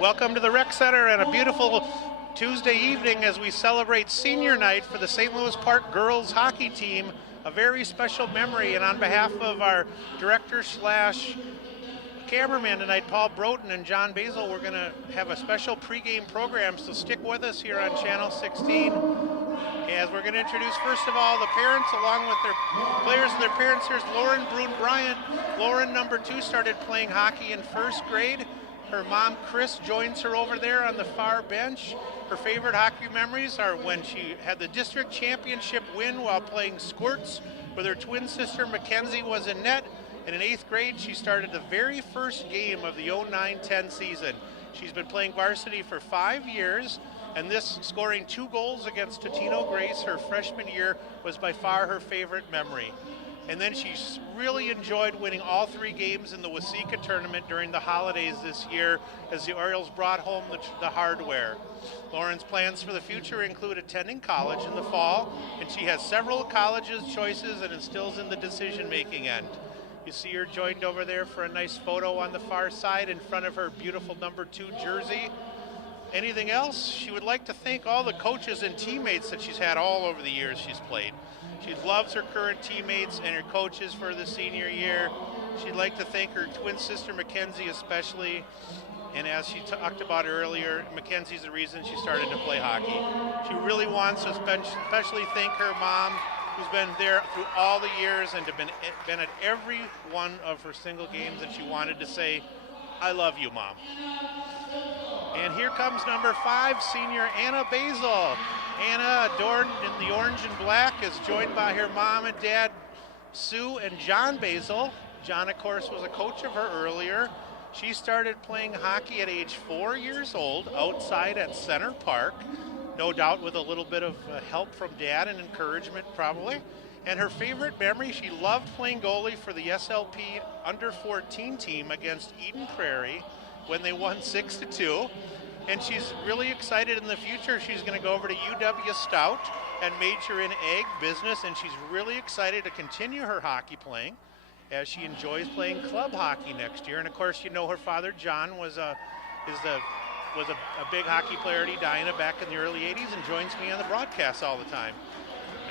Welcome to the Rec Center and a beautiful Tuesday evening as we celebrate senior night for the St. Louis Park girls hockey team. A very special memory, and on behalf of our director slash cameraman tonight, Paul Broughton and John Basil, we're going to have a special pregame program, so stick with us here on Channel 16 as we're going to introduce, first of all, the parents along with their players and their parents. Here's Lauren Brune Bryant. Lauren, number 2, started playing hockey in first grade. Her mom, Chris, joins her over there on the far bench. Her favorite hockey memories are when she had the district championship win while playing squirts with her twin sister, Mackenzie, was in net. And in 8th grade, she started the very first game of the 09-10 season. She's been playing varsity for 5 years, and this scoring 2 goals against Totino Grace her freshman year was by far her favorite memory. And then she really enjoyed winning all 3 games in the Waseca tournament during the holidays this year as the Orioles brought home the hardware. Lauren's plans for the future include attending college in the fall, and she has several colleges choices and is still in the decision-making end. You see her joined over there for a nice photo on the far side in front of her beautiful number 2 jersey. Anything else? She would like to thank all the coaches and teammates that she's had all over the years she's played. She loves her current teammates and her coaches for the senior year. She'd like to thank her twin sister Mackenzie especially. And as she talked about earlier, Mackenzie's the reason she started to play hockey. She really wants to especially thank her mom, who's been there through all the years and been at every one of her single games, and she wanted to say, I love you, Mom. And here comes number 5, senior Anna Basil. Anna, adorned in the orange and black, is joined by her mom and dad, Sue and John Basil. John, of course, was a coach of her earlier. She started playing hockey at age 4 years old outside at Center Park, no doubt with a little bit of help from dad and encouragement probably. And her favorite memory, she loved playing goalie for the SLP under 14 team against Eden Prairie when they won 6-2. And she's really excited in the future. She's going to go over to UW Stout and major in ag business, and she's really excited to continue her hockey playing as she enjoys playing club hockey next year. And of course, you know, her father John was a big hockey player at Edina back in the early 80s and joins me on the broadcast all the time.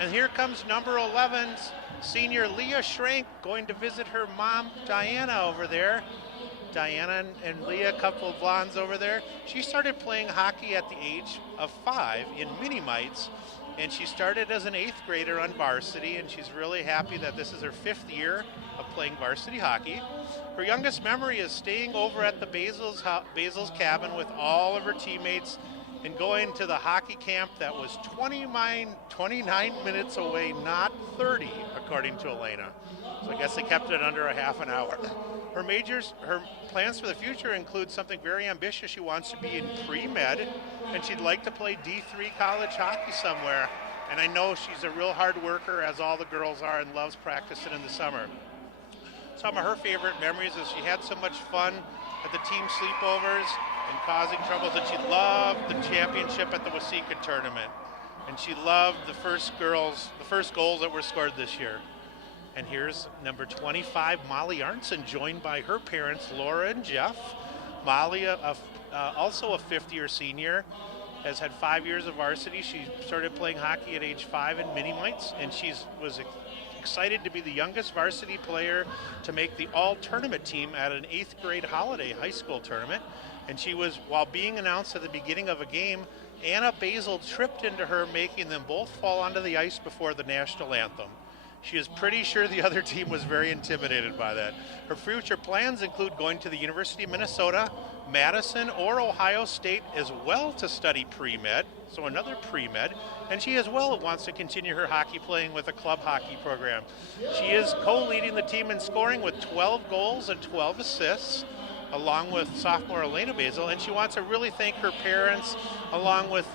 And here comes number 11, senior Leah Schrank, going to visit her mom, Diana, over there. Diana and Leah, a couple of blondes over there. She started playing hockey at the age of 5 in mini mites, and she started as an 8th grader on varsity, and she's really happy that this is her 5th year of playing varsity hockey. Her youngest memory is staying over at the Basil's cabin with all of her teammates and going to the hockey camp that was 29 minutes away, not 30, according to Elena. So I guess they kept it under a half an hour. Her plans for the future include something very ambitious. She wants to be in pre-med, and she'd like to play D3 college hockey somewhere. And I know she's a real hard worker, as all the girls are, and loves practicing in the summer. Some of her favorite memories is she had so much fun at the team sleepovers and causing troubles, and she loved the championship at the Waseca tournament. And she loved the first goals that were scored this year. And here's number 25, Molly Arnson, joined by her parents, Laura and Jeff. Molly, also a 5th-year senior, has had 5 years of varsity. She started playing hockey at age 5 in mini mites, and she was excited to be the youngest varsity player to make the all-tournament team at an 8th grade holiday high school tournament. And she was, while being announced at the beginning of a game, Anna Basil tripped into her, making them both fall onto the ice before the national anthem. She is pretty sure the other team was very intimidated by that. Her future plans include going to the University of Minnesota, Madison, or Ohio State as well to study pre-med, so another pre-med, and she as well wants to continue her hockey playing with a club hockey program. She is co-leading the team in scoring with 12 goals and 12 assists, along with sophomore Elena Basil, and she wants to really thank her parents, along with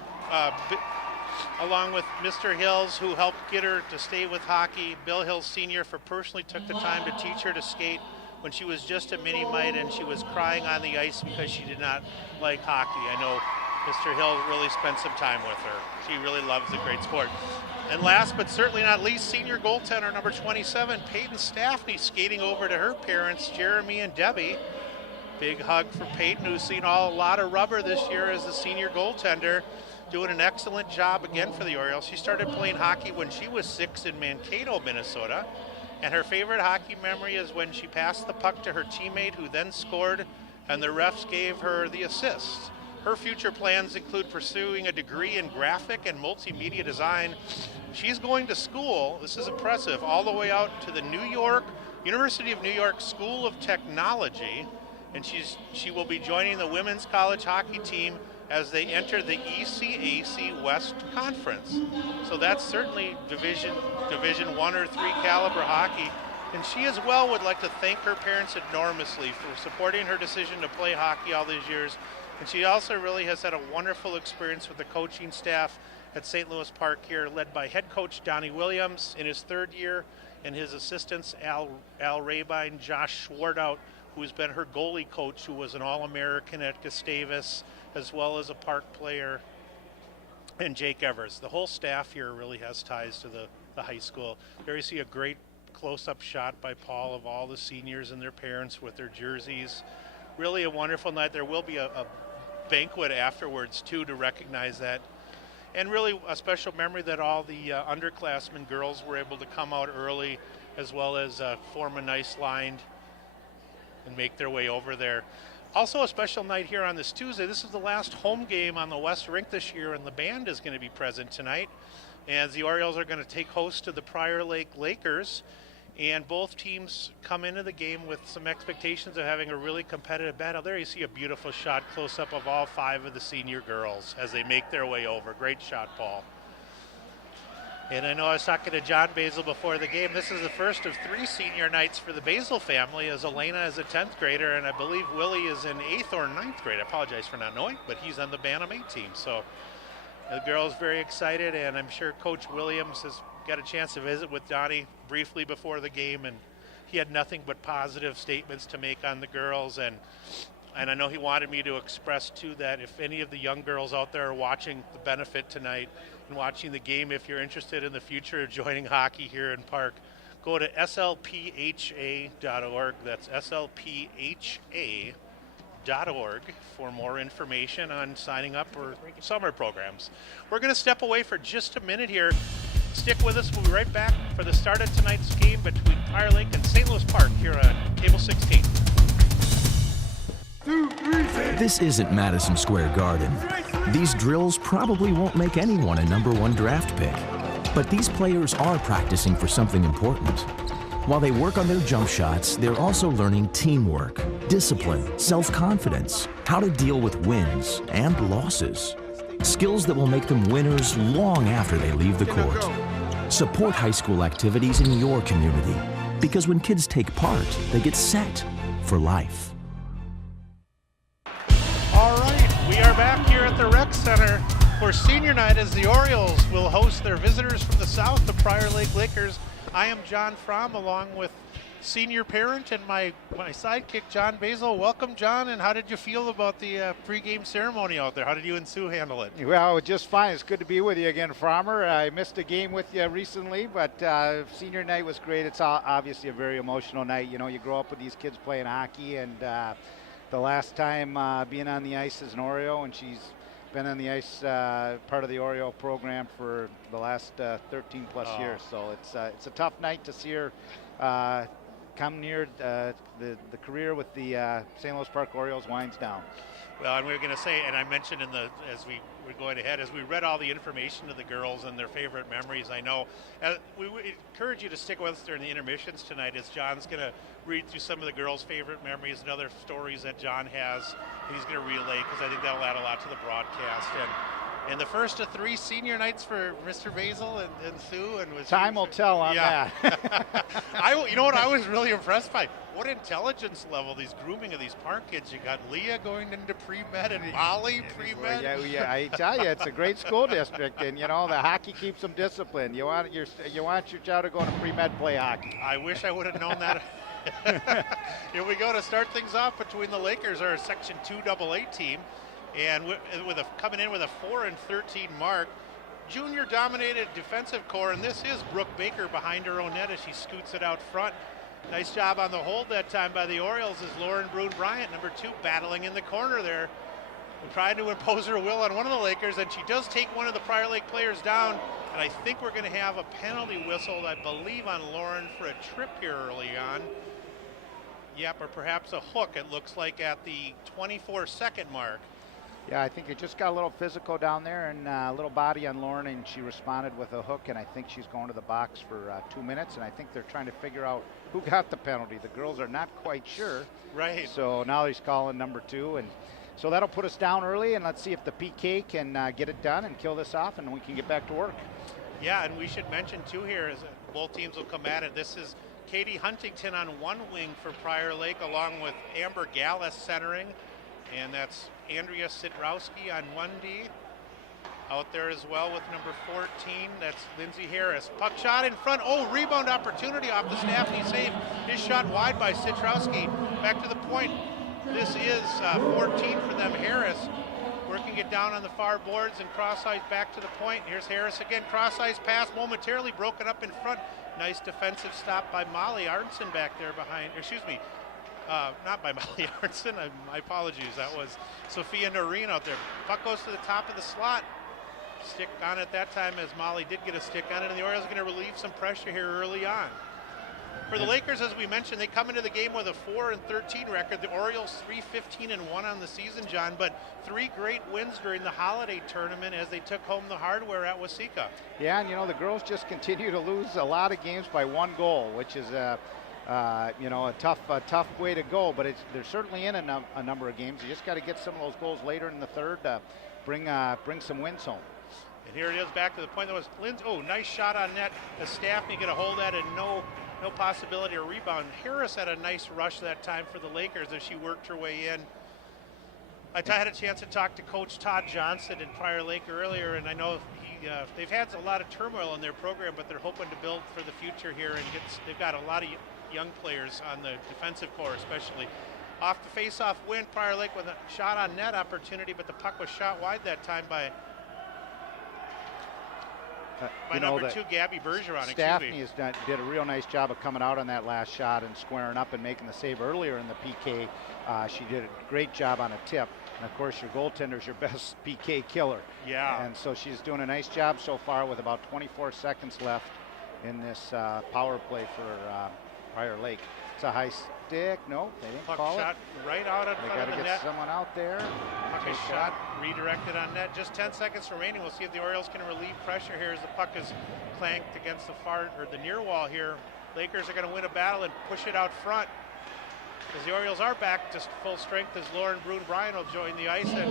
Mr. Hills, who helped get her to stay with hockey. Bill Hills Sr. personally took the time to teach her to skate when she was just a mini mite and she was crying on the ice because she did not like hockey. I know Mr. Hill really spent some time with her. She really loves the great sport. And last but certainly not least, senior goaltender number 27, Peyton Staffney, skating over to her parents, Jeremy and Debbie. Big hug for Peyton, who's seen a lot of rubber this year as a senior goaltender, doing an excellent job again for the Orioles. She started playing hockey when she was 6 in Mankato, Minnesota. And her favorite hockey memory is when she passed the puck to her teammate, who then scored, and the refs gave her the assist. Her future plans include pursuing a degree in graphic and multimedia design. She's going to school, this is impressive, all the way out to the University of New York School of Technology, and she will be joining the women's college hockey team as they enter the ECAC West Conference. So that's certainly Division 1 or 3 caliber hockey. And she as well would like to thank her parents enormously for supporting her decision to play hockey all these years. And she also really has had a wonderful experience with the coaching staff at St. Louis Park here, led by head coach Donnie Williams in his 3rd year, and his assistants Al Rabine, Josh Schwartout, who's been her goalie coach, who was an All-American at Gustavus, as well as a Park player, and Jake Evers. The whole staff here really has ties to the high school. There you see a great close-up shot by Paul of all the seniors and their parents with their jerseys. Really a wonderful night. There will be a banquet afterwards too to recognize that, and really a special memory that all the underclassmen girls were able to come out early, as well as form a nice line and make their way over there. Also a special night here on this Tuesday. This is the last home game on the West Rink this year, and the band is going to be present tonight, as the Orioles are going to take host to the Prior Lake Lakers. And both teams come into the game with some expectations of having a really competitive battle. There you see a beautiful shot close-up of all 5 of the senior girls as they make their way over. Great shot, Paul. And I know I was talking to John Basil before the game. This is the first of 3 senior nights for the Basil family, as Elena is a 10th grader, and I believe Willie is in 8th or 9th grade. I apologize for not knowing, but he's on the Bantam 8 team. So the girls very excited, and I'm sure Coach Williams has got a chance to visit with Donnie briefly before the game, and he had nothing but positive statements to make on the girls. And I know he wanted me to express too that if any of the young girls out there are watching the benefit tonight and watching the game, if you're interested in the future of joining hockey here in Park, go to slpha.org. That's slpha.org for more information on signing up for summer programs. We're going to step away for just a minute here. Stick with us. We'll be right back for the start of tonight's game between Prior Lake and St. Louis Park here on Cable 16. This isn't Madison Square Garden. These drills probably won't make anyone a #1 draft pick. But these players are practicing for something important. While they work on their jump shots, they're also learning teamwork, discipline, self-confidence, how to deal with wins and losses. Skills that will make them winners long after they leave the court. Support high school activities in your community, because when kids take part, they get set for life. All right, we are back here at the Rec Center for senior night as the Orioles will host their visitors from the south, the Prior Lake Lakers. I am John Fromm, along with senior parent and my sidekick, John Basil. Welcome, John, and how did you feel about the pregame ceremony out there? How did you and Sue handle it? Well, just fine. It's good to be with you again, Frommer. I missed a game with you recently, but senior night was great. It's obviously a very emotional night. You know, you grow up with these kids playing hockey, and the last time being on the ice as an Oriole, and she's been on the ice part of the Oriole program for the last 13 plus years. So it's a tough night to see her come near the career with the St. Louis Park Orioles winds down. Well, and we were going to say, and I mentioned as we were going ahead, as we read all the information to the girls and their favorite memories, I know we would encourage you to stick with us during the intermissions tonight, as John's going to read through some of the girls' favorite memories and other stories that John has, and he's going to relay, because I think that'll add a lot to the broadcast. And the first of 3 senior nights for Mr. Basil and Sue. And Time will tell on that. You know what I was really impressed by? What intelligence level, these grooming of these Park kids. You got Leah going into pre-med and Molly pre-med. Yeah, I tell you, it's a great school district, and you know the hockey keeps them disciplined. You want your child to go to pre-med play hockey. I wish I would have known that. Here we go to start things off between the Lakers, our Section 2 AA team. And coming in with a 4-13 mark, junior-dominated defensive core, and this is Brooke Baker behind her own net as she scoots it out front. Nice job on the hold that time by the Orioles as Lauren Brune Bryant, number 2, battling in the corner there. Trying to impose her will on one of the Lakers, and she does take one of the Prior Lake players down. And I think we're going to have a penalty whistled, I believe, on Lauren for a trip here early on. Yep, or perhaps a hook, it looks like, at the 24-second mark. Yeah, I think it just got a little physical down there and a little body on Lauren, and she responded with a hook, and I think she's going to the box for 2 minutes, and I think they're trying to figure out who got the penalty. The girls are not quite sure. Right. So now he's calling number 2, and so that'll put us down early, and let's see if the PK can get it done and kill this off, and we can get back to work. Yeah, and we should mention, too, here, as both teams will come at it, this is Katie Huntington on one wing for Prior Lake, along with Amber Gallus centering, and that's Andrea Sidrowski on 1D. Out there as well with number 14, that's Lindsay Harris. Puck shot in front, rebound opportunity off the Staffney save. His shot wide by Sidrowski. Back to the point. This is 14 for them, Harris. Working it down on the far boards and cross ice back to the point. Here's Harris again, cross ice pass momentarily broken up in front. Nice defensive stop by Molly Arnson back there behind, not by Molly Arnson, my apologies. That was Sophia Noreen out there. Puck goes to the top of the slot. Stick on it that time, as Molly did get a stick on it, and the Orioles are going to relieve some pressure here early on. For the Lakers, as we mentioned, they come into the game with a 4-13 record. The Orioles 3-15-1 on the season, John, but 3 great wins during the holiday tournament as they took home the hardware at Waseca. Yeah, and the girls just continue to lose a lot of games by 1 goal, which is a tough way to go. But they're certainly in a number of games. You just got to get some of those goals later in the third to bring some wins home. And here it is back to the point. That was Lindsay. Nice shot on net. The Staffney get a hold at it. No possibility of rebound. Harris had a nice rush that time for the Lakers as she worked her way in. I had a chance to talk to Coach Todd Johnson in Prior Lake earlier, and I know they've had a lot of turmoil in their program, but they're hoping to build for the future here, and they've got a lot of young players on the defensive core especially. Off the face-off win, Prior Lake with a shot on net opportunity, but the puck was shot wide that time by number 2, Gabby Bergeron. Staffney did a real nice job of coming out on that last shot and squaring up and making the save earlier in the PK. She did a great job on a tip. And, of course, your goaltender's your best PK killer. Yeah. And so she's doing a nice job so far with about 24 seconds left in this power play for Prior Lake. It's a high stick. No, they didn't Puck call shot it. right out in front of the net. They got to get someone out there. Puck is shot, redirected on net. Just 10 seconds remaining. We'll see if the Orioles can relieve pressure here as the puck is clanked against the near wall here. Lakers are going to win a battle and push it out front. As the Orioles are back to full strength, as Lauren Brune Bryan will join the ice. And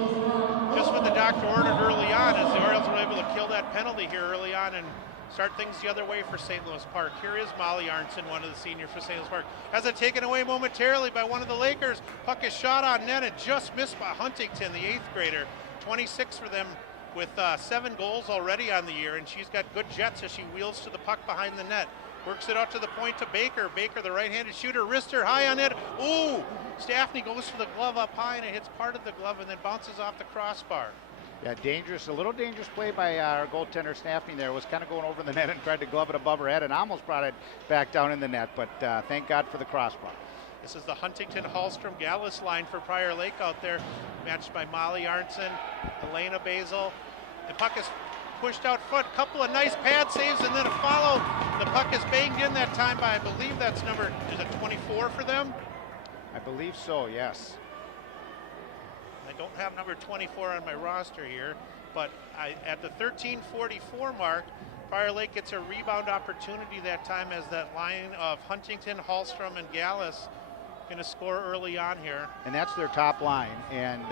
just what the doctor ordered early on, as the Orioles were able to kill that penalty here early on and start things the other way for St. Louis Park. Here is Molly Arnson, one of the seniors for St. Louis Park. Has it taken away momentarily by one of the Lakers. Puck is shot on net and just missed by Huntington, the 8th grader. 26 for them with 7 goals already on the year, and she's got good jets as she wheels to the puck behind the net. Works it out to the point to Baker. Baker, the right-handed shooter, wrister high on it. Ooh! Staffney goes for the glove up high, and it hits part of the glove and then bounces off the crossbar. Yeah, a little dangerous play by our goaltender Staffney there. Was kind of going over the net and tried to glove it above her head and almost brought it back down in the net, but thank God for the crossbar. This is the Huntington, Hallstrom, Gallus line for Prior Lake out there, matched by Molly Arnson, Elena Basil. The puck is pushed out front, couple of nice pad saves and then a follow. The puck is banged in that time by, I believe that's is it 24 for them? I believe so, yes. I don't have number 24 on my roster here, but at the 13:44 mark, Prior Lake gets a rebound opportunity that time as that line of Huntington, Hallstrom, and Gallus going to score early on here. And that's their top line. And,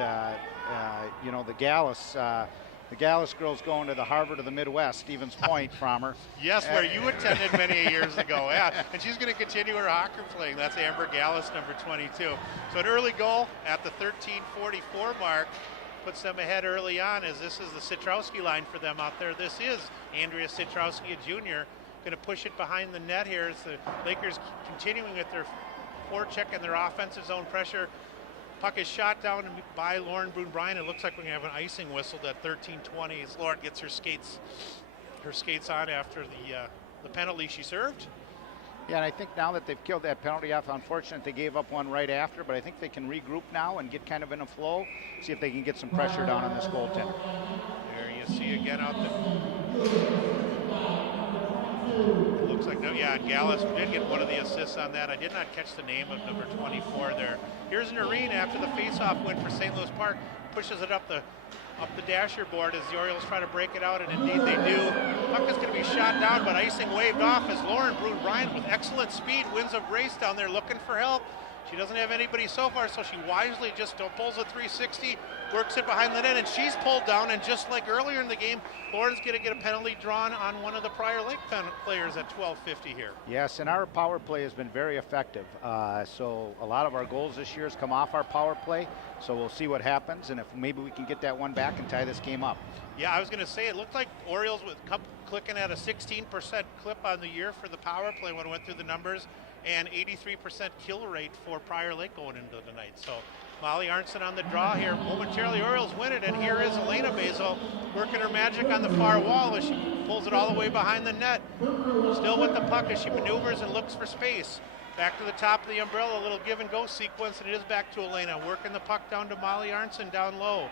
the Gallus girls going to the Harvard of the Midwest, Stevens Point, Frommer. Yes, where you attended many years ago. Yeah, and she's going to continue her hockey playing. That's Amber Gallus, number 22. So an early goal at the 13:44 mark puts them ahead early on, as this is the Sitrowski line for them out there. This is Andrea Sitrowski, a junior, going to push it behind the net here as the Lakers continuing with their forecheck and their offensive zone pressure. Puck is shot down by Lauren Brune Bryan. It looks like we're going to have an icing whistled at 13:20 as Lauren gets her skates on after the penalty she served. Yeah, and I think now that they've killed that penalty off, unfortunate they gave up one right after, but I think they can regroup now and get kind of in a flow, see if they can get some pressure down on this goaltender. There you see again out there. It looks like, no, yeah, Gallus did get one of the assists on that. I did not catch the name of number 24 there. Here's Noreen after the faceoff win for St. Louis Park, pushes it up the dasher board as the Orioles try to break it out, and indeed they do. Puck is going to be shot down, but icing waved off as Lauren Brune-Bryant with excellent speed wins a race down there looking for help. She doesn't have anybody so far, so she wisely just pulls a 360, works it behind the net, and she's pulled down. And just like earlier in the game, Florida's going to get a penalty drawn on one of the Prior Lake players at 12:50 here. Yes, and our power play has been very effective. So a lot of our goals this year has come off our power play. So we'll see what happens, and if maybe we can get that one back and tie this game up. Yeah, I was going to say, it looked like Orioles with clicking at a 16% clip on the year for the power play when I went through the numbers, and 83% kill rate for Prior Lake going into the night. So Molly Arnson on the draw here. Momentarily, Orioles win it, and here is Elena Basil working her magic on the far wall as she pulls it all the way behind the net. Still with the puck as she maneuvers and looks for space. Back to the top of the umbrella, a little give and go sequence, and it is back to Elena, working the puck down to Molly Arnson down low.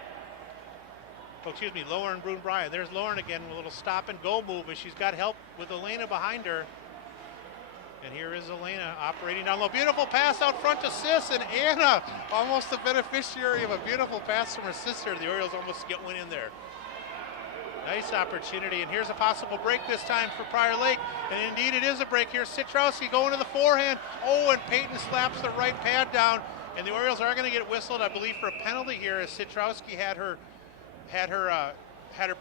Oh, excuse me, Lauren Brune-Bryant. There's Lauren again with a little stop and go move as she's got help with Elena behind her. And here is Elena operating down low. Beautiful pass out front to Sis, and Anna, almost the beneficiary of a beautiful pass from her sister. The Orioles almost get one in there. Nice opportunity, and here's a possible break this time for Prior Lake. And indeed it is a break here. Citrowski going to the forehand. Oh, and Peyton slaps the right pad down. And the Orioles are going to get whistled, I believe, for a penalty here as Citrowski had her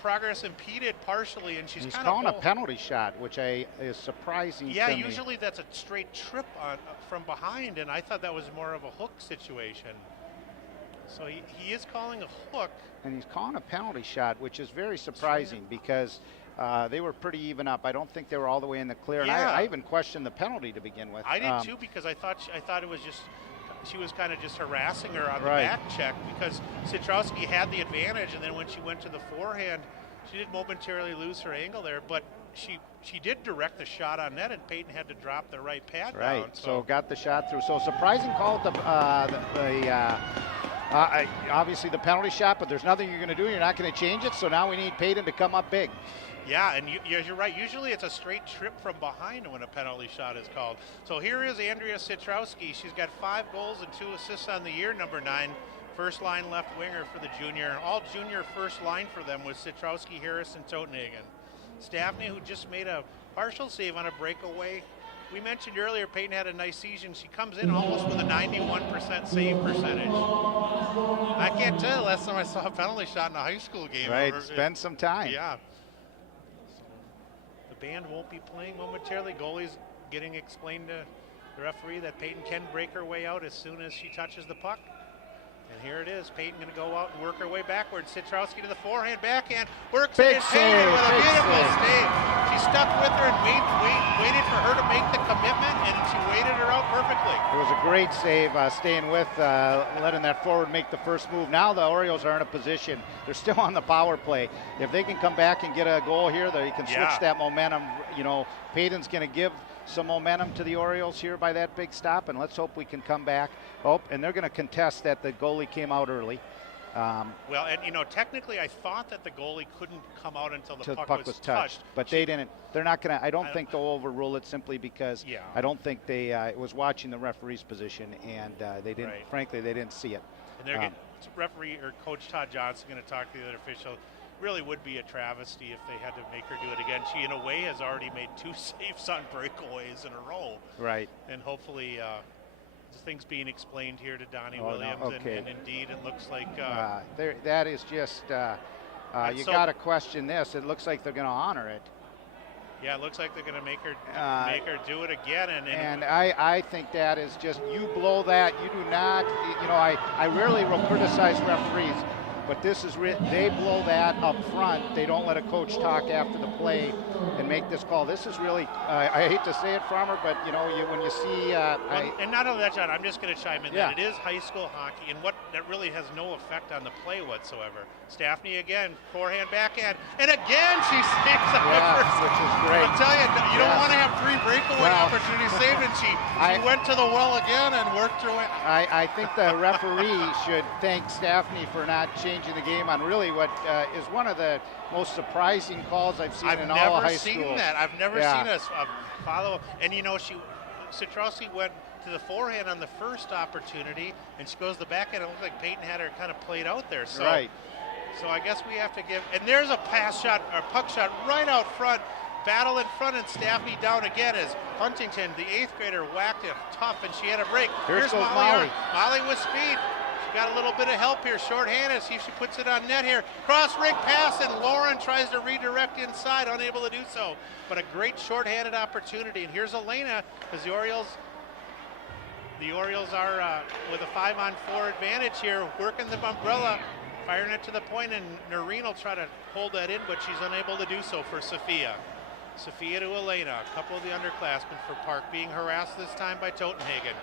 progress impeded partially, and she's kind of calling a penalty shot, which is surprising. Yeah, to me. Usually that's a straight trip from behind, and I thought that was more of a hook situation. So he is calling a hook. And he's calling a penalty shot, which is very surprising because they were pretty even up. I don't think they were all the way in the clear. Yeah. And I even questioned the penalty to begin with. I did too, because I thought it was just, she was kind of just harassing her on the back check because Citrowski had the advantage, and then when she went to the forehand, she did momentarily lose her angle there, but she did direct the shot on net, and Peyton had to drop the right pad down. Right, so got the shot through. So surprising call at obviously the penalty shot, but there's nothing you're going to do. You're not going to change it, so now we need Peyton to come up big. Yeah, and you're right. Usually it's a straight trip from behind when a penalty shot is called. So here is Andrea Citrowski. She's got 5 goals and 2 assists on the year, number 9. First line left winger for the junior. All junior first line for them was Citrowski, Harris, and Totenhagen. Staffney, who just made a partial save on a breakaway. We mentioned earlier Peyton had a nice season. She comes in almost with a 91% save percentage. I can't tell you last time I saw a penalty shot in a high school game. Right, spend some time. Yeah. The band won't be playing momentarily. Goalie's getting explained to the referee that Peyton can break her way out as soon as she touches the puck. And here it is. Peyton going to go out and work her way backwards. Citrowski to the forehand, backhand, works it in. Peyton with a beautiful save. She stuck with her and waited for her to make the commitment, and she waited her out perfectly. It was a great save, staying with, letting that forward make the first move. Now the Orioles are in a position. They're still on the power play. If they can come back and get a goal here, they can switch that momentum. You know, Peyton's going to give some momentum to the Orioles here by that big stop, and let's hope we can come back. Oh, and they're going to contest that the goalie came out early. Well, and you know, technically I thought that the goalie couldn't come out until the puck was touched. But they didn't. They're not going to, I don't think they'll overrule it simply because I don't think they was watching the referee's position, and they didn't, frankly, they didn't see it. And they're getting, referee or Coach Todd Johnson going to talk to the other official. Really would be a travesty if they had to make her do it again. She, in a way, has already made 2 saves on breakaways in a row. Right. And hopefully, things being explained here to Donnie Williams, no, okay. and indeed, it looks like that is just you got to question this. It looks like they're going to honor it. Yeah, it looks like they're going to make her do it again. And I think that is just, you blow that. You do not. You know, I rarely will criticize referees. But this is they blow that up front. They don't let a coach talk after the play and make this call. This is really, I hate to say it, Farmer, but you know, when you see. And not only that, John, I'm just going to chime in that it is high school hockey, and what that really has no effect on the play whatsoever. Staffney again, forehand, backhand, and again she saves on the first. Which is great. I'll tell you, you don't want to have 3 breakaway opportunities saved, and she went to the well again and worked her way. I think the referee should thank Staffney for not changing the game on really what is one of the most surprising calls I've seen in all of high school. I've never seen that. I've never seen a follow. And Citrowski went to the forehand on the first opportunity, and she goes to the backhand. It looked like Peyton had her kind of played out there. So, so I guess we have to give. And there's a pass shot or puck shot right out front. Battle in front, and Staffney down again as Huntington, the 8th grader, whacked it tough, and she had a break. Here's Molly. Molly with speed. She got a little bit of help here, shorthanded. See if she puts it on net here. Cross ring pass, and Lauren tries to redirect inside, unable to do so. But a great shorthanded opportunity. And here's Elena, because the Orioles are with a 5-on-4 advantage here, working the umbrella, firing it to the point, and Noreen will try to hold that in, but she's unable to do so for Sophia. Sophia to Elena, a couple of the underclassmen for Park being harassed this time by Totenhagen.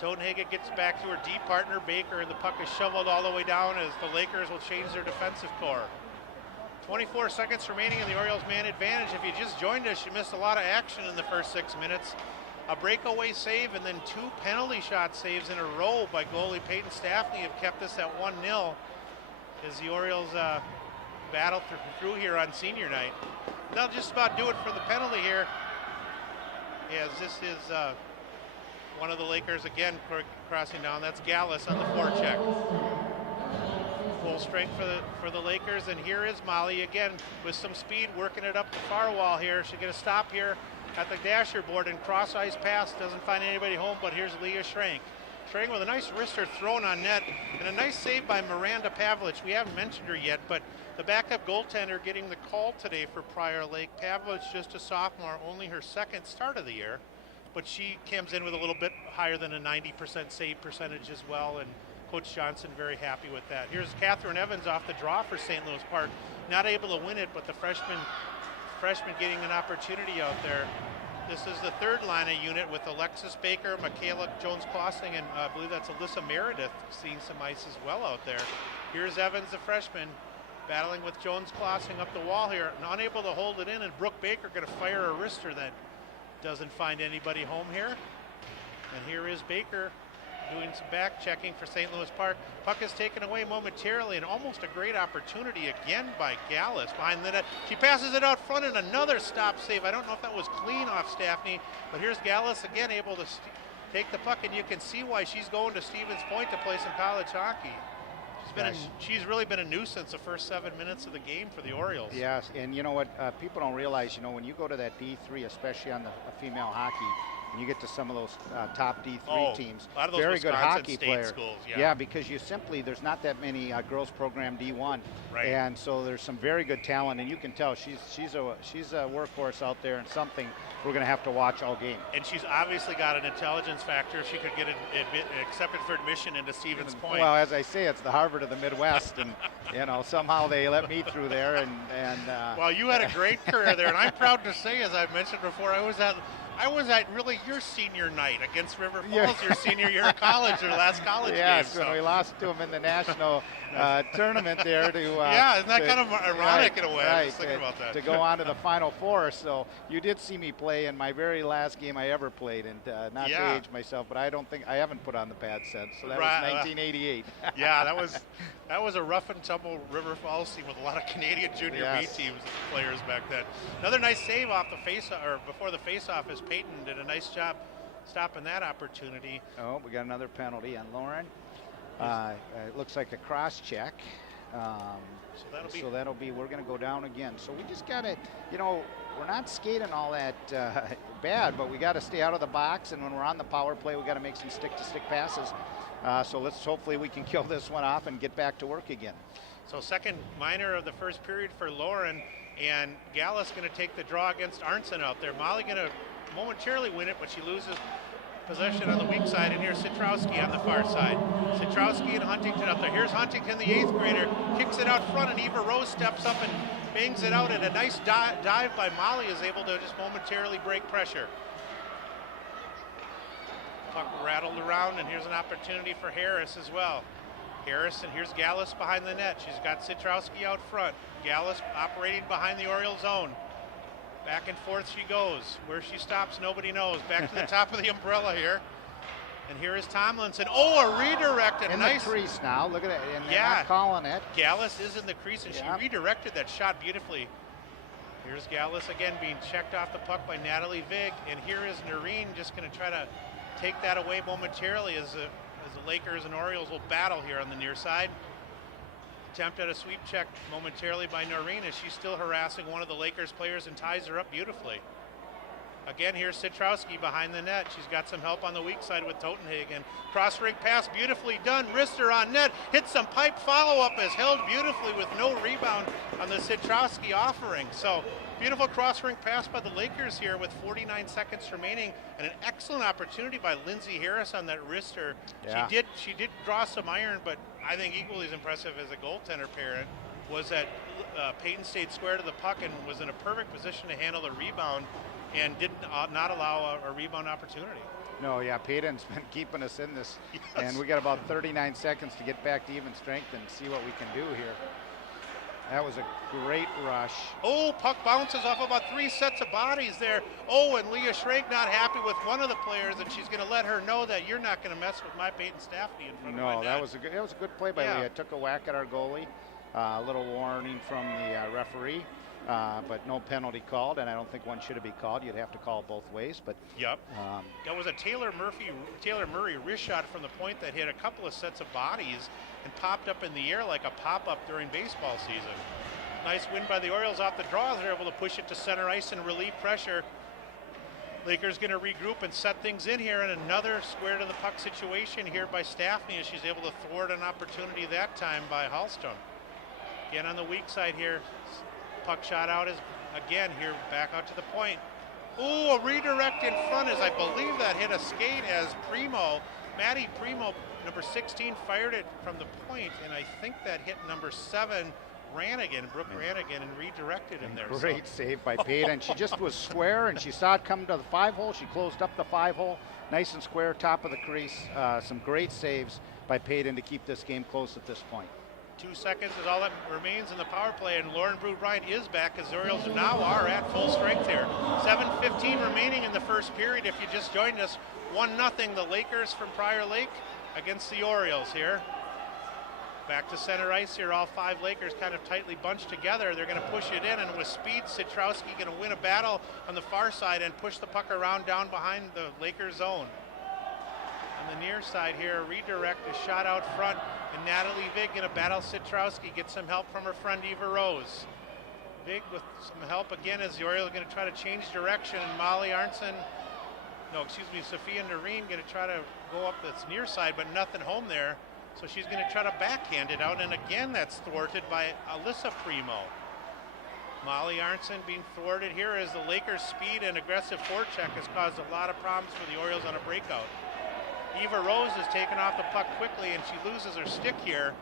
Totenhagen gets back to her deep partner, Baker, and the puck is shoveled all the way down as the Lakers will change their defensive core. 24 seconds remaining in the Orioles man advantage. If you just joined us, you missed a lot of action in the first 6 minutes. A breakaway save and then 2 penalty shot saves in a row by goalie Peyton Staffney have kept us at 1-0 as the Orioles battle through here on senior night. They'll just about do it for the penalty here, as this is one of the Lakers again crossing down. That's Gallus on the forecheck. Full strength for the Lakers, and here is Molly again with some speed, working it up the far wall here. She's going to stop here at the dasher board and cross ice pass. Doesn't find anybody home, but here's Leah Schrank. Schrank with a nice wrister thrown on net, and a nice save by Miranda Pavlich. We haven't mentioned her yet, but the backup goaltender getting the call today for Prior Lake. Pavlich, just a sophomore, only her 2nd start of the year, but she comes in with a little bit higher than a 90% save percentage as well, and Coach Johnson very happy with that. Here's Catherine Evans off the draw for St. Louis Park. Not able to win it, but the freshman getting an opportunity out there. This is the 3rd line of unit with Alexis Baker, Michaela Jones-Klossing, and I believe that's Alyssa Meredith seeing some ice as well out there. Here's Evans, the freshman, battling with Jones-Klossing up the wall here, and unable to hold it in, and Brooke Baker going to fire a wrister that doesn't find anybody home here. And here is Baker doing some back checking for St. Louis Park. Puck is taken away momentarily, and almost a great opportunity again by Gallus behind the net. She passes it out front, and another stop save. I don't know if that was clean off Staffney, but here's Gallus again able to take the puck, and you can see why she's going to Stevens Point to play some college hockey. She's really been a nuisance the first 7 minutes of the game for the Orioles. Yes, and you know what? People don't realize, when you go to that D3, especially on the female hockey, and you get to some of those top D3 teams, a lot of those very Wisconsin good hockey State player. Schools, yeah, because there's not that many girls program D1, right. And so there's some very good talent, and you can tell she's a workhorse out there, and something we're going to have to watch all game. And she's obviously got an intelligence factor. She could get accepted for admission into Stevens Point. Well, as I say, it's the Harvard of the Midwest, and somehow they let me through there, and well, you had a great career there, and I'm proud to say, as I've mentioned before, I was at really your senior night against River Falls, your senior year of college, your last college game. Yes, when we lost to them in the national tournament there to isn't that kind of ironic in a way? I was thinking about that. To go on to the Final Four. So you did see me play in my very last game I ever played, and not to age myself, but I haven't put on the pad since. So that was 1988. Yeah, that was a rough and tumble River Falls team with a lot of Canadian junior B teams players back then. Another nice save off the face-off, or before the face-off, as Peyton did a nice job stopping that opportunity. Oh, we got another penalty on Lauren. It looks like a cross check. So that'll be, we're going to go down again. So we just got to, we're not skating all that bad, but we got to stay out of the box. And when we're on the power play, we got to make some stick-to-stick passes. So hopefully we can kill this one off and get back to work again. So second minor of the first period for Lauren, and Gallus going to take the draw against Arnson out there. Molly going to momentarily win it, but she loses possession on the weak side, and here's Citrowski on the far side. Citrowski and Huntington up there. Here's Huntington, the 8th grader, kicks it out front, and Eva Rose steps up and bangs it out, and a nice dive by Molly is able to just momentarily break pressure. Puck rattled around, and here's an opportunity for Harris as well. Harrison, here's Gallus behind the net. She's got Citrowski out front. Gallus operating behind the Oriole zone. Back and forth she goes. Where she stops, nobody knows. Back to the top of the umbrella here. And here is Tomlinson. Oh, a redirect. In nice. the crease now. Look at it. And they're Yeah. not calling it. Gallus is in the crease, and Yeah. she redirected that shot beautifully. Here's Gallus again being checked off the puck by Natalie Vig. And here is Noreen just going to try to take that away momentarily as the Lakers and Orioles will battle here on the near side. Attempt at a sweep check momentarily by Noreen as she's still harassing one of the Lakers players and ties her up beautifully. Again, here's Citrowski behind the net. She's got some help on the weak side with Totenhagen. Cross-ring pass, beautifully done. Wrister on net, hits some pipe follow-up, is held beautifully with no rebound on the Citrowski offering. So, beautiful cross-ring pass by the Lakers here with 49 seconds remaining, and an excellent opportunity by Lindsay Harris on that wrister. Yeah. She did draw some iron, but I think equally as impressive as a goaltender parent was that Peyton stayed square to the puck and was in a perfect position to handle the rebound and did not allow a rebound opportunity. No, yeah, Peyton's been keeping us in this. Yes. And we got about 39 seconds to get back to even strength and see what we can do here. That was a great rush. Oh, puck bounces off about 3 sets of bodies there. Oh, and Leah Schrank not happy with one of the players, and she's going to let her know that you're not going to mess with my Peyton Staffney in front of my No, net. that was a good play by Yeah. Leah. Took a whack at our goalie. A little warning from the referee, but no penalty called, and I don't think one should have been called. You'd have to call both ways, but Yep. That was a Taylor Murray wrist shot from the point that hit a couple of sets of bodies and popped up in the air like a pop-up during baseball season. Nice win by the Orioles off the draw. They're able to push it to center ice and relieve pressure. Lakers going to regroup and set things in here, and another square to the puck situation here by Staffney as she's able to thwart an opportunity that time by Hallstrom. Again on the weak side here, puck shot out is again here back out to the point. Ooh, a redirect in front as I believe that hit a skate as Maddie Primo, number 16, fired it from the point, and I think that hit number 7, Brooke Ranigan, and redirected him there. great save by Peyton. She just was square, and she saw it come to the 5-hole. She closed up the 5-hole, nice and square, top of the crease. Some great saves by Peyton to keep this game close at this point. 2 seconds is all that remains in the power play, and Lauren Brood Bryant is back as the Orioles now are at full strength here. 7:15 remaining in the first period. If you just joined us, 1-0 the Lakers from Prior Lake against the Orioles here. Back to center ice here, all 5 Lakers kind of tightly bunched together. They're going to push it in, and with speed, Citrowski going to win a battle on the far side and push the puck around down behind the Lakers zone. On the near side here, a redirect, a shot out front, and Natalie Vig going to battle Citrowski, get some help from her friend Eva Rose. Vig with some help again as the Orioles are going to try to change direction, and Sophia Noreen going to try to go up this near side, but nothing home there. So she's going to try to backhand it out, and again that's thwarted by Alyssa Primo. Molly Arnson being thwarted here as the Lakers' speed and aggressive forecheck has caused a lot of problems for the Orioles on a breakout. Eva Rose is taken off the puck quickly, and she loses her stick here.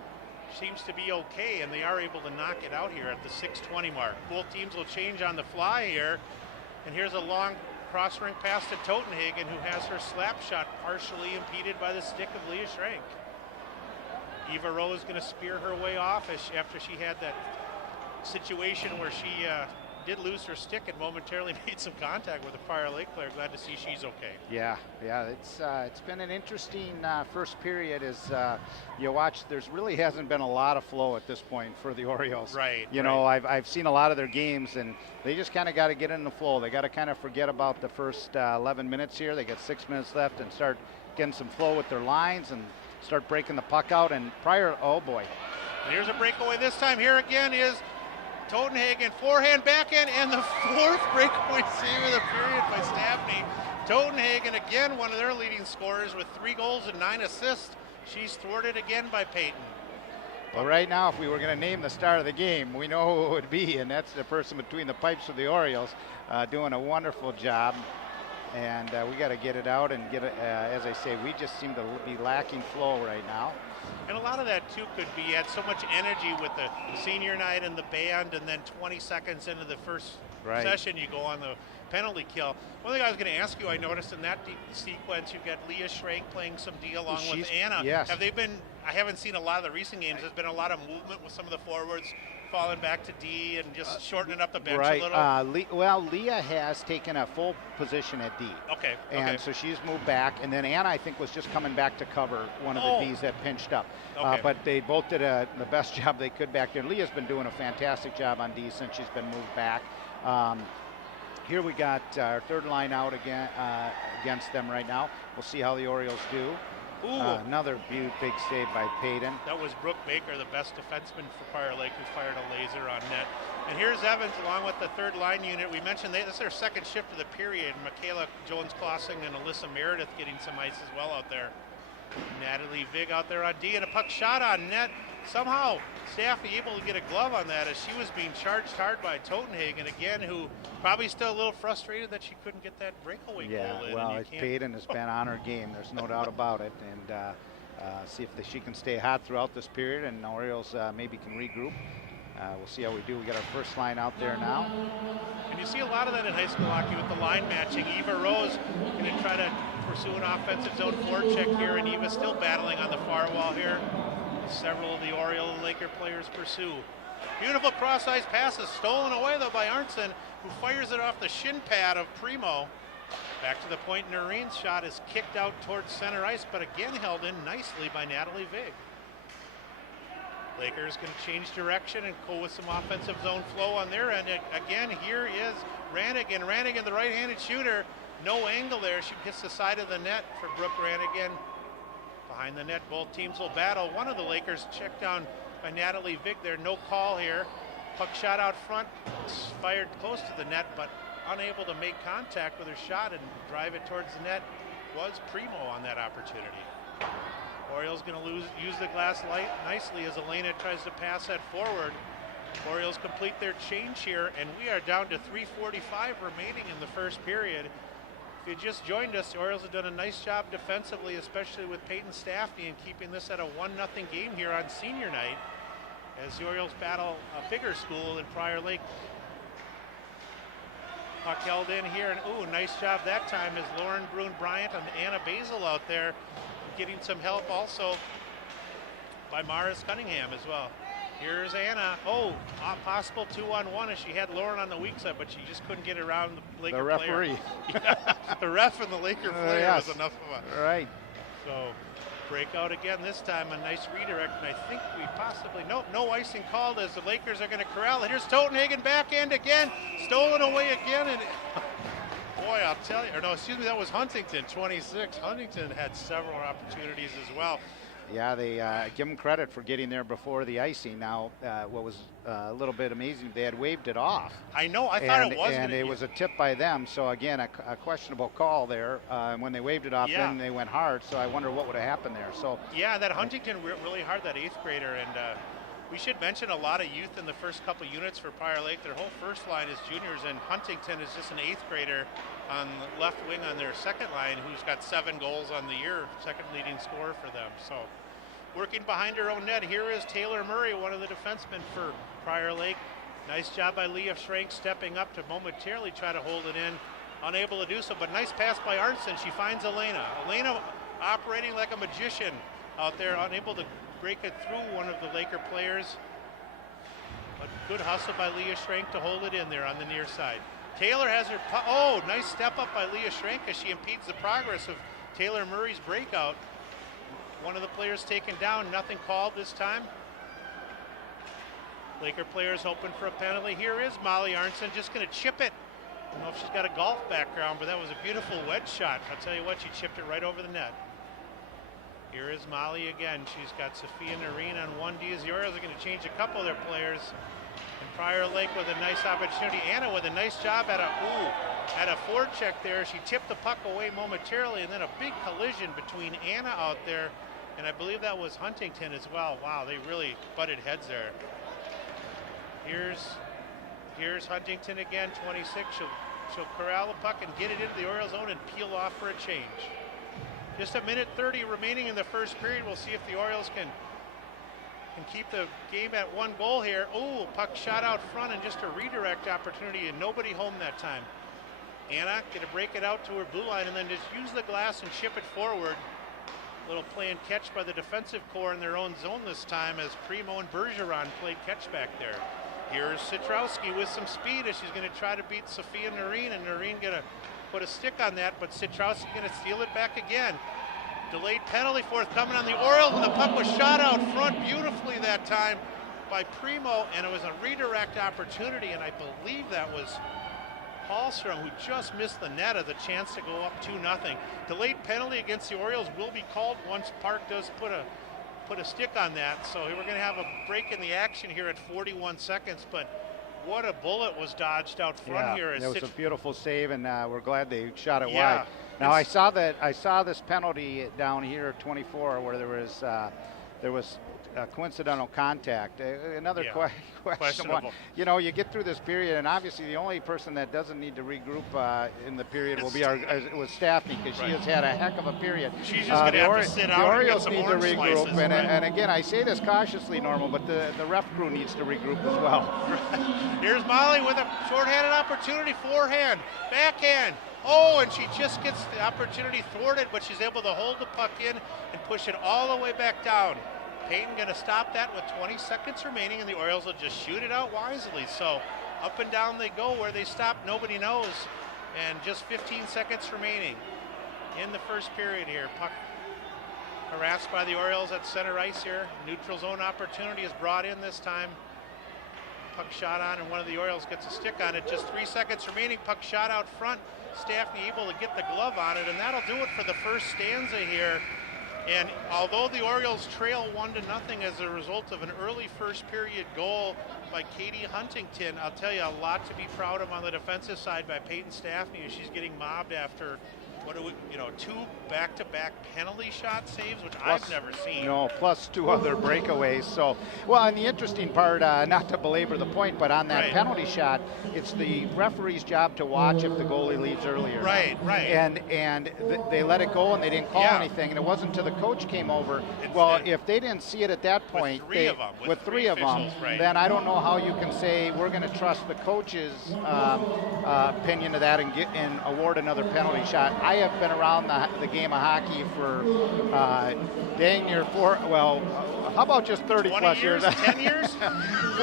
Seems to be okay, and they are able to knock it out here at the 6:20 mark. Both teams will change on the fly here, and here's a long cross-ring pass to Totenhagen, who has her slap shot partially impeded by the stick of Leah Schrank. Eva Rose going to spear her way off after she had that situation where she did lose her stick and momentarily made some contact with a Prior Lake player. Glad to see she's okay. Yeah, it's been an interesting first period as you watch. There's really hasn't been a lot of flow at this point for the Orioles. Right. You know, I've seen a lot of their games, and they just kind of got to get in the flow. They got to kind of forget about the first 11 minutes here. They got 6 minutes left and start getting some flow with their lines and start breaking the puck out. And Prior, oh boy. And here's a breakaway this time. Here again is Totenhagen, forehand, backhand, and the 4th breakaway save of the period by Staffney. Totenhagen, again, one of their leading scorers with 3 goals and 9 assists. She's thwarted again by Peyton. Well, right now, if we were going to name the star of the game, we know who it would be, and that's the person between the pipes of the Orioles, doing a wonderful job. And we got to get it out and get it, as I say, we just seem to be lacking flow right now. And a lot of that, too, could be you had so much energy with the senior night and the band, and then 20 seconds into the first session, you go on the penalty kill. One thing I was going to ask you, I noticed in that sequence, you've got Leah Schrank playing some D along with Anna. Yes. Have they been I haven't seen a lot of the recent games. There's been a lot of movement with some of the forwards falling back to D and just shortening up the bench a little. Leah has taken a full position at D. Okay. And so she's moved back. And then Anna, I think, was just coming back to cover one of the Ds that pinched up. Okay. But they both did the best job they could back there. Leah's been doing a fantastic job on D since she's been moved back. Here we got our third line out again against them right now. We'll see how the Orioles do. Another big save by Payton. That was Brooke Baker, the best defenseman for Prior Lake, who fired a laser on net. And here's Evans along with the third line unit. We mentioned this is their second shift of the period. Michaela Jones-Klossing and Alyssa Meredith getting some ice as well out there. Natalie Vig out there on D, and a puck shot on net. Somehow Staffy able to get a glove on that as she was being charged hard by Totenhagen again, who probably still a little frustrated that she couldn't get that breakaway goal in. Well, Payton has been on her game. There's no doubt about it. And see if she can stay hot throughout this period, and the Orioles maybe can regroup. We'll see how we do. We got our first line out there now. And you see a lot of that in high school hockey with the line matching. Eva Rose going to try to pursue an offensive zone forecheck here, and Eva's still battling on the far wall here. Several of the Oriole and Laker players pursue. Beautiful cross-ice passes stolen away though by Arnson, who fires it off the shin pad of Primo. Back to the point, Noreen's shot is kicked out towards center ice, but again held in nicely by Natalie Vig. Lakers going to change direction and go with some offensive zone flow on their end. Again, here is Rannigan. Rannigan, the right-handed shooter. No angle there. She hits the side of the net for Brooke Rannigan. Behind the net, both teams will battle. One of the Lakers checked down by Natalie Vig there. No call here. Puck shot out front. Fired close to the net, but unable to make contact with her shot and drive it towards the net was Primo on that opportunity. Orioles going to use the glass light nicely as Elena tries to pass that forward. Orioles complete their change here, and we are down to 3:45 remaining in the first period. If you just joined us, the Orioles have done a nice job defensively, especially with Peyton Staffney, and keeping this at a 1-0 game here on senior night as the Orioles battle a bigger school in Prior Lake. Puck held in here, and nice job that time as Lauren Brune-Bryant and Anna Basil out there getting some help also by Maris Cunningham as well. Here's Anna. Possible 2-on-1 as she had Lauren on the weak side, but she just couldn't get around the Laker player. The referee. The ref and the Laker player yes. was enough of a... Right. So breakout again this time, a nice redirect, and I think we possibly... No icing called as the Lakers are going to corral it. Here's Totenhagen backhand again, stolen away again, and... Boy, I'll tell you, that was Huntington, 26. Huntington had several opportunities as well. Yeah, they give them credit for getting there before the icing. Now, what was a little bit amazing, they had waved it off. I know, I thought it was. And it was a tip by them, so again, a questionable call there. When they waved it off, then they went hard, so I wonder what would have happened there. So yeah, that Huntington really hard, that 8th grader, and we should mention a lot of youth in the first couple units for Prior Lake. Their whole first line is juniors, and Huntington is just an 8th grader on the left wing on their second line, who's got 7 goals on the year, second leading scorer for them. So working behind her own net, here is Taylor Murray, one of the defensemen for Prior Lake. Nice job by Leah Schrank stepping up to momentarily try to hold it in. Unable to do so, but nice pass by Arnson. She finds Elena. Elena operating like a magician out there, unable to break it through one of the Laker players. But good hustle by Leah Schrank to hold it in there on the near side. Taylor has her, nice step up by Leah Schrank as she impedes the progress of Taylor Murray's breakout. One of the players taken down, nothing called this time. Laker players hoping for a penalty. Here is Molly Arnson, just going to chip it. I don't know if she's got a golf background, but that was a beautiful wedge shot. I'll tell you what, she chipped it right over the net. Here is Molly again. She's got Sophia Noreen on 1D as the Orioles are going to change a couple of their players. And Prior Lake with a nice opportunity. Anna with a nice job at a forecheck there. She tipped the puck away momentarily, and then a big collision between Anna out there, and I believe that was Huntington as well. Wow, they really butted heads there. Here's Huntington again, 26. She'll corral the puck and get it into the Orioles zone and peel off for a change. Just a minute 30 remaining in the first period. We'll see if the Orioles can keep the game at 1 goal here. Puck shot out front and just a redirect opportunity, and nobody home that time. Anna going to break it out to her blue line and then just use the glass and chip it forward. Little play and catch by the defensive core in their own zone this time as Primo and Bergeron played catch back there. Here's Citrowski with some speed as she's going to try to beat Sophia Noreen, and Noreen going to put a stick on that, but Citrowski going to steal it back again. Delayed penalty forthcoming on the Orioles, and the puck was shot out front beautifully that time by Primo, and it was a redirect opportunity, and I believe that was Hallstrom, who just missed the net as a chance to go up 2-0. Delayed penalty against the Orioles will be called once Park does put a stick on that. So we're going to have a break in the action here at 41 seconds, but what a bullet was dodged out front here. It was a beautiful save, and we're glad they shot it Yeah, wide. Now I saw this penalty down here at 24 where there was coincidental contact. Another question. You know, you get through this period, and obviously the only person that doesn't need to regroup in the period will be was Staffney, because she has had a heck of a period. She's just going to have to sit out. The Orioles and need get to some regroup, slices, and again, I say this cautiously, Normal, but the ref crew needs to regroup as well. Here's Molly with a shorthanded opportunity, forehand, backhand. Oh, and she just gets the opportunity thwarted, but she's able to hold the puck in and push it all the way back down. Payton going to stop that with 20 seconds remaining, and the Orioles will just shoot it out wisely. So up and down they go. Where they stop, nobody knows. And just 15 seconds remaining in the first period here. Puck harassed by the Orioles at center ice here. Neutral zone opportunity is brought in this time. Puck shot on, and one of the Orioles gets a stick on it. Just 3 seconds remaining. Puck shot out front. Staffney able to get the glove on it, and that'll do it for the first stanza here. And although the Orioles trail 1-0 as a result of an early first period goal by Katie Huntington, I'll tell you, a lot to be proud of on the defensive side by Peyton Staffney, as she's getting mobbed after two back-to-back penalty shot saves, which I've never seen. Plus 2 other breakaways. So, well, and the interesting part, not to belabor the point, but on that penalty shot, it's the referee's job to watch if the goalie leaves earlier. Right. And they let it go, and they didn't call anything, and it wasn't until the coach came over. If they didn't see it at that point, with three of them, then I don't know how you can say we're going to trust the coach's opinion of that and award another penalty shot. I have been around the game of hockey for dang near how about just 30 plus years? 10 years?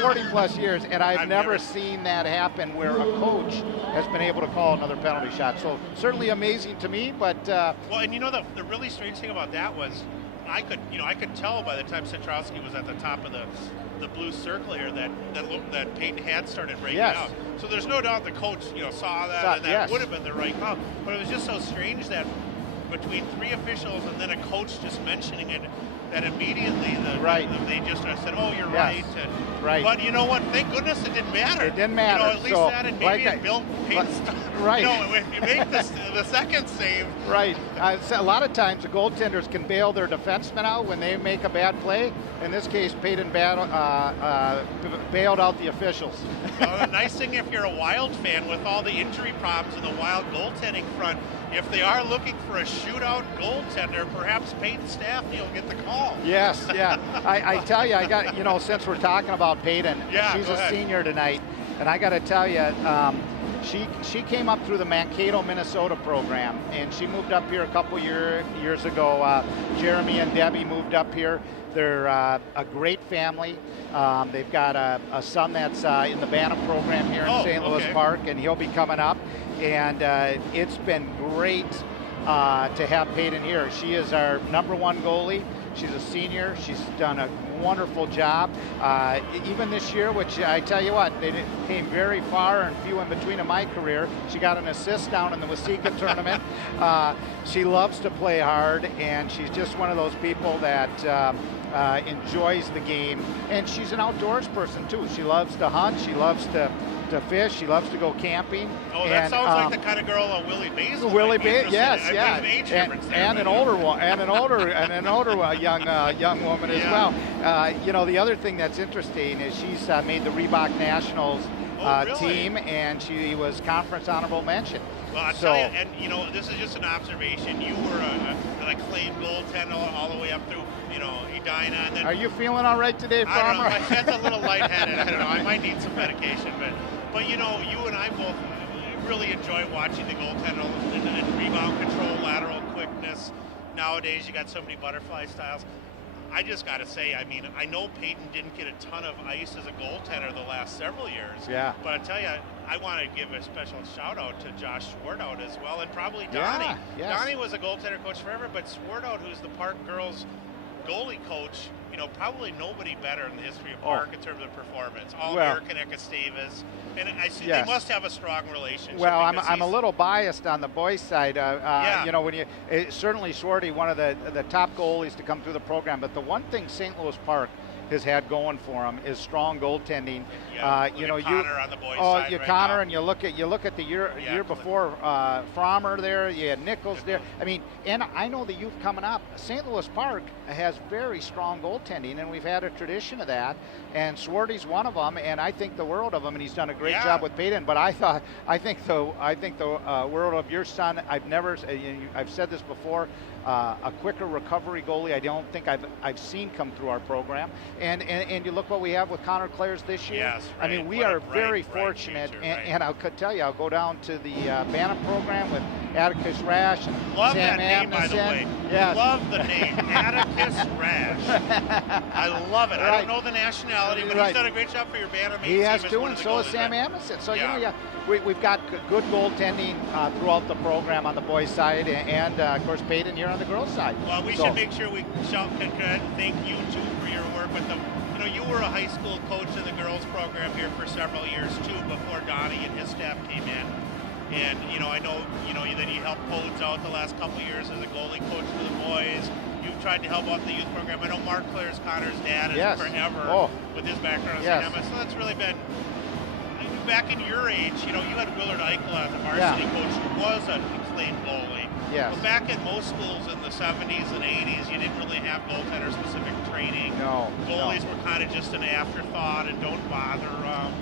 40 plus years, and I've never seen that happen where a coach has been able to call another penalty shot. So certainly amazing to me, but well, and the really strange thing about that was I could tell by the time Citrowski was at the top of the blue circle here that Peyton had started breaking out. So there's no doubt the coach saw that, and that would have been the right call. But it was just so strange that between 3 officials and then a coach just mentioning it, that immediately they just said, "Oh, you're right." And, right. But you know what? Thank goodness it didn't matter. It didn't matter. At least that, and maybe Bill Payton's. Right. If you make the second save. Right. A lot of times the goaltenders can bail their defensemen out when they make a bad play. In this case, Peyton bailed out the officials. Well, the nice thing, if you're a Wild fan, with all the injury problems in the Wild goaltending front, if they are looking for a shootout goaltender, perhaps Peyton Staffney will get the call. Yes, yeah. I tell you, I got, since we're talking about Peyton, she's a senior tonight, and I got to tell you, she came up through the Mankato, Minnesota program, and she moved up here a couple years ago. Jeremy and Debbie moved up here. They're a great family. They've got a son that's in the Bantam program here in St. Louis Park, and he'll be coming up. And it's been great to have Peyton here. She is our #1 goalie. She's a senior. She's done a wonderful job. Even this year, which I tell you what, they came very far and few in between in my career. She got an assist down in the Waseca tournament. She loves to play hard, and she's just one of those people that enjoys the game. And she's an outdoors person too. She loves to hunt. She loves to fish. She loves to go camping. Oh, that sounds like the kind of girl Willie Basil. Willie Basil, yes, yeah, an age difference there, and an older one, and an older young woman as well. The other thing that's interesting is she's made the Reebok Nationals team, and she was conference honorable mention. Well, I'll tell you, and this is just an observation. You were an acclaimed goaltender all the way up through, Edina. And then, are you feeling all right today, Farmer? I don't know. My head's a little lightheaded. I don't know. I might need some medication, but you and I both really enjoy watching the goaltender and rebound control, lateral quickness. nowadays you got so many butterfly styles. I just got to say, I mean, I know Peyton didn't get a ton of ice as a goaltender the last several years. Yeah. But I tell you, I want to give a special shout out to Josh Swartout as well, and probably Donnie. Yeah, yes. Donnie was a goaltender coach forever, but Swartout, who's the Park girls goalie coach, you know, probably nobody better in the history of Park in terms of performance. All-American at Gustavus. And I see they must have a strong relationship. Well, I'm a little biased on the boys' side. You know, when certainly Swarty, one of the top goalies to come through the program. But the one thing St. Louis Park has had going for them is strong goaltending. You know, Connor on the boys' side right Connor, now. and you look at the year before, Frommer there, you had Nichols there. I mean, and I know the youth coming up. St. Louis Park has very strong goaltending, and we've had a tradition of that. And Swarty's one of them, and I think the world of him, and he's done a great job with Peyton. But I think the world of your son. I've said this before. A quicker recovery goalie I don't think I've seen come through our program, and you look what we have with Connor Clares this year. Yes, I mean, we are very fortunate, and I could tell you, I'll go down to the Bantam program with Atticus Rash and Love Sam that name, by the way. Yes. Love the name, Atticus Rash. I love it. I don't know the nationality, but he's done a great job for your Bantam He has team too, and so is Sam Amundsen. So, you know, we've got good goaltending throughout the program on the boys' side, and of course, Peyton here on the girls' side. Well, we should make sure we thank you, too, for your work with them. You know, you were a high school coach in the girls' program here for several years, too, before Donnie and his staff came in. And, you know, I know, that you helped Podes out the last couple of years as a goalie coach for the boys. You've tried to help out the youth program. I know Mark Clare's Connor's dad is forever with his background as a so that's really been, back in your age, you had Willard Eichel as a varsity coach who was an acclaimed goalie. Yes. But back in most schools in the 70s and 80s, you didn't really have goaltender-specific training. No. Goalies were kind of just an afterthought and don't bother.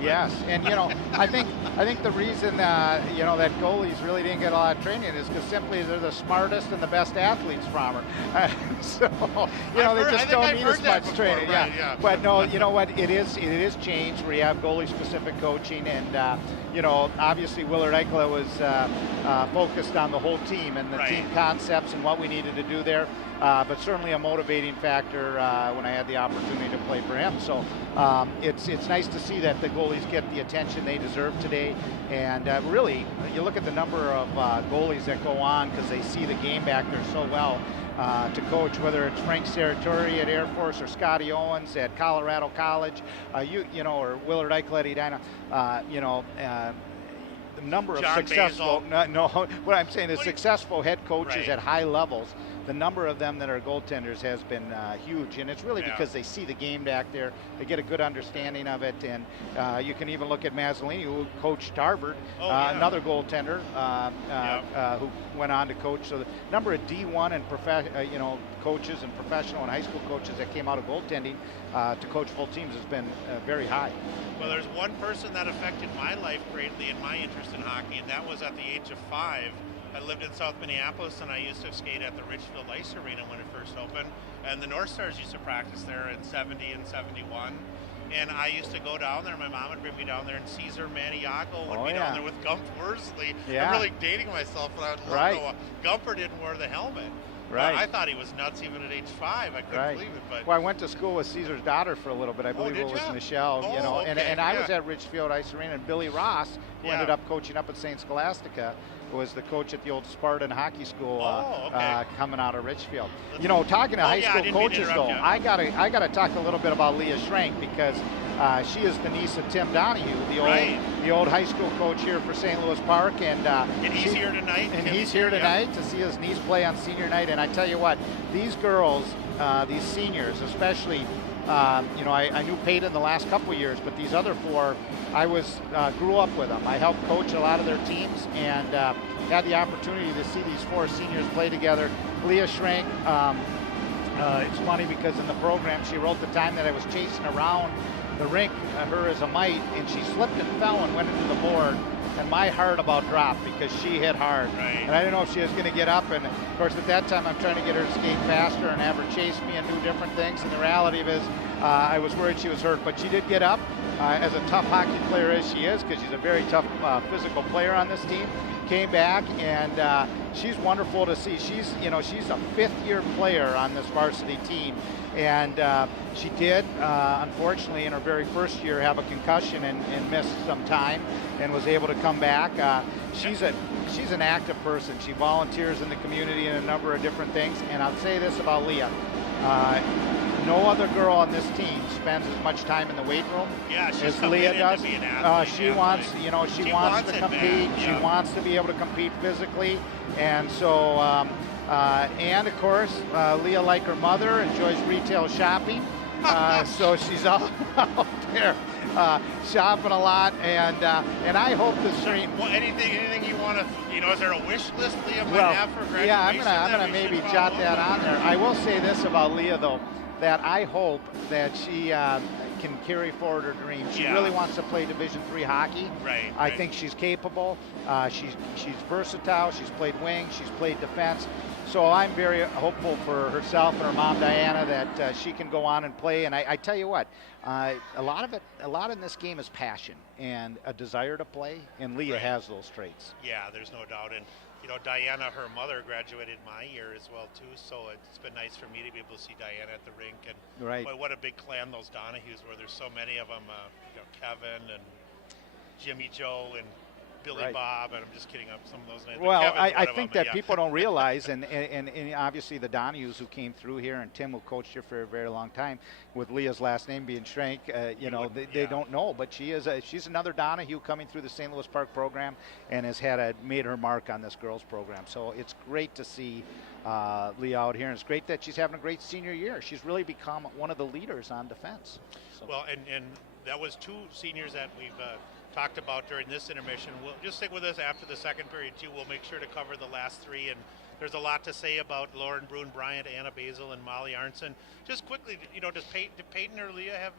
Yes, and I think the reason that goalies really didn't get a lot of training is because simply they're the smartest and the best athletes from her. So they just don't need as much training. Right, But no, you know what? It is changed where you have goalie-specific coaching, and obviously Willard Eichel was focused on the whole team and the team concepts and what we needed to do there. But certainly a motivating factor when I had the opportunity to play for him. So it's nice to see that the goalies get the attention they deserve today. And really, you look at the number of goalies that go on because they see the game back there so well to coach, whether it's Frank Serratori at Air Force or Scotty Owens at Colorado College, or Willard Eichel at Edina, the number of successful, what I'm saying is successful head coaches at high levels. The number of them that are goaltenders has been huge, and it's really because they see the game back there. They get a good understanding of it, and you can even look at Mazzolini, who coached Harvard, another goaltender who went on to coach. So the number of D1 and coaches and professional and high school coaches that came out of goaltending to coach full teams has been very high. Well, there's one person that affected my life greatly in my interest in hockey, and that was at the age of 5. I lived in South Minneapolis, and I used to skate at the Richfield Ice Arena when it first opened. And the North Stars used to practice there in 70 and 71. And I used to go down there. My mom would bring me down there, and Caesar Maniago would be down there with Gump Worsley. I'm really dating myself, but I would Gumper didn't wear the helmet. Right. I thought he was nuts even at age 5. I couldn't believe it. But I went to school with Caesar's daughter for a little bit. I believe it was Michelle. And I was at Richfield Ice Arena, and Billy Ross, who ended up coaching up at St. Scholastica, was the coach at the old Spartan Hockey School coming out of Richfield. Talking to high school coaches, though, I gotta talk a little bit about Leah Schrank, because she is the niece of Tim Donahue, the old high school coach here for St. Louis Park, and he's here tonight. And he's here tonight to see his niece play on senior night. And I tell you what, these girls, these seniors, especially. I knew Peyton the last couple of years, but these other 4, I grew up with them. I helped coach a lot of their teams, and had the opportunity to see these 4 seniors play together. Leah Schrank, it's funny because in the program she wrote the time that I was chasing around the rink, her as a mite, and she slipped and fell and went into the board. And my heart about dropped because she hit hard. And I didn't know if she was going to get up. And, of course, at that time, I'm trying to get her to skate faster and have her chase me and do different things. And the reality of it is I was worried she was hurt. But she did get up. as a tough hockey player as she is, because she's a very tough physical player on this team, came back, and she's wonderful to see. She's a fifth-year player on this varsity team, and she did, unfortunately, in her very first year, have a concussion and missed some time, and was able to come back. She's an active person. She volunteers in the community in a number of different things, and I'll say this about Leah. No other girl on this team spends as much time in the weight room as Leah does. She wants to compete. She wants to be able to compete physically, and so and of course, Leah, like her mother, enjoys retail shopping. So she's out there shopping a lot, and I hope the stream. Well, anything you want to, is there a wish list Leah might have for graduation? Yeah, I'm gonna maybe jot that on there. I will say this about Leah though, that I hope that she can carry forward her dreams. She really wants to play Division III hockey. Right. I think she's capable. She's versatile. She's played wing. She's played defense. So I'm very hopeful for herself and her mom Diana that she can go on and play. And I tell you what, a lot in this game is passion and a desire to play. And Leah has those traits. Yeah, there's no doubt. And Diana, her mother, graduated my year as well too. So it's been nice for me to be able to see Diana at the rink. And boy, what a big clan those Donahues were. There's so many of them. Kevin and Jimmy Joe and Billy Bob, and I'm just kidding up some of those names. Well, I think that people don't realize, and obviously the Donahues who came through here, and Tim, who coached here for a very long time, with Leah's last name being Schrank, they don't know, but she's another Donahue coming through the St. Louis Park program, and has made her mark on this girls program. So it's great to see Leah out here, and it's great that she's having a great senior year. She's really become one of the leaders on defense. So. Well, and that was two seniors that we've talked about during this intermission. We'll just stick with us after the second period too. We'll make sure to cover the last three, and there's a lot to say about Lauren Brune Bryant, Anna Basil, and Molly Arnson. Just quickly, does Peyton or Leah have,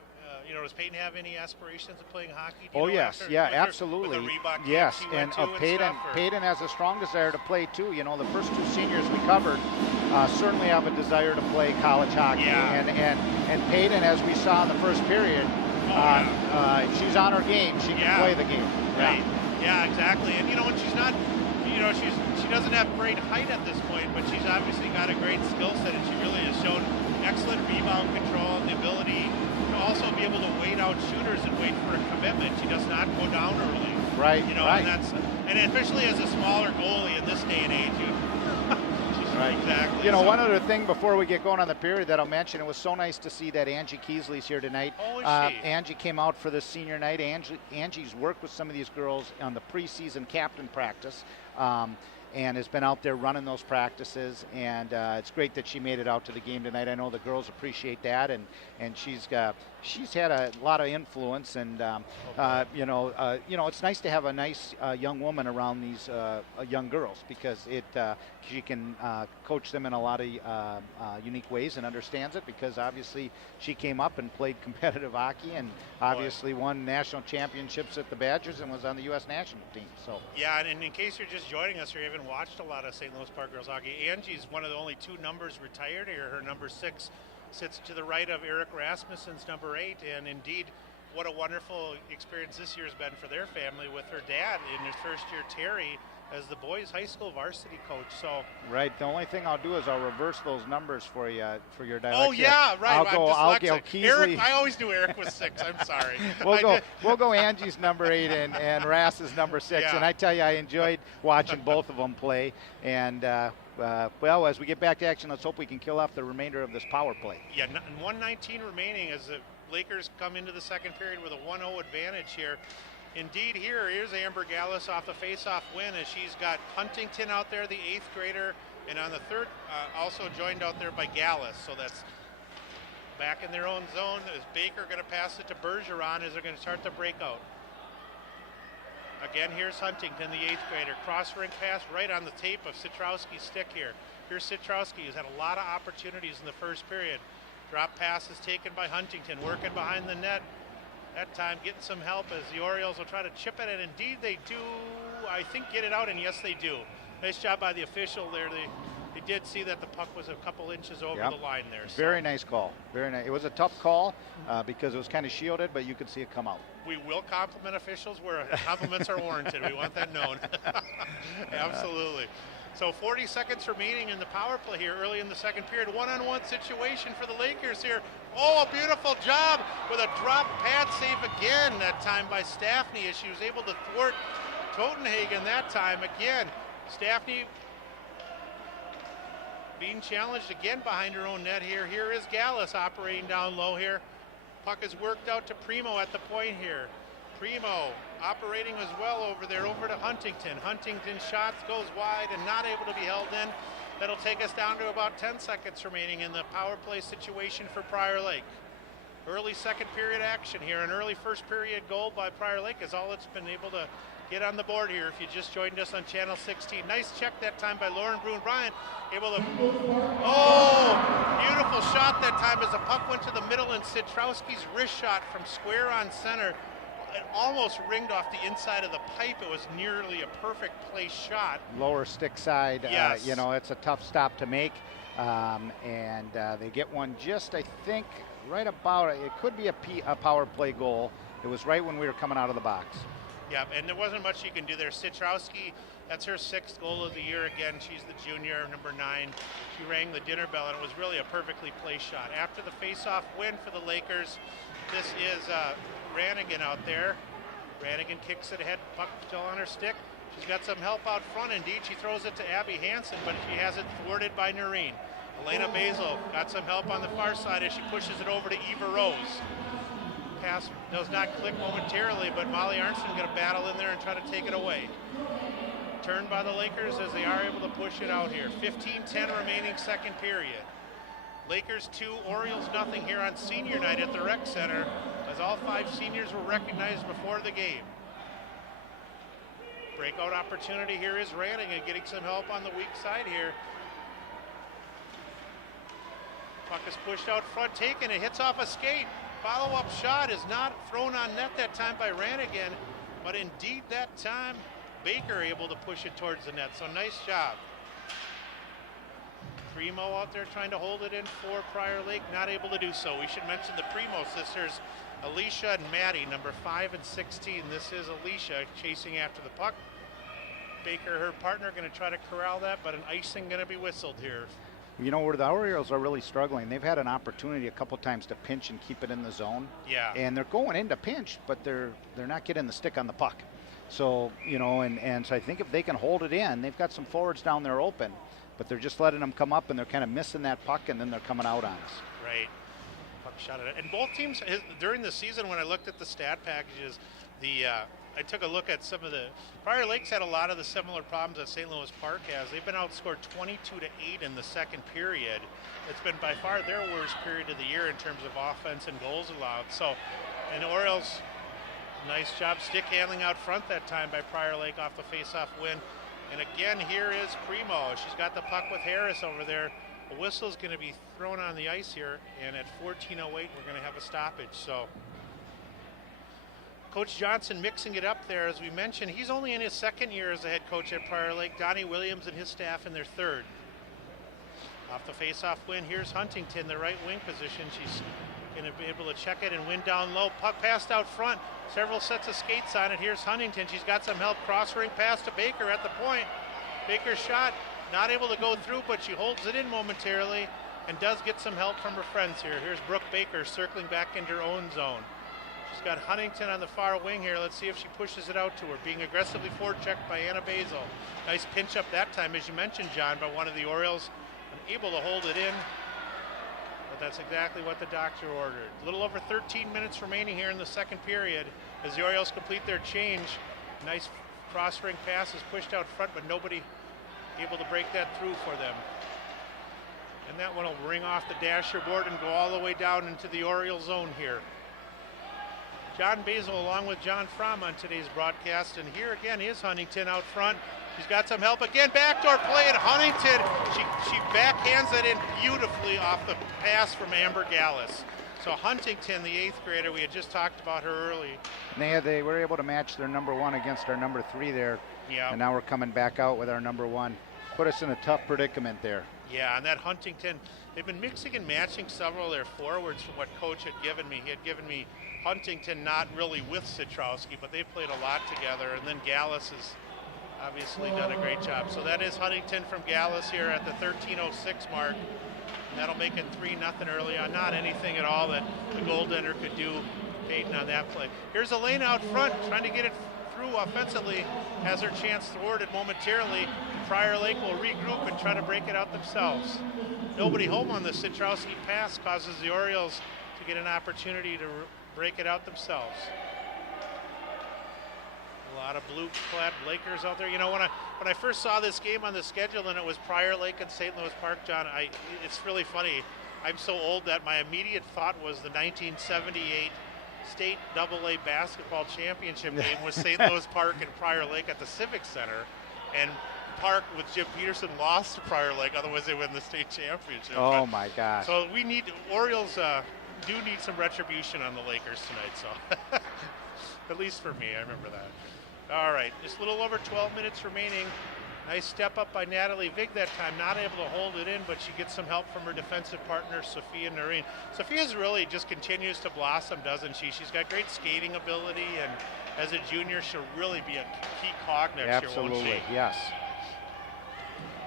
does Peyton have any aspirations of playing hockey? Yes, absolutely. Yes, and Peyton has a strong desire to play too. The first two seniors we covered certainly have a desire to play college hockey, and Peyton, as we saw in the first period, she's on her game. She can play the game. Right. Yeah, exactly. And when she's not, she doesn't have great height at this point, but she's obviously got a great skill set, and she really has shown excellent rebound control and the ability to also be able to wait out shooters and wait for a commitment. She does not go down early. Right. And especially as a smaller goalie in this day and age, Right. Exactly. One other thing before we get going on the period that I'll mention, it was so nice to see that Angie Keesley's here tonight. Oh, is she? Angie came out for the senior night. Angie's worked with some of these girls on the preseason captain practice. And has been out there running those practices, and it's great that she made it out to the game tonight. I know the girls appreciate that, and she's had a lot of influence, and it's nice to have a nice young woman around these young girls, because she can coach them in a lot of unique ways and understands it, because obviously she came up and played competitive hockey and obviously won national championships at the Badgers and was on the U.S. national team. So and in case you're just joining us or you haven't watched a lot of St. Louis Park girls hockey, Angie's one of the only two numbers retired here. Her number 6 sits to the right of Eric Rasmussen's number 8, and indeed, what a wonderful experience this year has been for their family with her dad in his first year, Terry, as the boys' high school varsity coach. So right, the only thing I'll do is I'll reverse those numbers for you for your dyslexia. Oh yeah, right. I'll go Keesley. Eric, I always knew Eric was 6. I'm sorry. We'll go Angie's number 8 and Rass's number 6. Yeah. And I tell you, I enjoyed watching both of them play. And well, as we get back to action, let's hope we can kill off the remainder of this power play. Yeah, 1:19 remaining as the Lakers come into the second period with a 1-0 advantage here. Indeed, here's Amber Gallus off the face-off win, as she's got Huntington out there, the 8th grader, and on the third, also joined out there by Gallus. So that's back in their own zone. Is Baker going to pass it to Bergeron as they're going to start the breakout? Again, here's Huntington, the 8th grader. Cross-rink pass right on the tape of Citrowski's stick here. Here's Citrowski, who's had a lot of opportunities in the first period. Drop pass is taken by Huntington, working behind the net. That time getting some help as the Orioles will try to chip it, and indeed they do, I think, get it out, and yes they do. Nice job by the official there. They did see that the puck was a couple inches over the line there. So. Very nice call. Very nice. It was a tough call because it was kind of shielded, but you could see it come out. We will compliment officials where compliments are warranted. We want that known. Absolutely. So 40 seconds remaining in the power play here early in the second period. One-on-one situation for the Lakers here. Oh, a beautiful job with a drop pad save again, that time by Staffney, as she was able to thwart Totenhagen that time. Again, Staffney being challenged again behind her own net here. Here is Gallus operating down low here. Puck is worked out to Primo at the point here. Primo operating as well over there, over to Huntington. Huntington shots goes wide and not able to be held in. That'll take us down to about 10 seconds remaining in the power play situation for Prior Lake. Early second period action here. An early first period goal by Prior Lake is all it's been able to get on the board here if you just joined us on Channel 16. Nice check that time by Lauren Brune-Bryant. Able to, beautiful shot that time as the puck went to the middle and Citrowski's wrist shot from square on center. It almost ringed off the inside of the pipe. It was nearly a perfect place shot. Lower stick side, yes. You know, it's a tough stop to make. And they get one just, I think, right about, it could be a power play goal. It was right when we were coming out of the box. Yeah, and there wasn't much you can do there. Citrowski, that's her 6th goal of the year. Again, she's the junior, number 9. She rang the dinner bell, and it was really a perfectly placed shot. After the face-off win for the Lakers, this is Ranigan out there. Ranigan kicks it ahead, puck still on her stick. She's got some help out front, indeed. She throws it to Abby Hansen, but she has it thwarted by Noreen. Elena Basil got some help on the far side as she pushes it over to Eva Rose. Pass does not click momentarily, but Molly Arnson going to battle in there and try to take it away. Turned by the Lakers as they are able to push it out here. 15-10 remaining second period. Lakers 2, Orioles nothing here on senior night at the Rec Center, as all 5 seniors were recognized before the game. Breakout opportunity here is Ranigan getting some help on the weak side here. Puck is pushed out front, taken, it hits off a skate. Follow-up shot is not thrown on net that time by Ranigan, but indeed that time Baker able to push it towards the net, so nice job. Primo out there trying to hold it in for Prior Lake, not able to do so. We should mention the Primo sisters, Alicia and Maddie, number 5 and 16. This is Alicia chasing after the puck. Baker, her partner, going to try to corral that, but an icing going to be whistled here. You know, where the Orioles are really struggling, they've had an opportunity a couple times to pinch and keep it in the zone. Yeah. And they're going in to pinch, but they're not getting the stick on the puck. So, you know, and so I think if they can hold it in, they've got some forwards down there open, but they're just letting them come up and they're kind of missing that puck and then they're coming out on us. Right. Puck shot at it. And both teams, during the season when I looked at the stat packages, I took a look at some of the, Prior Lakes had a lot of the similar problems that St. Louis Park has. They've been outscored 22-8 in the second period. It's been by far their worst period of the year in terms of offense and goals allowed. So, and the Orioles, nice job stick handling out front that time by Prior Lake off the face-off win. And again, here is Primo. She's got the puck with Harris over there. A whistle is going to be thrown on the ice here, and at 14:08, we're going to have a stoppage. So, Coach Johnson mixing it up there, as we mentioned. He's only in his 2nd year as a head coach at Prior Lake. Donnie Williams and his staff in their 3rd. Off the face-off win, here's Huntington, the right wing position. She's going to be able to check it and win down low. Puck passed out front. Several sets of skates on it. Here's Huntington. She's got some help. Cross-ring pass to Baker at the point. Baker's shot not able to go through, but she holds it in momentarily and does get some help from her friends here. Here's Brooke Baker circling back into her own zone. She's got Huntington on the far wing here. Let's see if she pushes it out to her. Being aggressively forechecked by Anna Basil. Nice pinch up that time, as you mentioned, John, by one of the Orioles. Able to hold it in. But that's exactly what the doctor ordered. A little over 13 minutes remaining here in the second period as the Orioles complete their change. Nice cross-ring pass is pushed out front, but nobody able to break that through for them. And that one will ring off the dasher board and go all the way down into the Oriole zone here. John Basil along with John Fromm on today's broadcast. And here again is Huntington out front. She's got some help again. Backdoor play at Huntington. She backhands it in beautifully off the pass from Amber Gallus. So Huntington, the 8th grader, we had just talked about her early. And they were able to match their number 1 against our number 3 there. Yeah. And now we're coming back out with our number 1. put us in a tough predicament there. Yeah, and that Huntington, they've been mixing and matching several of their forwards from what Coach had given me. He had given me Huntington not really with Citrowski, but they've played a lot together. And then Gallus has obviously done a great job. So that is Huntington from Gallus here at the 13:06 mark. And that'll make it 3-0 early on. Not anything at all that the goaltender could do, Peyton, on that play. Here's Elena out front trying to get it through offensively. Has her chance thwarted momentarily. Prior Lake will regroup and try to break it out themselves. Nobody home on the Citrowski pass causes the Orioles to get an opportunity to break it out themselves. A lot of blue-clad Lakers out there. You know, when I first saw this game on the schedule and it was Prior Lake and St. Louis Park, John, it's really funny. I'm so old that my immediate thought was the 1978 State AA basketball championship game with St. Louis Park and Prior Lake at the Civic Center, and Park with Jim Peterson lost to Prior Lake, otherwise they win the state championship. Oh my gosh. So Orioles do need some retribution on the Lakers tonight, so at least for me, I remember that. All right, just a little over 12 minutes remaining. Nice step up by Natalie Vig that time, not able to hold it in, but she gets some help from her defensive partner, Sophia Noreen. Sophia's really just continues to blossom, doesn't she? She's got great skating ability, and as a junior, she'll really be a key cog next year, won't she? Absolutely, yes.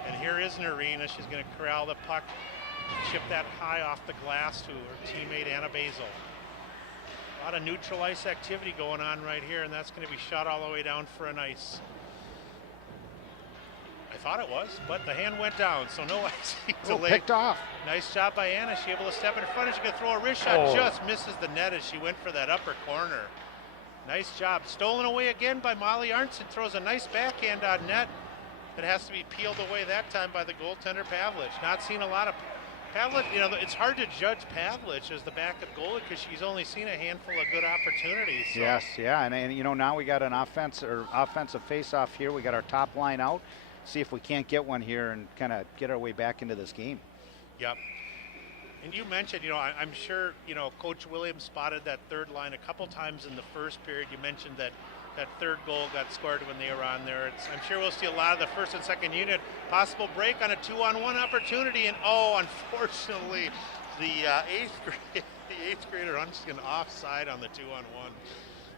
And here is Noreen, as she's going to corral the puck, chip that high off the glass to her teammate Anna Basil. A lot of neutral ice activity going on right here, and that's going to be shot all the way down for an ice. I thought it was, but the hand went down, so no icing delay. Picked off. Nice job by Anna. She able to step in front, and she's going to throw a wrist shot. Just misses the net as she went for that upper corner. Nice job. Stolen away again by Molly Arntzen. Throws a nice backhand on net. It has to be peeled away that time by the goaltender Pavlich. Not seen a lot of Pavlich. You know, it's hard to judge Pavlich as the backup goalie because she's only seen a handful of good opportunities. So. Yes, yeah, and you know, now we got an offensive face-off here. We got our top line out. See if we can't get one here and kind of get our way back into this game. Yep. And you mentioned, you know, I'm sure, you know, Coach Williams spotted that third line a couple times in the first period. You mentioned that third goal got scored when they were on there. I'm sure we'll see a lot of the first and second unit. Possible break on a 2-on-1 opportunity, and unfortunately, the eighth grader Huntskin offside on the 2-on-1.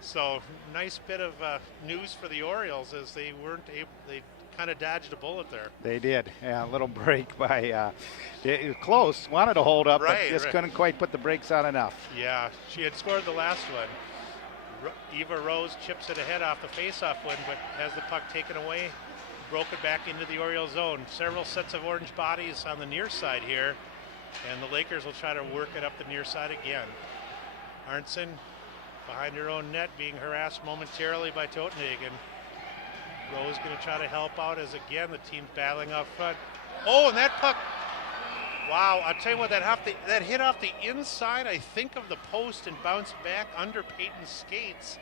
So nice bit of news for the Orioles as they weren't able. They kind of dodged a bullet there. They did. Yeah, a little break by close. Wanted to hold up, but just couldn't quite put the brakes on enough. Yeah, she had scored the last one. Eva Rose chips it ahead off the faceoff win, but has the puck taken away, broke it back into the Orioles zone. Several sets of orange bodies on the near side here, and the Lakers will try to work it up the near side again. Arntzen behind her own net, being harassed momentarily by Totenhagen. Rose going to try to help out as again the team's battling up front. Oh, and that puck, wow, I'll tell you what, that hit off the inside, I think, of the post and bounced back under Peyton's skates.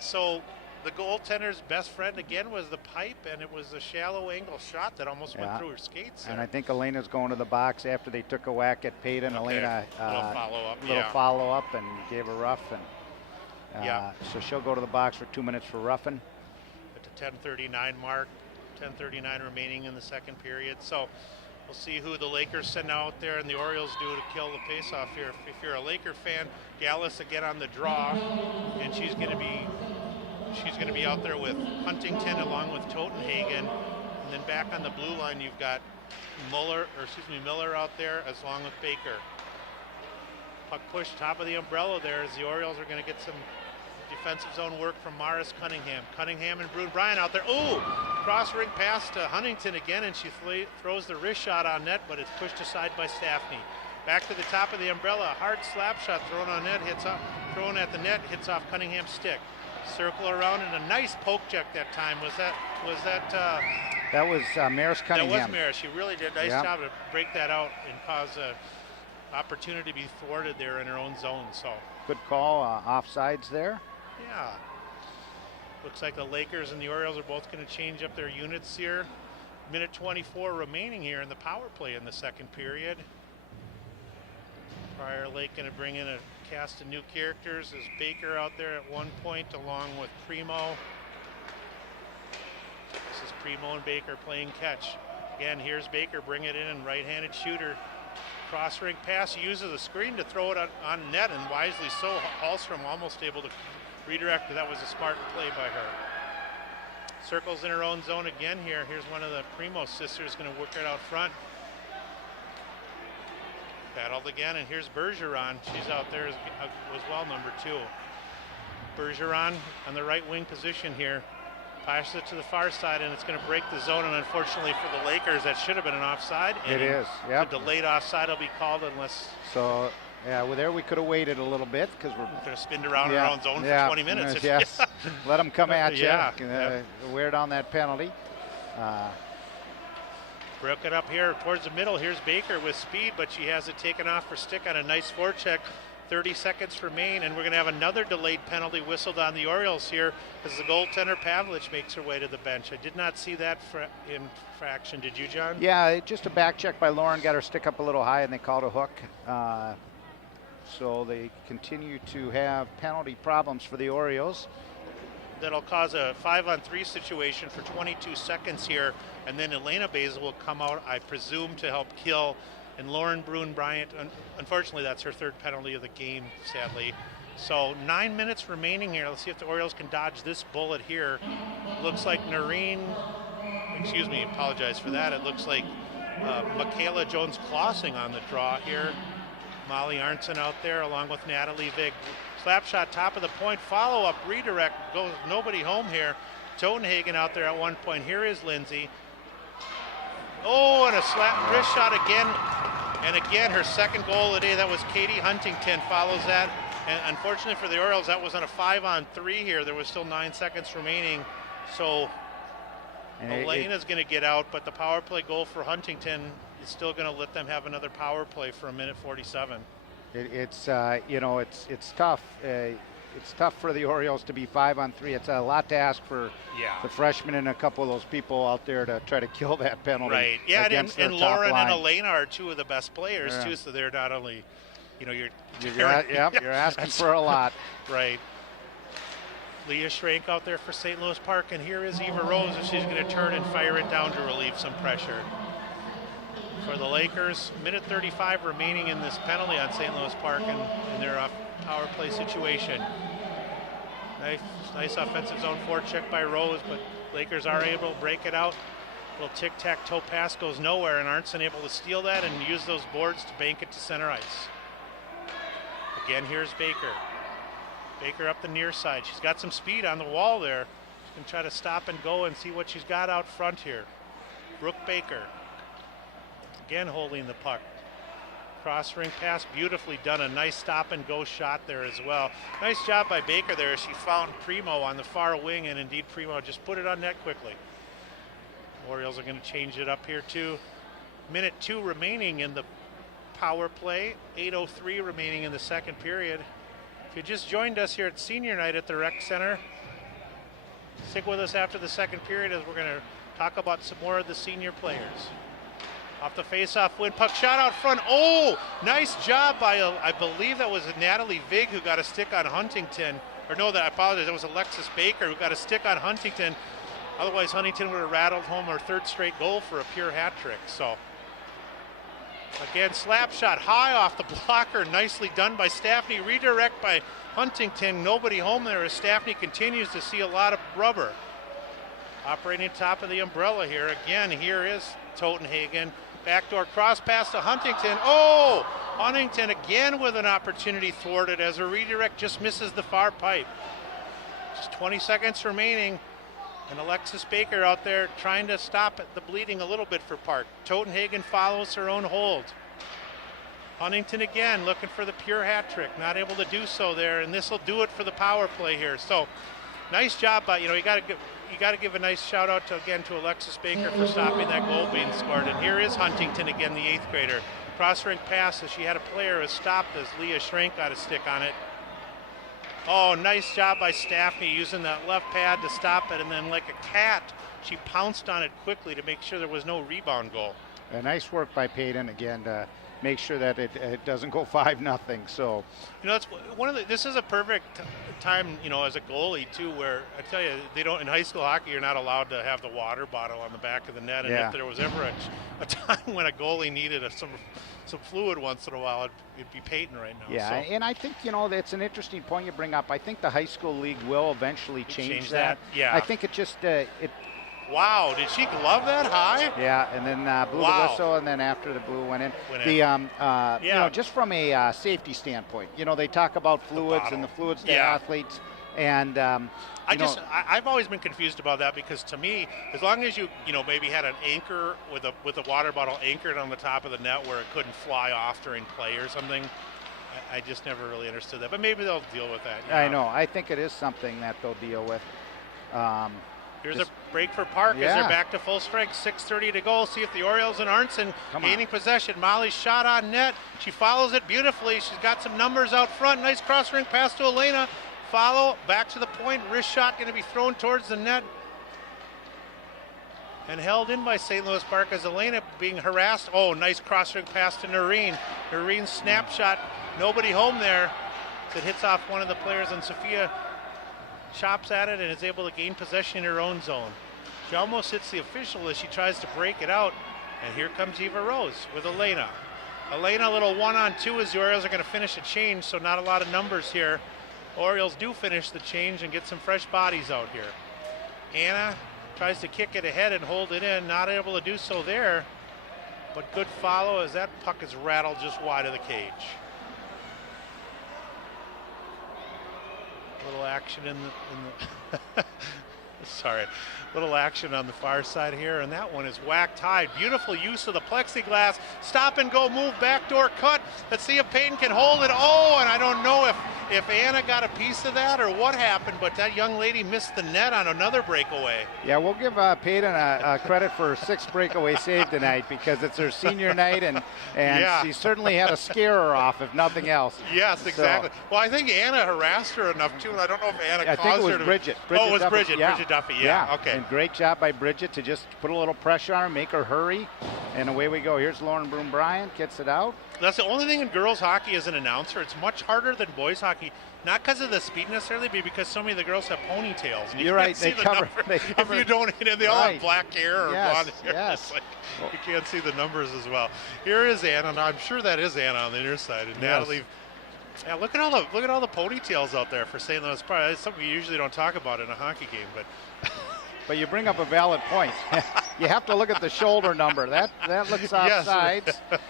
So the goaltender's best friend again was the pipe, and it was a shallow angle shot that almost went through her skates there. And I think Elena's going to the box after they took a whack at Peyton. Okay. Elena little follow up and gave a rough, and so she'll go to the box for 2 minutes for roughing. At the 10:39 mark, 10:39 remaining in the second period. So we'll see who the Lakers send out there and the Orioles do to kill the faceoff here. If you're a Laker fan, Gallus again on the draw, and she's going to be out there with Huntington along with Totenhagen, and then back on the blue line you've got Miller out there as long with Baker. Puck push top of the umbrella there as the Orioles are going to get some defensive zone work from Morris Cunningham. Cunningham and Brune Bryan out there. Ooh, cross ring pass to Huntington again, and she throws the wrist shot on net, but it's pushed aside by Staffney. Back to the top of the umbrella, hard slap shot thrown on net, thrown at the net, hits off Cunningham's stick. Circle around and a nice poke check that time. That was Maris Cunningham. That was Maris. She really did a nice job to break that out and cause an opportunity to be thwarted there in her own zone. So good call, offsides there. Yeah. Looks like the Lakers and the Orioles are both going to change up their units here. Minute 24 remaining here in the power play in the second period. Prior Lake going to bring in a cast of new characters. There's Baker out there at one point along with Primo. This is Primo and Baker playing catch. Again, here's Baker, bring it in, right-handed shooter. Cross-ring pass, uses a screen to throw it on net, and wisely so. Hallstrom almost able to redirect. That was a smart play by her. Circles in her own zone again here. Here's one of the Primo sisters going to work it out front. Battled again, and here's Bergeron. She's out there as well, number 2. Bergeron on the right wing position here. Passes it to the far side, and it's going to break the zone, and unfortunately for the Lakers, that should have been an offside. It is, yeah. The delayed offside will be called unless... So, yeah, well, there we could have waited a little bit because we're going to spin around our own zone for 20 minutes. Yes, let them come at you. Yeah. Wear down that penalty. Broke it up here towards the middle. Here's Baker with speed, but she has it taken off her stick on a nice forecheck. 30 seconds remain, and we're going to have another delayed penalty whistled on the Orioles here as the goaltender Pavlich makes her way to the bench. I did not see that infraction. Did you, John? Yeah, just a back check by Lauren. Got her stick up a little high, and they called a hook. So they continue to have penalty problems for the Orioles. That'll cause a 5-on-3 situation for 22 seconds here, and then Elena Basil will come out, I presume, to help kill. And Lauren Bruin Bryant, unfortunately, that's her 3rd penalty of the game, sadly. So 9 minutes remaining here. Let's see if the Orioles can dodge this bullet here. Looks like apologize for that. It looks like Michaela Jones-Clausing on the draw here. Molly Arntzen out there along with Natalie Vig. Slap shot, top of the point, follow-up, redirect, goes nobody home here. Totenhagen out there at one point. Here is Lindsay. Oh, and a slap wrist shot again. And again, her 2nd goal of the day. That was Katie Huntington follows that. And unfortunately for the Orioles, that was on a 5-on-3 here. There was still 9 seconds remaining. So Elena's going to get out, but the power play goal for Huntington is still going to let them have another power play for 1:47. It's tough. It's tough for the Orioles to be 5-on-3. It's a lot to ask for the freshmen and a couple of those people out there to try to kill that penalty. Right. Yeah, and Lauren line. and Elena are 2 of the best players too. So they're not only, you're asking for a lot. Right. Leah Schrank out there for St. Louis Park, and here is Eva Rose, and she's going to turn and fire it down to relieve some pressure. For the Lakers, 1:35 remaining in this penalty on St. Louis Park in their power play situation. Nice offensive zone forecheck by Rose, but Lakers are able to break it out. Little tic-tac-toe pass goes nowhere, and Arntzen able to steal that and use those boards to bank it to center ice. Again, here's Baker. Baker up the near side. She's got some speed on the wall there. She can try to stop and go and see what she's got out front here. Brooke Baker. Again holding the puck. Cross ring pass, beautifully done. A nice stop and go shot there as well. Nice job by Baker there. She found Primo on the far wing, and indeed Primo just put it on net quickly. Orioles are going to change it up here too. 1:02 remaining in the power play. 8:03 remaining in the 2nd period. If you just joined us here at Senior Night at the Rec Center, stick with us after the 2nd period as we're going to talk about some more of the senior players. Off the face-off win, puck shot out front. Oh, nice job by, I believe that was Natalie Vig who got a stick on Huntington. Or no, I apologize, that was Alexis Baker who got a stick on Huntington. Otherwise, Huntington would have rattled home her 3rd straight goal for a pure hat trick. So, again, slap shot high off the blocker. Nicely done by Staffney. Redirect by Huntington. Nobody home there as Staffney continues to see a lot of rubber. Operating top of the umbrella here. Again, here is Totenhagen. Backdoor cross pass to Huntington. Oh! Huntington again with an opportunity thwarted as a redirect just misses the far pipe. Just 20 seconds remaining. And Alexis Baker out there trying to stop the bleeding a little bit for Park. Totenhagen follows her own hold. Huntington again looking for the pure hat trick. Not able to do so there, and this will do it for the power play here. So nice job by, you got to give a nice shout out to Alexis Baker for stopping that goal being scored. And here is Huntington again, the 8th grader. Cross ring pass as she had a player was stopped as Leah Schrank got a stick on it. Oh, nice job by Staffney using that left pad to stop it, and then like a cat, she pounced on it quickly to make sure there was no rebound goal. Nice work by Peyton again to make sure that it doesn't go 5-0. So, that's one of the. This is a perfect time, as a goalie too, where I tell you, they don't in high school hockey. You're not allowed to have the water bottle on the back of the net, and if there was ever a time when a goalie needed some fluid once in a while, it'd be Peyton right now. Yeah, so. And I think, that's an interesting point you bring up. I think the high school league will eventually change that. Yeah. I think it just Wow, did she glove that high? Yeah, and then blew the whistle, and then after the blue went in. Just from a safety standpoint, they talk about fluids and the fluids to athletes, and I've always been confused about that, because to me, as long as you maybe had an anchor with a water bottle anchored on the top of the net where it couldn't fly off during play or something, I just never really understood that. But maybe they'll deal with that. I know. I think it is something that they'll deal with. Here's a break for Park as they're back to full strength. 6:30 to go. See if the Orioles and Arnson gaining possession. Molly's shot on net. She follows it beautifully. She's got some numbers out front. Nice cross-ring pass to Elena. Follow back to the point. Wrist shot going to be thrown towards the net. And held in by St. Louis Park as Elena being harassed. Oh, nice cross-ring pass to Noreen. Noreen's snapshot. Nobody home there. It hits off one of the players, and Sophia chops at it and is able to gain possession in her own zone. She almost hits the official as she tries to break it out. And here comes Eva Rose with Elena. Elena, a little 1-on-2 as the Orioles are going to finish a change, so not a lot of numbers here. Orioles do finish the change and get some fresh bodies out here. Anna tries to kick it ahead and hold it in, not able to do so there, but good follow as that puck is rattled just wide of the cage. Little action in the sorry, little action on the far side here, and that one is whacked high. Beautiful use of the plexiglass. Stop and go move, backdoor cut. Let's see if Peyton can hold it. Oh, and I don't know if Anna got a piece of that or what happened, but that young lady missed the net on another breakaway. Yeah, we'll give Peyton a credit for her 6th breakaway save tonight, because it's her senior night, and she certainly had a scarer off, if nothing else. Yes, exactly. So, well, I think Anna harassed her enough too, and I don't know if Anna caused her to. I think it was Bridget. Oh, it was Bridget. Bridget Duffy. Yeah. Okay. And great job by Bridget to just put a little pressure on her, make her hurry, and away we go. Here's Lauren Broom-Bryant, gets it out. That's the only thing in girls hockey as an announcer. It's much harder than boys hockey, not because of the speed necessarily, but because so many of the girls have ponytails. And You're right. They cover. If you don't, they all have black hair or blonde hair. Yes. You can't see the numbers as well. Here is Anna, and I'm sure that is Anna on the near side. And Natalie. Yeah, look at all the ponytails out there for St. Louis Park. That's something you usually don't talk about in a hockey game, but. But you bring up a valid point. You have to look at the shoulder number. That looks offsides. Yes.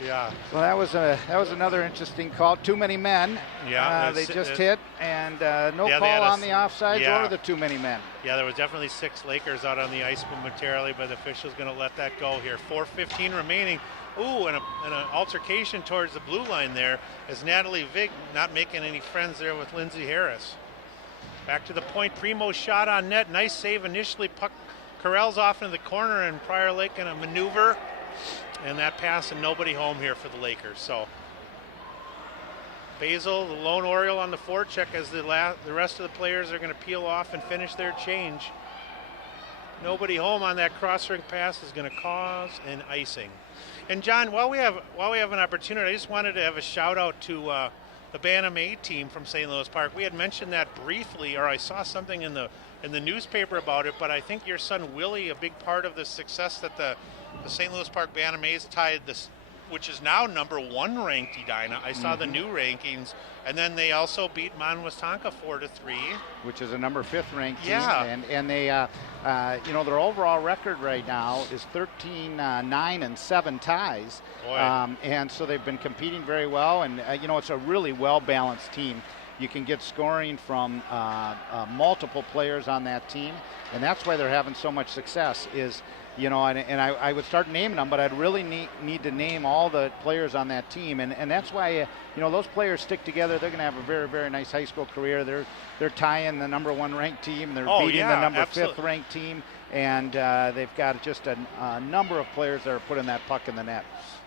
Yeah. Well, that was another interesting call. Too many men. Yeah. They just hit, and no call on the offsides or the too many men. Yeah, there was definitely 6 Lakers out on the ice momentarily, but the official's going to let that go here. 4:15 remaining. Ooh, and an altercation towards the blue line there as Natalie Vig not making any friends there with Lindsay Harris. Back to the point, Primo's shot on net. Nice save initially. Puck corrals off into the corner, and Prior Lake in a maneuver. And that pass, and nobody home here for the Lakers. So Basil, the lone Oriole on the forecheck as the rest of the players are going to peel off and finish their change. Nobody home on that cross-ring pass is going to cause an icing. And John, while we have an opportunity, I just wanted to have a shout out to the Bantam A team from St. Louis Park. We had mentioned that briefly, or I saw something in the newspaper about it, but I think your son Willie, a big part of the success that the St. Louis Park Bantam A's tied this, which is now number 1 ranked Edina. I saw the new rankings, and then they also beat Manwastanka 4-3, which is a number 5th ranked team. Yeah. And they, their overall record right now is 13-9-7 ties. And so they've been competing very well, and it's a really well balanced team. You can get scoring from multiple players on that team, and that's why they're having so much success. I would start naming them, but I'd really need to name all the players on that team, and that's why those players stick together. They're going to have a very, very nice high school career. They're tying the number 1 ranked team. They're beating the number 5th ranked team, and they've got just a number of players that are putting that puck in the net.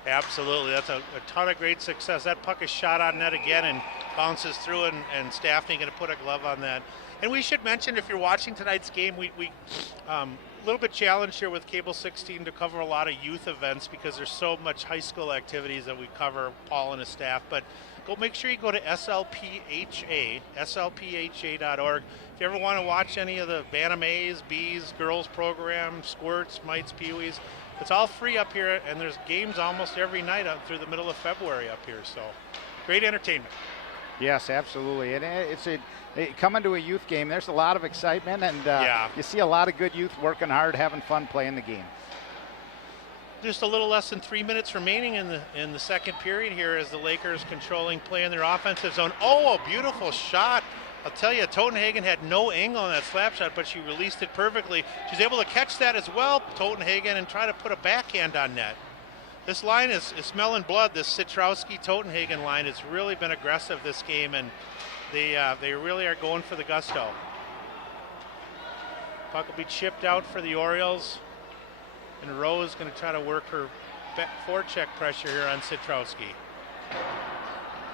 Absolutely, that's a ton of great success. That puck is shot on net again and bounces through, and Staffney going to put a glove on that. And we should mention, if you're watching tonight's game, we little bit challenged here with Cable 16 to cover a lot of youth events because there's so much high school activities that we cover, Paul and his staff. But go make sure you go to slpha.org. If you ever want to watch any of the Bantam A's, B's, girls program, squirts, mites, peewees, it's all free up here, and there's games almost every night up through the middle of February up here. So great entertainment. Yes, absolutely. And coming to a youth game, there's a lot of excitement, and you see a lot of good youth working hard, having fun playing the game. Just a little less than 3 minutes remaining in the second period here as the Lakers controlling play in their offensive zone. Oh, a beautiful shot. I'll tell you, Totenhagen had no angle on that slap shot, but she released it perfectly. She's able to catch that as well, Totenhagen, and try to put a backhand on net. This line is smelling blood. This Citrowski-Totenhagen line has really been aggressive this game, and they really are going for the gusto. Puck will be chipped out for the Orioles, and Rowe is going to try to work her forecheck pressure here on Citrowski.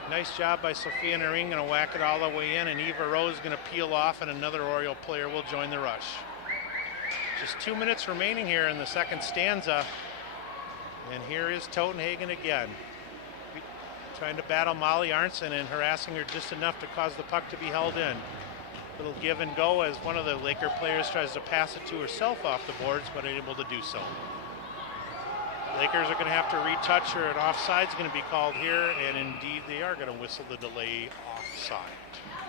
Nice job by Sophia Naring, going to whack it all the way in, and Eva Rowe is going to peel off, and another Oriole player will join the rush. Just 2 minutes remaining here in the second stanza, and here is Totenhagen again, trying to battle Molly Arnson and harassing her just enough to cause the puck to be held in. Little give and go as one of the Laker players tries to pass it to herself off the boards, but unable to do so. Lakers are going to have to retouch her, and offside's going to be called here, and indeed they are going to whistle the delay offside.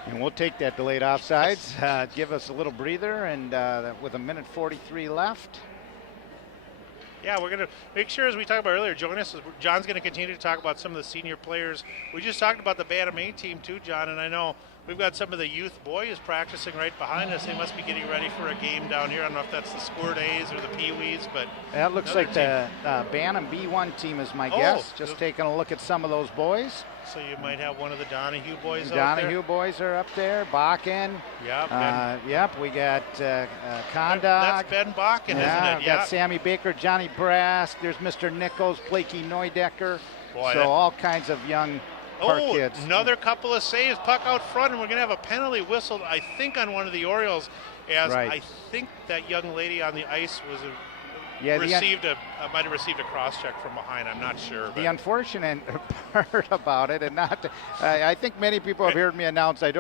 And we'll take that delayed offsides, give us a little breather, and with 1:43 left. Yeah, we're going to make sure, as we talked about earlier, join us. John's going to continue to talk about some of the senior players. We just talked about the Bantam A team too, John, and I know we've got some of the youth boys practicing right behind us. They must be getting ready for a game down here. I don't know if that's the Squirt A's or the Pee-wees, but that looks like the Bantam B1 team is my guess. Just taking a look at some of those boys. So you might have one of the Donahue boys out there. Donahue boys are up there. Bakken. Yep. We got Kondak. That's Ben Bakken, isn't it? We got Sammy Baker, Johnny Brass. There's Mr. Nichols, Blakey Neudecker. All kinds of young Park kids. Another couple of saves. Puck out front, and we're going to have a penalty whistled, I think, on one of the Orioles. I think that young lady on the ice was might have received a cross-check from behind. I'm not sure. The unfortunate part about it, and I think many people have heard me announce. I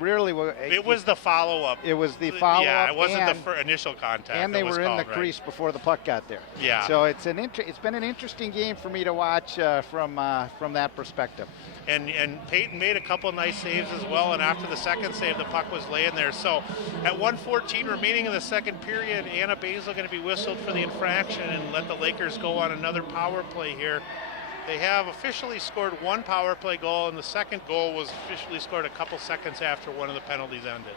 rarely will. It was the follow-up. It was the follow-up. Yeah, it wasn't the initial contact. And they were in the crease before the puck got there. Yeah. So it's been an interesting game for me to watch from that perspective. And Peyton made a couple nice saves as well, and after the second save, the puck was laying there. So at 1:14 remaining in the second period, Anna Basil going to be whistled for the infraction and let the Lakers go on another power play here. They have officially scored one power play goal, and the second goal was officially scored a couple seconds after one of the penalties ended.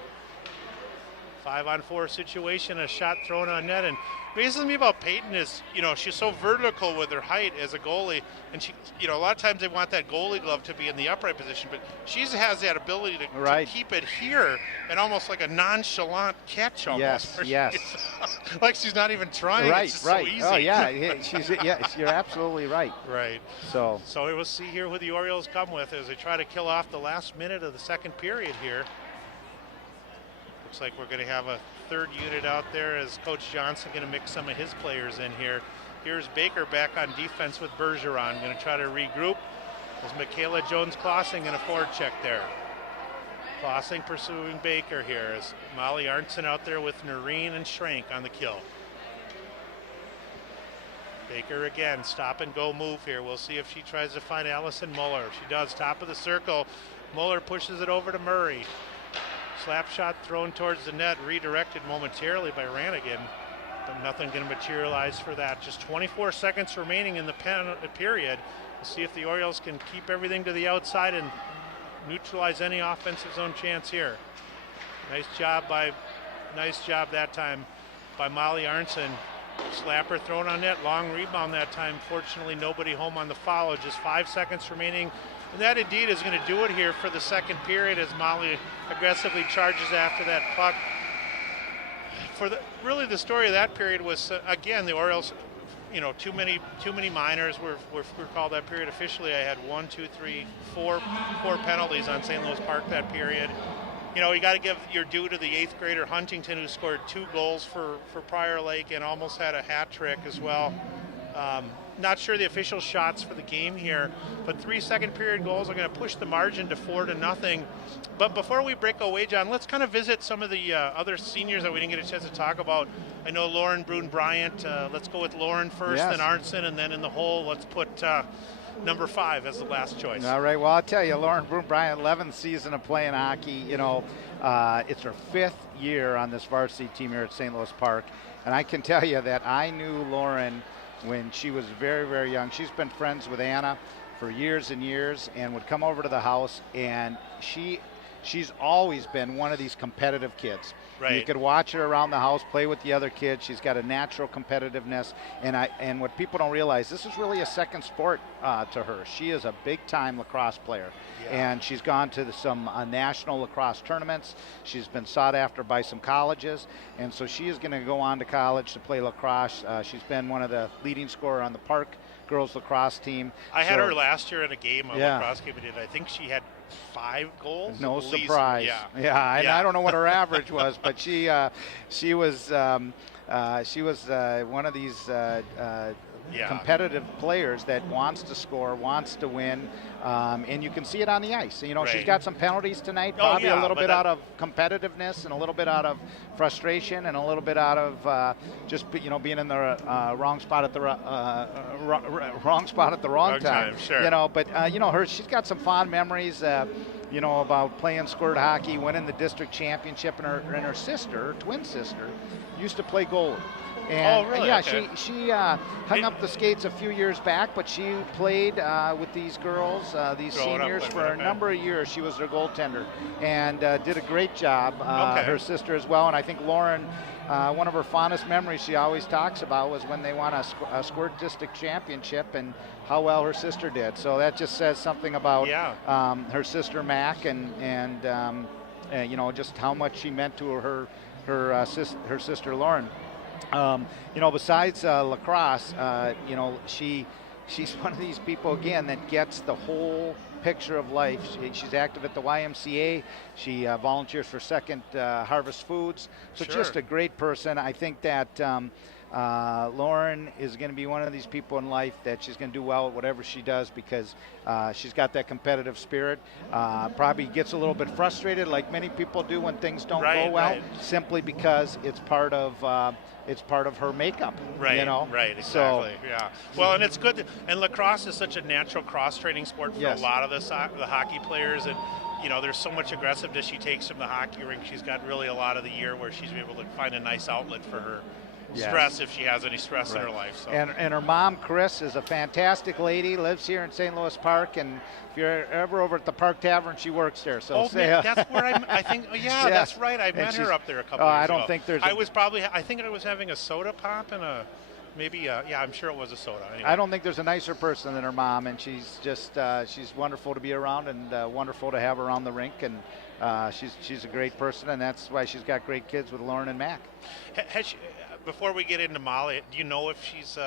5-on-4 situation, a shot thrown on net, and amazes me about Peyton is, she's so vertical with her height as a goalie, and she, a lot of times they want that goalie glove to be in the upright position, but she has that ability to keep it here and almost like a nonchalant catch almost. Yes. Like she's not even trying. Right, it's just so easy. Oh yeah, you're absolutely right. Right. So we'll see here who the Orioles come with as they try to kill off the last minute of the second period here. Looks like we're going to have a third unit out there as Coach Johnson going to mix some of his players in here. Here's Baker back on defense with Bergeron. Going to try to regroup as Michaela Jones-Klossing in a forward check there. Klossing pursuing Baker here as Molly Arnson out there with Noreen and Schrank on the kill. Baker again, stop and go move here. We'll see if she tries to find Allison Muller. She does, top of the circle. Muller pushes it over to Murray. Slap shot thrown towards the net, redirected momentarily by Ranigan, but nothing going to materialize for that. Just 24 seconds remaining in the period. We'll see if the Orioles can keep everything to the outside and neutralize any offensive zone chance here. Nice job that time by Molly Arnson. Slapper thrown on net, long rebound that time. Fortunately, nobody home on the follow. Just 5 seconds remaining. And that indeed is going to do it here for the second period as Molly aggressively charges after that puck. Really the story of that period was, again, the Orioles, too many minors were called that period. Officially, I had 4 penalties on St. Louis Park that period. you know, you got to give your due to the 8th grader Huntington, who scored 2 goals for Prior Lake and almost had a hat trick as well. Not sure the official shots for the game here, but 3 second period goals are going to push the margin to 4-0. But before we break away, John, let's kind of visit some of the other seniors that we didn't get a chance to talk about. I know Lauren Brune Bryant. Let's go with Lauren first, Yes. then Arnson, and then in the hole, let's put number 5 as the last choice. All right. Well, I'll tell you, Lauren Brune Bryant, 11th season of playing hockey. You know, it's her 5th year on this varsity team here at St. Louis Park, and I can tell you that I knew Lauren when she was very, very young. She's been friends with Anna for years and years and would come over to the house, and she's always been one of these competitive kids. Right. You could watch her around the house, play with the other kids. She's got a natural competitiveness, and what people don't realize, this is really a second sport to her. She is a big-time lacrosse player, and she's gone to some national lacrosse tournaments. She's been sought after by some colleges, and so she is going to go on to college to play lacrosse. She's been one of the leading scorer on the Park girls lacrosse team. I had her last year in a game, a Yeah. lacrosse game we did. I think she had 5 goals. No at least. surprise. Yeah. And I don't know what her average was, but she was one of these competitive players that wants to score, wants to win, and you can see it on the ice. You know, she's got some penalties tonight, probably a little bit out of competitiveness and a little bit out of frustration and a little bit out of just being in the wrong spot at the wrong spot at the wrong time. Sure. You know, but she's got some fond memories. About playing squirt hockey, winning the district championship, and her sister, her twin sister, used to play goalie. And, really? Yeah, Okay. she hung up the skates a few years back, but she played with these girls, these seniors, for a number of years. She was their goaltender and did a great job. Her sister as well, and I think Lauren, one of her fondest memories she always talks about was when they won a squirt district championship and how well her sister did. So that just says something about her sister Mac and just how much she meant to her sister Lauren. Besides lacrosse, she's one of these people again that gets the whole picture of life. She's active at the YMCA. She volunteers for Second Harvest Foods. So just a great person. I think that Lauren is going to be one of these people in life that she's going to do well at whatever she does because she's got that competitive spirit. Probably gets a little bit frustrated, like many people do when things don't go well, simply because it's part of her makeup. Right. Right. Exactly. So, yeah. Well, and it's good. And lacrosse is such a natural cross-training sport for a lot of the hockey players, and there's so much aggressiveness she takes from the hockey rink. She's got really a lot of the year where she's able to find a nice outlet for her stress, if she has any stress in her life. So. And her mom, Chris, is a fantastic lady, lives here in St. Louis Park, and if you're ever over at the Park Tavern, she works there. So that's where I think. Yeah, that's right. I met her up there a couple years ago. I don't think there's. I think I was having a soda pop and I'm sure it was a soda. Anyway. I don't think there's a nicer person than her mom, and she's just she's wonderful to be around and wonderful to have around the rink, and she's a great person, and that's why she's got great kids with Lauren and Mac. Before we get into Molly, do you know if she's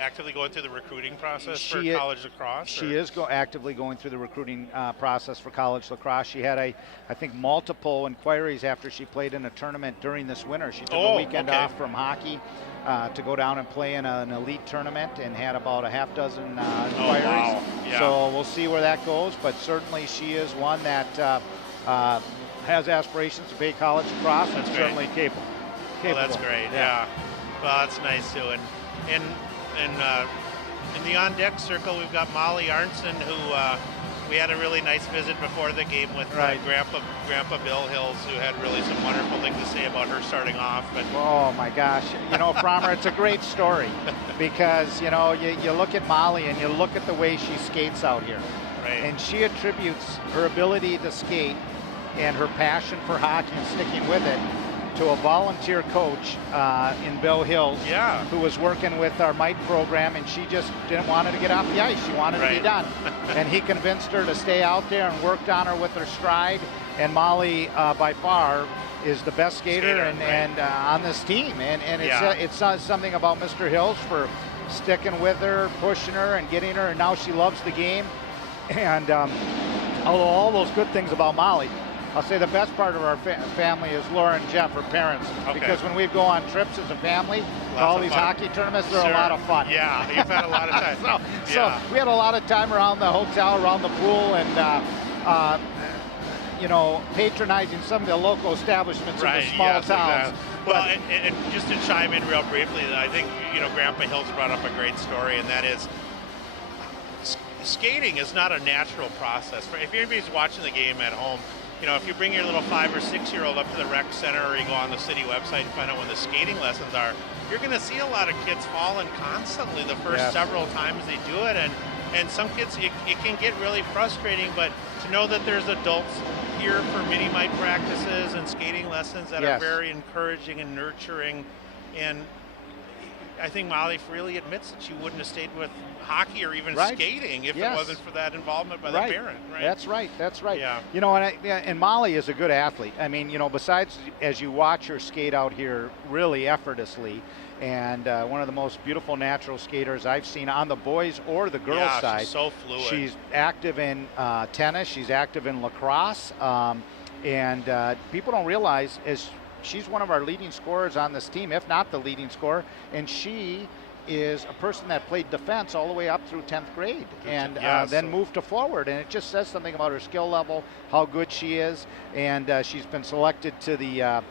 actively going through the recruiting process for college lacrosse? She is actively going through the recruiting process for college lacrosse. She had, I think, multiple inquiries after she played in a tournament during this winter. She took a weekend off from hockey to go down and play in an elite tournament and had about a half dozen inquiries. Wow. Yeah. So we'll see where that goes, but certainly she is one that has aspirations to play college lacrosse and certainly capable. Well, that's great. Yeah. Well, that's nice too. And in the on deck circle, we've got Molly Arnson, who we had a really nice visit before the game with Grandpa Bill Hills, who had really some wonderful things to say about her starting off. And oh my gosh, Frommer, it's a great story because you look at Molly and you look at the way she skates out here, and she attributes her ability to skate and her passion for hockey and sticking with it to a volunteer coach in Bill Hills who was working with our MITE program, and she just didn't want her to get off the ice. She wanted to be done. And he convinced her to stay out there and worked on her with her stride. And Molly, by far, is the best skater and on this team. And it says something about Mr. Hills for sticking with her, pushing her, and getting her. And now she loves the game. And all those good things about Molly, I'll say the best part of our family is Laura and Jeff, her parents, because when we go on trips as a family, all these hockey tournaments, they're a lot of fun. Yeah, you've had a lot of time. So we had a lot of time around the hotel, around the pool, and you know, patronizing some of the local establishments in the small towns. Exactly. Well, and just to chime in real briefly, I think, you know, Grandpa Hills brought up a great story, and that is skating is not a natural process. If anybody's watching the game at home, you know, if you bring your little 5 or 6 year old up to the rec center, or you go on the city website and find out when the skating lessons are, you're going to see a lot of kids falling constantly the first several times they do it, and some kids, it can get really frustrating, but to know that there's adults here for mini mite practices and skating lessons that are very encouraging and nurturing, and I think Molly freely admits that she wouldn't have stayed with hockey or even skating if it wasn't for that involvement by the parent. Right? That's right. That's right. Yeah. You know, and Molly is a good athlete. I mean, you know, besides as you watch her skate out here really effortlessly, and one of the most beautiful natural skaters I've seen on the boys or the girls side. She's so fluid. She's active in tennis. She's active in lacrosse. And people don't realize she's one of our leading scorers on this team, if not the leading scorer. And she is a person that played defense all the way up through 10th grade and then moved to forward. And it just says something about her skill level, how good she is. And she's been selected to the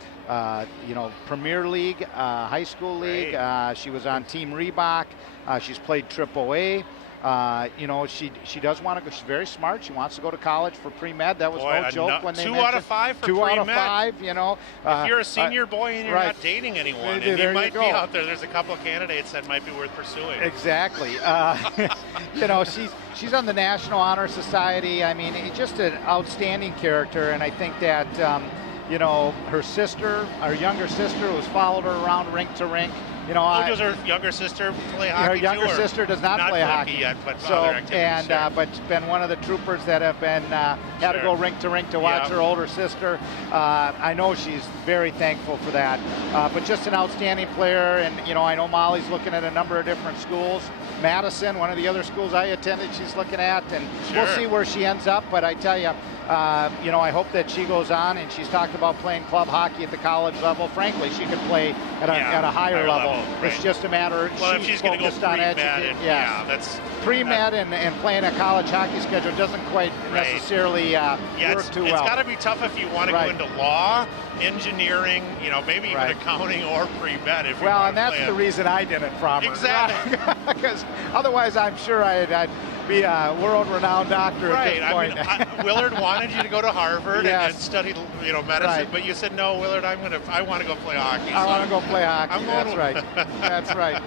Premier League, high school league. She was on Team Reebok. She's played AAA. You know, she does want to go. She's very smart. She wants to go to college for pre-med. That was no joke when they mentioned 2 out of 5 for pre-med. 2 out of 5. You know, if you're a senior boy and you're not dating anyone, and you might be out there. There's a couple of candidates that might be worth pursuing. Exactly. You know, she's on the National Honor Society. I mean, just an outstanding character, and I think that you know, her sister, our younger sister, who's followed her around rink to rink. You know, does her younger sister play hockey? Her younger sister does not play hockey yet, but so, other activities. And but she's been one of the troopers that have been had to go rink to rink to watch her older sister. I know she's very thankful for that. But just an outstanding player, and you know, I know Molly's looking at a number of different schools. Madison, one of the other schools I attended, she's looking at, and we'll see where she ends up. But I tell you, you know, I hope that she goes on, and she's talked about playing club hockey at the college level. Frankly, she could play at a higher level. It's just a matter. Well, if she's going to go pre-med, that's pre-med and playing a college hockey schedule doesn't quite necessarily work too well. It's got to be tough if you want to go into law, engineering, you know, maybe even accounting or pre-med. Well, and that's the reason I did it, from her. Exactly. Because otherwise, I'm sure I'd be a world-renowned doctor at this point. I mean, Willard wanted you to go to Harvard and study, you know, medicine, but you said, no, Willard, I want to go play hockey. I want to go play hockey. That's right. That's right.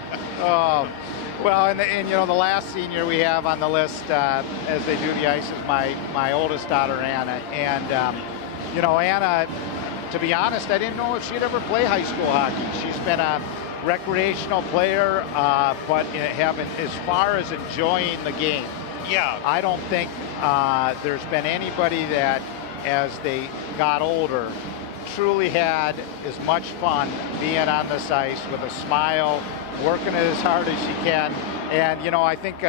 Well, and you know, the last senior we have on the list as they do the ice is my oldest daughter, Anna. And you know, Anna, to be honest, I didn't know if she'd ever play high school hockey. She's been a recreational player, but as far as enjoying the game, I don't think there's been anybody that, as they got older, truly had as much fun being on this ice with a smile, working it as hard as she can. And, you know, I think,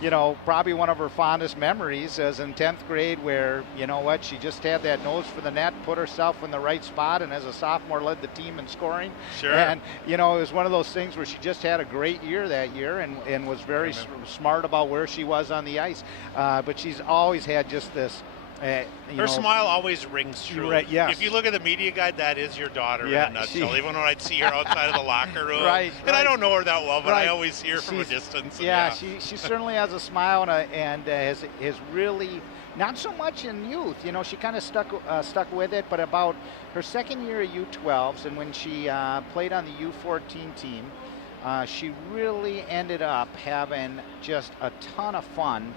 you know, probably one of her fondest memories is in 10th grade where, you know what, she just had that nose for the net, put herself in the right spot, and as a sophomore led the team in scoring. And, you know, it was one of those things where she just had a great year that year and was very smart about where she was on the ice. But she's always had just this, her smile always rings true. If you look at the media guide, that is your daughter in a nutshell. Even when I'd see her outside of the locker room, and I don't know her that well, but I always see her from a distance. She certainly has a smile and has really, not so much in youth. You know, she kind of stuck with it, but about her second year at U12s and when she played on the U14 team, she really ended up having just a ton of fun.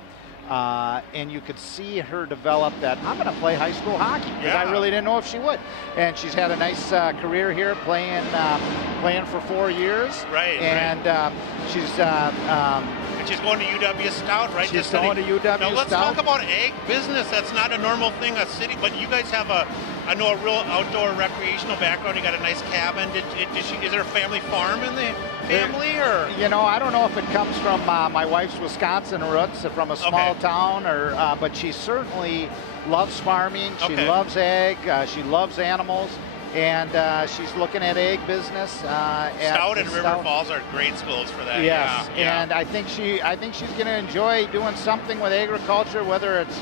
And you could see her develop that I'm going to play high school hockey, because I really didn't know if she would. And she's had a nice career here, playing for 4 years. And she's going to UW Stout, right? She's going to UW Stout. Now let's talk about ag business. That's not a normal thing, a city, but you guys have a I know a real outdoor recreational background. You got a nice cabin. Is there a family farm in the family, or? You know, I don't know if it comes from my wife's Wisconsin roots, from a small town, or but she certainly loves farming. She loves ag. She loves animals. And she's looking at egg business. Stout and River Falls are great schools for that. Yes, yeah. And I think she's going to enjoy doing something with agriculture, whether it's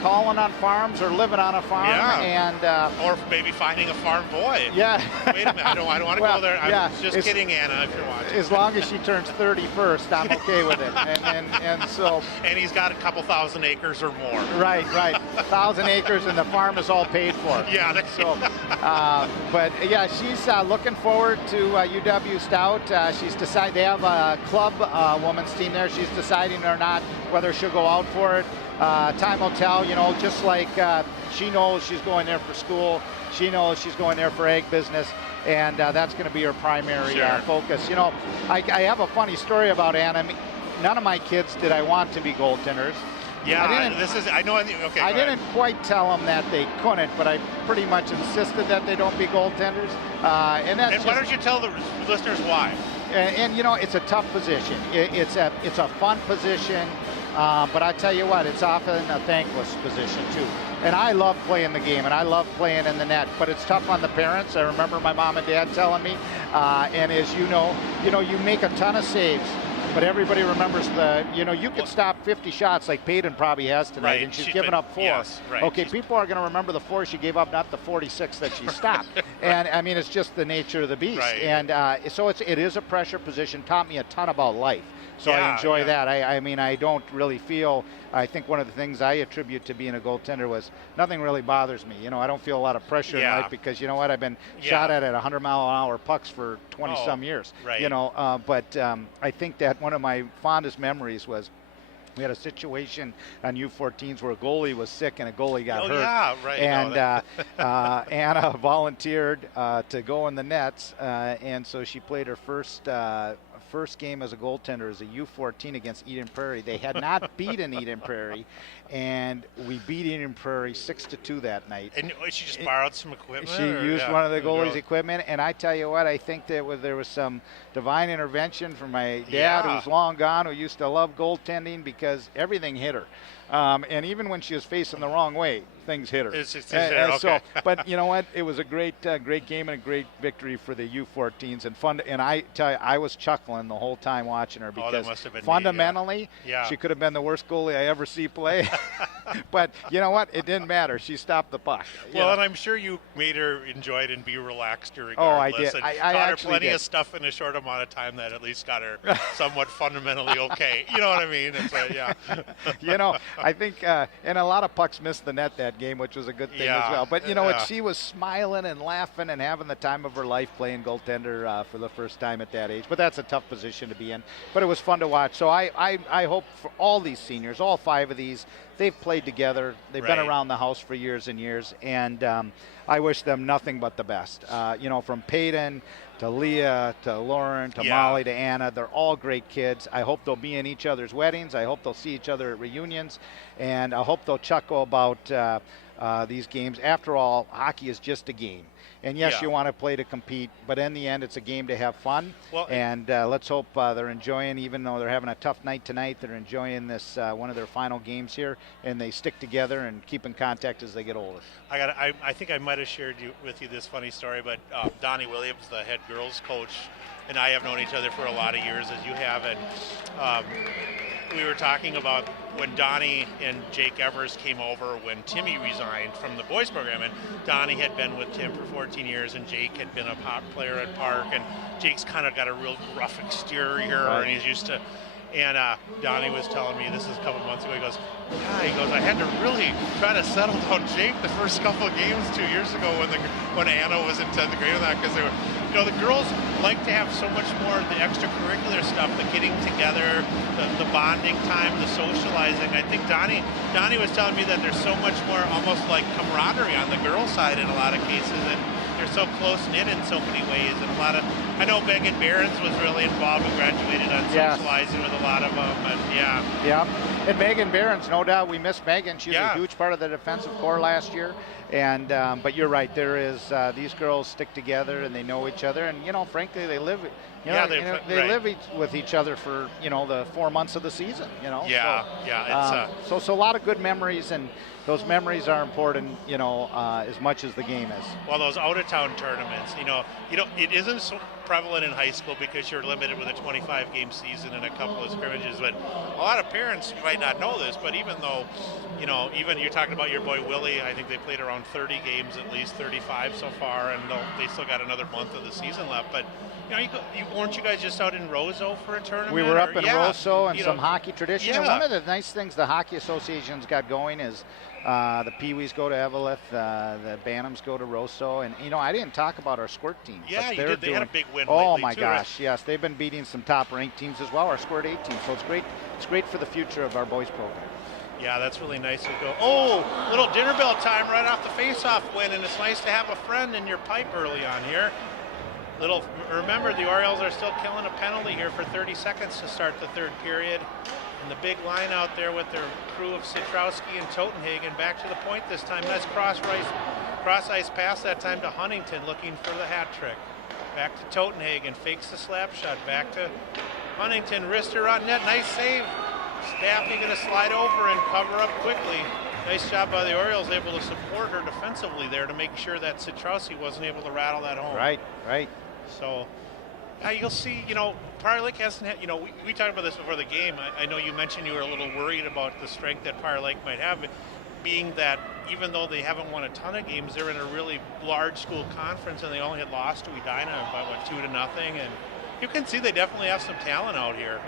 calling on farms or living on a farm. Yeah. Or maybe finding a farm boy. Yeah. Wait a minute, I don't want to go there. I'm just kidding, Anna, if you're watching. As long as she turns 30 first, I'm okay with it. And so. And he's got a couple thousand acres or more. Right. 1,000 acres, and the farm is all paid for. Yeah. So, but yeah, she's looking forward to UW Stout. She's decided they have a club women's team there. She's deciding or not whether she'll go out for it. Time will tell, you know, just like she knows she's going there for school. She knows she's going there for egg business, and that's going to be her primary focus. You know, I have a funny story about Anna. I mean, none of my kids did I want to be goaltenders. Yeah, I didn't quite tell them that they couldn't, but I pretty much insisted that they don't be goaltenders. And why don't you tell the listeners why? And you know, it's a tough position. It's a fun position. But I tell you what, it's often a thankless position too. And I love playing the game, and I love playing in the net, but it's tough on the parents. I remember my mom and dad telling me, and as you know, you make a ton of saves, but everybody remembers you could stop 50 shots like Peyton probably has tonight, and she's given up 4. Yes, right. Okay, people are going to remember the 4 she gave up, not the 46 that she stopped. And I mean, it's just the nature of the beast. Right. And so it is a pressure position. Taught me a ton about life. So I enjoy that. I mean, I don't really feel, I think one of the things I attribute to being a goaltender was nothing really bothers me. You know, I don't feel a lot of pressure in life because, you know what, I've been shot at 100-mile-an-hour pucks for 20-some years. Right. You know, but I think that one of my fondest memories was we had a situation on U14s where a goalie was sick and a goalie got hurt. Yeah, right. And Anna volunteered to go in the nets, and so she played her first game as a goaltender as a U14 against Eden Prairie. They had not beaten Eden Prairie, and we beat Eden Prairie 6-2 that night. And she just borrowed some equipment? She used one of the goalie's equipment, and I tell you what, I think there was some divine intervention from my dad, who's long gone, who used to love goaltending because everything hit her. And even when she was facing the wrong way, things hit her. So, but you know what? It was a great game and a great victory for the U14s, and fun. And I tell you, I was chuckling the whole time watching her because fundamentally, she could have been the worst goalie I ever see play. But you know what? It didn't matter. She stopped the puck. Well, and I'm sure you made her enjoy it and be regardless. Oh, I did. I taught her plenty of stuff in a short amount of time that at least got her somewhat fundamentally okay. You know what I mean? It's You know, I think, and a lot of pucks missed the net that game, which was a good thing as well. But you know what? She was smiling and laughing and having the time of her life playing goaltender for the first time at that age. But that's a tough position to be in. But it was fun to watch. So I hope for all these seniors, all 5 of these, they've played together. They've been around the house for years and years. And I wish them nothing but the best. You know, from Peyton to Leah, to Lauren, to Molly, to Anna. They're all great kids. I hope they'll be in each other's weddings. I hope they'll see each other at reunions. And I hope they'll chuckle about these games. After all, hockey is just a game. And yes, you want to play to compete, but in the end, it's a game to have fun. Well, and let's hope they're enjoying, even though they're having a tough night tonight, they're enjoying this one of their final games here, and they stick together and keep in contact as they get older. I think I might have shared with you this funny story, but Donnie Williams, the head girls coach, and I have known each other for a lot of years, as you have, and we were talking about when Donnie and Jake Evers came over when Timmy resigned from the boys program, and Donnie had been with Tim for 14 years, and Jake had been a pop player at Park, and Jake's kind of got a real rough exterior, and he's used to. And Donnie was telling me, this is a couple months ago, he goes, I had to really try to settle down Jake the first couple of games 2 years ago when Anna was in 10th grade and that, because they were, you know, the girls like to have so much more of the extracurricular stuff, the getting together, the bonding time, the socializing. I think Donnie was telling me that there's so much more almost like camaraderie on the girls' side in a lot of cases, and they're so close-knit in so many ways, and a lot of I know Megan Behrens was really involved and graduated on socializing with a lot of them. And Yeah, and Megan Behrens, no doubt we miss Megan. She's a huge part of the defensive core last year. And but you're right, there is these girls stick together and they know each other, and frankly they live. They live with each other for the 4 months of the season. So a lot of good memories, and those memories are important. As much as the game is. Well, those out of town tournaments, it isn't so prevalent in high school because you're limited with a 25-game season and a couple of scrimmages. But a lot of parents might not know this. But even though, even you're talking about your boy Willie, I think they played around 30 games, at least 35 so far, and they still got another month of the season left. But weren't you guys just out in Roseau for a tournament? We were up in Roseau and some hockey tradition. And one of the nice things the hockey association's got going is the Pee-wees go to Eveleth, the Bantams go to Roseau, and I didn't talk about our squirt team. Yeah, you did. They had a big win. Oh my gosh, yes, they've been beating some top-ranked teams as well. Our squirt 8 team, so it's great. It's great for the future of our boys program. Yeah, that's really nice to go. Oh, little dinner bell time right off the face-off win, and it's nice to have a friend in your pipe early on here. Remember, the Orioles are still killing a penalty here for 30 seconds to start the third period. And the big line out there with their crew of Citrowski and Totenhagen back to the point this time. Nice cross-ice pass that time to Huntington, looking for the hat trick. Back to Totenhagen, fakes the slap shot. Back to Huntington, wrister on net, nice save. Staffy going to slide over and cover up quickly. Nice job by the Orioles, able to support her defensively there to make sure that Citrowski wasn't able to rattle that home. Right. So you'll see, Prior Lake hasn't had, we talked about this before the game. I know you mentioned you were a little worried about the strength that Prior Lake might have, being that even though they haven't won a ton of games, they're in a really large school conference and they only had lost to Edina by 2-0. And you can see they definitely have some talent out here.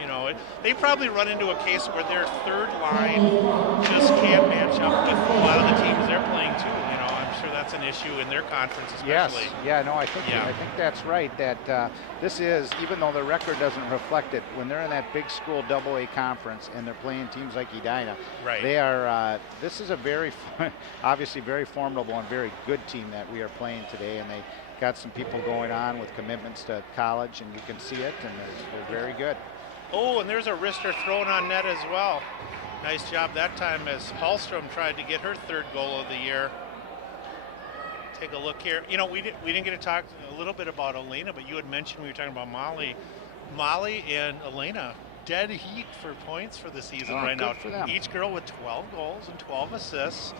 They probably run into a case where their third line just can't match up with a lot of the teams they're playing too. I'm sure that's an issue in their conference especially. Yes, I think that's right. That this is, even though the record doesn't reflect it, when they're in that big school AA conference and they're playing teams like Edina, they are. This is a obviously very formidable and very good team that we are playing today, and they got some people going on with commitments to college, and you can see it, and they're very good. Oh, and there's a wrister thrown on net as well. Nice job that time as Hallstrom tried to get her third goal of the year. Take a look here. We didn't get to talk a little bit about Elena, but you had mentioned we were talking about Molly. Molly and Elena, dead heat for points for the season right now. For them. Each girl with 12 goals and 12 assists.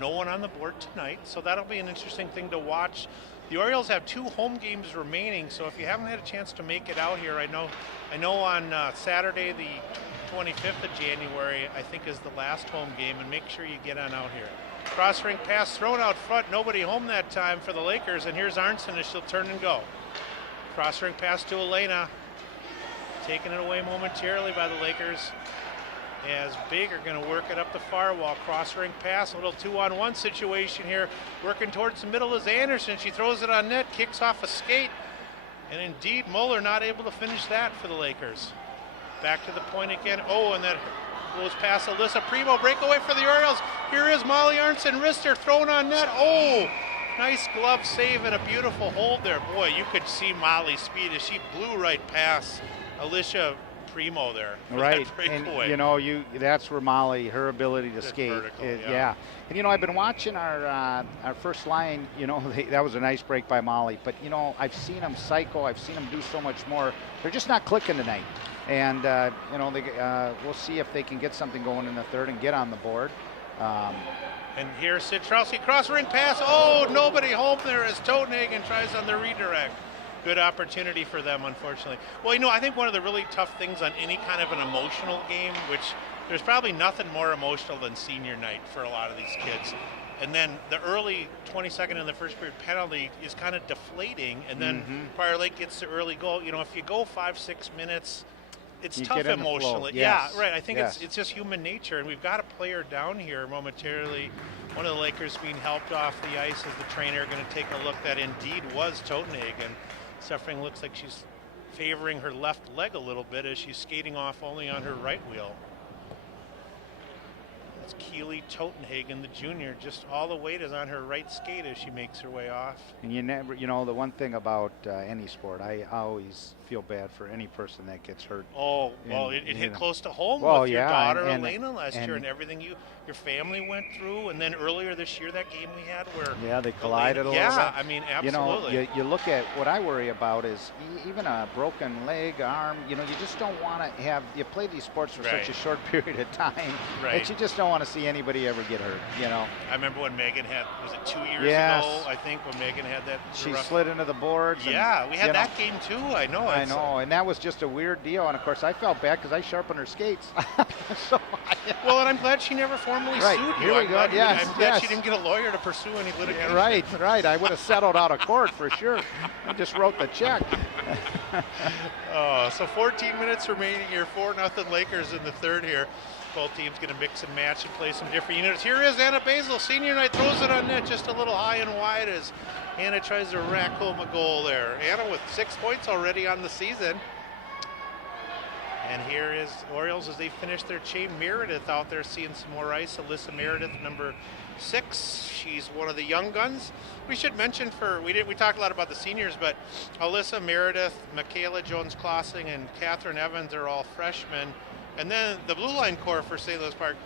No one on the board tonight, so that'll be an interesting thing to watch. The Orioles have 2 home games remaining, so if you haven't had a chance to make it out here, I know on Saturday the 25th of January, I think is the last home game, and make sure you get on out here. Cross-ring pass thrown out front, nobody home that time for the Lakers, and here's Arnson as she'll turn and go. Cross-ring pass to Elena, taking it away momentarily by the Lakers. As Big are going to work it up the far wall. Cross-ring pass, a little 2-on-1 situation here. Working towards the middle is Anderson. She throws it on net, kicks off a skate. And indeed, Muller not able to finish that for the Lakers. Back to the point again. Oh, and that goes past Alyssa Primo. Breakaway for the Orioles. Here is Molly Arnson. Wrister thrown on net. Oh, nice glove save and a beautiful hold there. Boy, you could see Molly's speed as she blew right past Alicia Primo there. Right, and that's where Molly, her ability to skate. Vertical, And I've been watching our first line. That was a nice break by Molly. But I've seen them cycle. I've seen them do so much more. They're just not clicking tonight. And we'll see if they can get something going in the third and get on the board. And here's Citrowski, cross-ring pass. Oh, nobody home there as Totenhagen tries on the redirect. Good opportunity for them, unfortunately. Well, I think one of the really tough things on any kind of an emotional game, which there's probably nothing more emotional than senior night for a lot of these kids. And then the early 22nd in the first period penalty is kind of deflating, and then Prior Lake gets the early goal. If you go 5-6 minutes, it's tough emotionally. Yes. Yeah, right. I think it's just human nature, and we've got a player down here momentarily. One of the Lakers being helped off the ice as the trainer going to take a look. That indeed was Totenhagen. Suffering looks like she's favoring her left leg a little bit as she's skating off only on her right wheel. It's Keeley Totenhagen, the junior, just all the weight is on her right skate as she makes her way off. And you never, you know, the one thing about any sport, I always feel bad for any person that gets hurt. Oh, well, it hit close to home well, with your yeah, daughter, and Elena, last year, and everything your family went through. And then earlier this year, that game we had where... Yeah, they collided a little bit. Yeah, I mean, absolutely. You know, you look at what I worry about is even a broken leg, arm, you know, you just don't want to have... You play these sports for such a short period of time that you just don't want to see anybody ever get hurt, you know. I remember when Megan had, was it 2 years ago, I think, when Megan had that... She slid into the boards. Yeah, and, we had that game too, I know. I know, and that was just a weird deal, and of course I felt bad because I sharpened her skates. Well, and I'm glad she never formally sued you. Here we go. I'm glad she didn't get a lawyer to pursue any litigation. Right. I would have settled out of court for sure. I just wrote the check. So 14 minutes remaining here, 4-0 Lakers in the third here. Both teams going to mix and match and play some different units. Here is Anna Basil, senior night, throws it on net just a little high and wide as Anna tries to rack home a goal there. Anna with 6 points already on the season. And here is Orioles as they finish their chain. Meredith out there seeing some more ice. Alyssa Meredith, number 6. She's one of the young guns. We should mention we talked a lot about the seniors, but Alyssa Meredith, Michaela Jones-Klossing, and Catherine Evans are all freshmen. And then the blue line core for St. Louis Park.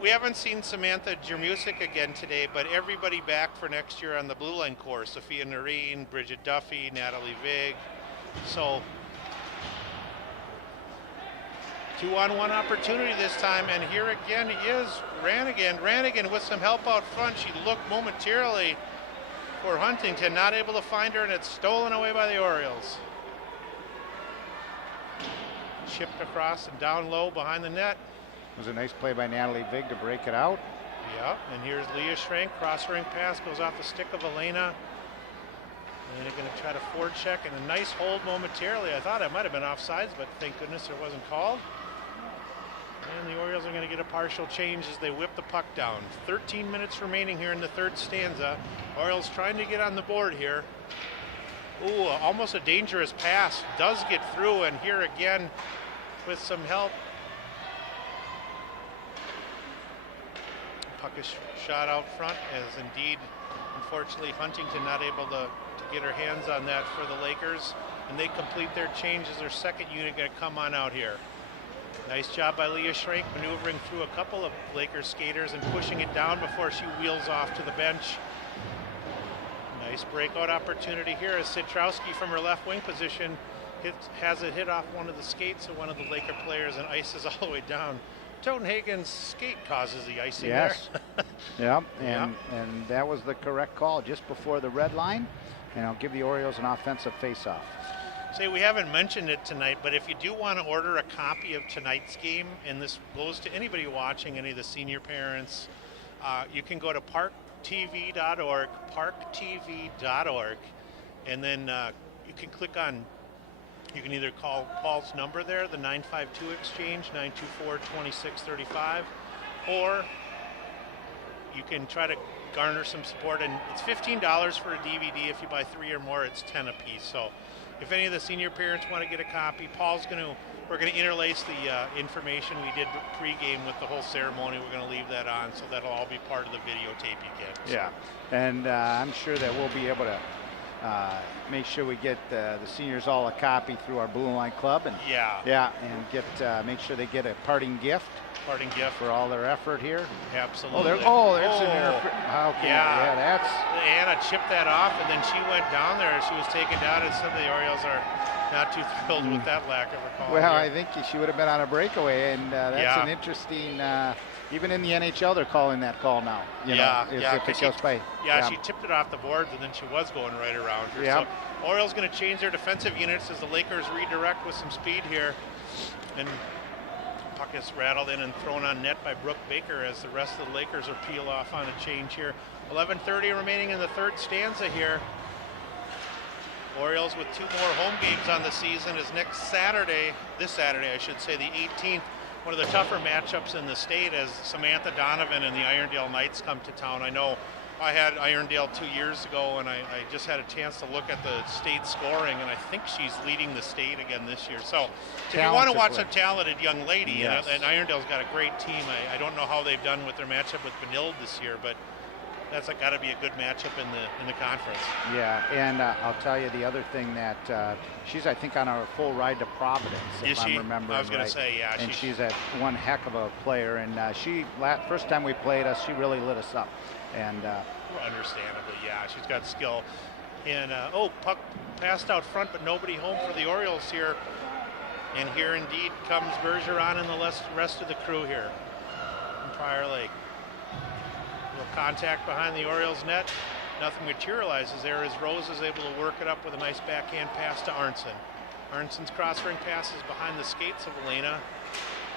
We haven't seen Samantha Jermusic again today, but everybody back for next year on the blue line core. Sophia Noreen, Bridget Duffy, Natalie Vig. So 2-on-1 opportunity this time, and here again is Ranigan. Ranigan with some help out front. She looked momentarily for Huntington, not able to find her, and it's stolen away by the Orioles. Chipped across and down low behind the net. It was a nice play by Natalie Vig to break it out. Yeah, and here's Leah Schrank. Cross-ring pass goes off the stick of Elena. And they're going to try to forecheck, and a nice hold momentarily. I thought it might have been offsides, but thank goodness it wasn't called. And the Orioles are going to get a partial change as they whip the puck down. 13 minutes remaining here in the third stanza. Orioles trying to get on the board here. Ooh, almost a dangerous pass. Does get through, and here again with some help. Puck is shot out front as indeed, unfortunately, Huntington not able to get her hands on that for the Lakers. And they complete their change as their second unit going to come on out here. Nice job by Leah Schrank maneuvering through a couple of Lakers skaters and pushing it down before she wheels off to the bench. Nice breakout opportunity here as Citrowski from her left wing position has it hit off one of the skates of one of the Laker players and ices all the way down. Totenhagen's skate causes the icing there. Yeah, and that was the correct call just before the red line, and I'll give the Orioles an offensive face-off. Say, we haven't mentioned it tonight, but if you do want to order a copy of tonight's game, and this goes to anybody watching, any of the senior parents, you can go to ParkTV.org, ParkTV.org, and then you can click on, you can either call Paul's number there, the 952 exchange, 924-2635, or you can try to garner some support, and it's $15 for a DVD. If you buy 3 or more, it's 10 a piece. So if any of the senior parents want to get a copy, we're going to interlace the information we did pregame with the whole ceremony. We're going to leave that on, so that'll all be part of the videotape you get. So. Yeah, and I'm sure that we'll be able to make sure we get the seniors all a copy through our Blue Line Club, and and get make sure they get a parting gift for all their effort here. Absolutely. There's an okay. Yeah, that's Anna chipped that off, and then she went down there. She was taken down, and some of the Orioles are not too thrilled with that lack of a call. Well, I think she would have been on a breakaway, and that's an interesting. Even in the NHL, they're calling that call now. If it goes by. She tipped it off the boards, and then she was going right around her. So Orioles going to change their defensive units as the Lakers redirect with some speed here. And puck is rattled in and thrown on net by Brooke Baker as the rest of the Lakers are peel off on a change here. 11:30 remaining in the third stanza here. Orioles with 2 more home games on the season is this Saturday, I should say, the 18th. One of the tougher matchups in the state as Samantha Donovan and the Irondale Knights come to town. I know I had Irondale 2 years ago, and I just had a chance to look at the state scoring, and I think she's leading the state again this year. So if you want to watch a talented young lady, yes. and Irondale's got a great team. I don't know how they've done with their matchup with Benilde this year, but that's got to be a good matchup in the conference. Yeah, and I'll tell you the other thing that she's, I think, on our full ride to Providence, if I'm remembering. I was going to say, yeah. And she's a one heck of a player. And first time we played us, she really lit us up. And understandably, yeah, she's got skill. And puck passed out front, but nobody home for the Orioles here. And here indeed comes Bergeron and the rest of the crew here from Prior Lake. Contact behind the Orioles net. Nothing materializes there as Rose is able to work it up with a nice backhand pass to Arnson. Arnson's cross-ring pass is behind the skates of Elena.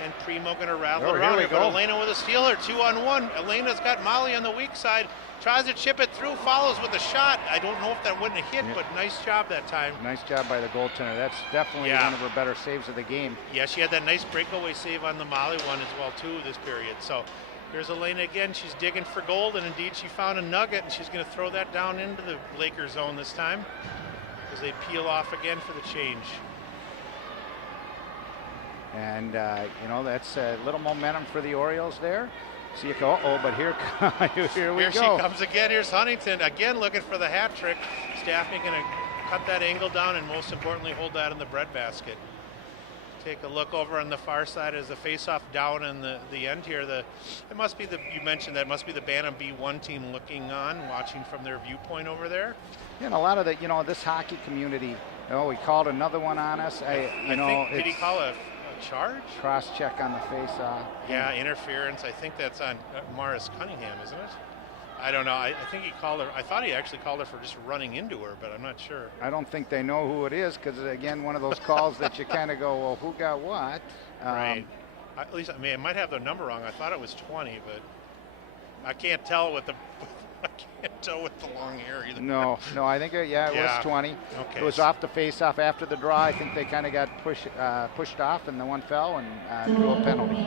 And Primo going to rattle around here, but Elena with a stealer, 2-on-1. Elena's got Molly on the weak side. Tries to chip it through, follows with a shot. I don't know if that wouldn't have hit, but nice job that time. Nice job by the goaltender. That's definitely one of her better saves of the game. Yeah, she had that nice breakaway save on the Molly one as well, too, this period. So here's Elena again. She's digging for gold, and indeed she found a nugget, and she's going to throw that down into the Lakers zone this time as they peel off again for the change. And, that's a little momentum for the Orioles there. See you go. But here we go. Here she comes again. Here's Huntington again looking for the hat trick. Staffney going to cut that angle down and most importantly hold that in the breadbasket. Take a look over on the far side as the face-off down in the end here. You mentioned that must be the Bantam B1 team looking on, watching from their viewpoint over there. Yeah, and a lot of this hockey community, we called another one on us. Did he call a charge? Cross-check on the face-off. Yeah, interference. I think that's on Morris Cunningham, isn't it? I don't know. I think he called her. I thought he actually called her for just running into her, but I'm not sure. I don't think they know who it is because, again, one of those calls that you kind of go, well, who got what? Right. At least, I might have the number wrong. I thought it was 20, but I can't tell with the long hair either. No, I think it was 20. Okay. It was off the face-off after the draw. I think they kind of got pushed off, and the one fell and drew a penalty.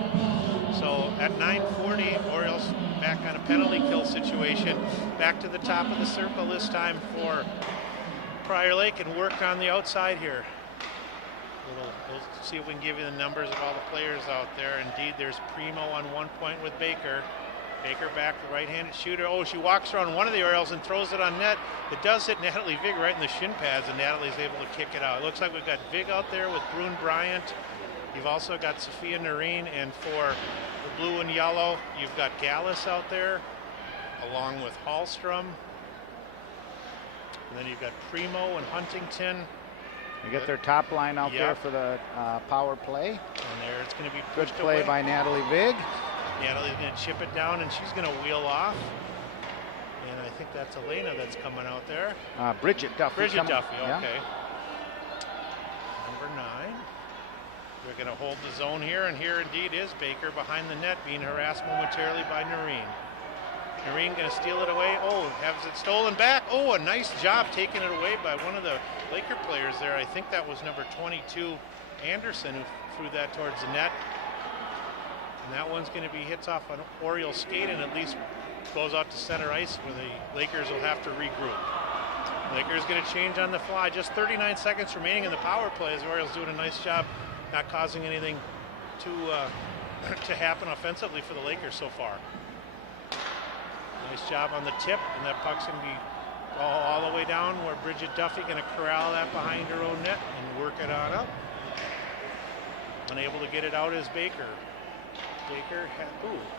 So at 9:40, Orioles back on a penalty kill situation. Back to the top of the circle this time for Prior Lake and work on the outside here. We'll see if we can give you the numbers of all the players out there. Indeed, there's Primo on 1 point with Baker. Baker back, the right-handed shooter. Oh, she walks around one of the Orioles and throws it on net. It does hit Natalie Vig right in the shin pads, and Natalie's able to kick it out. It looks like we've got Vig out there with Brune Bryant. You've also got Sophia Noreen, and for the blue and yellow, you've got Gallus out there, along with Hallstrom. And then you've got Primo and Huntington. They get their top line out there for the power play. And there it's going to be good pushed play away by Natalie Vig. Natalie's going to chip it down, and she's going to wheel off. And I think that's Elena that's coming out there. Bridget Duffy. Bridget Duffy, okay. Yeah. Number 9. We're going to hold the zone here, and here indeed is Baker behind the net being harassed momentarily by Noreen. Noreen going to steal it away. Oh, has it stolen back. Oh, a nice job taking it away by one of the Laker players there. I think that was number 22, Anderson, who threw that towards the net. And that one's going to be hits off an Oriole skate and at least goes out to center ice where the Lakers will have to regroup. Lakers going to change on the fly. Just 39 seconds remaining in the power play as the Orioles doing a nice job not causing anything to happen offensively for the Lakers so far. Nice job on the tip, and that puck's going to be all the way down where Bridget Duffy going to corral that behind her own net and work it on up. Unable to get it out is Baker.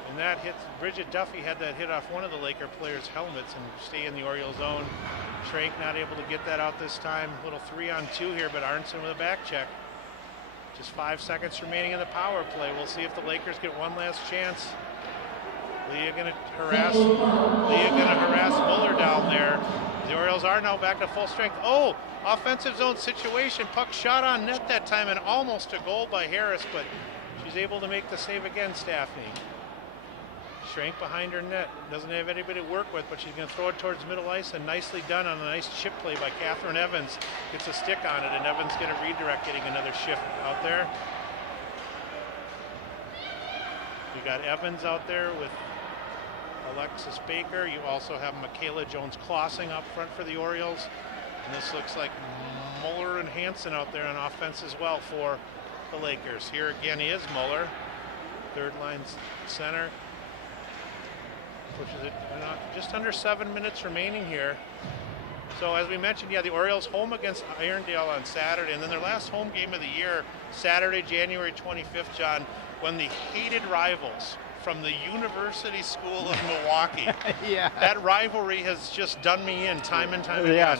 And that hits, Bridget Duffy had that hit off one of the Laker players' helmets and stay in the Orioles zone. Schrank not able to get that out this time. Little 3-on-2 here, but Arnson with a back check. Just 5 seconds remaining in the power play. We'll see if the Lakers get one last chance. Leah gonna harass Muller down there. The Orioles are now back to full strength. Oh, offensive zone situation. Puck shot on net that time and almost a goal by Harris, but she's able to make the save again, Staffney. Schrank behind her net. Doesn't have anybody to work with, but she's going to throw it towards middle ice, and nicely done on a nice chip play by Catherine Evans. Gets a stick on it, and Evans going to redirect, getting another shift out there. We got Evans out there with Alexis Baker. You also have Michaela Jones-Klossing up front for the Orioles. And this looks like Muller and Hansen out there on offense as well for the Lakers. Here again is Muller, third line center. Pushes it just under 7 minutes remaining here. So as we mentioned, the Orioles home against Irondale on Saturday, and then their last home game of the year, Saturday, January 25th, John, when the hated rivals from the University School of Milwaukee. Yeah. That rivalry has just done me in time and time again.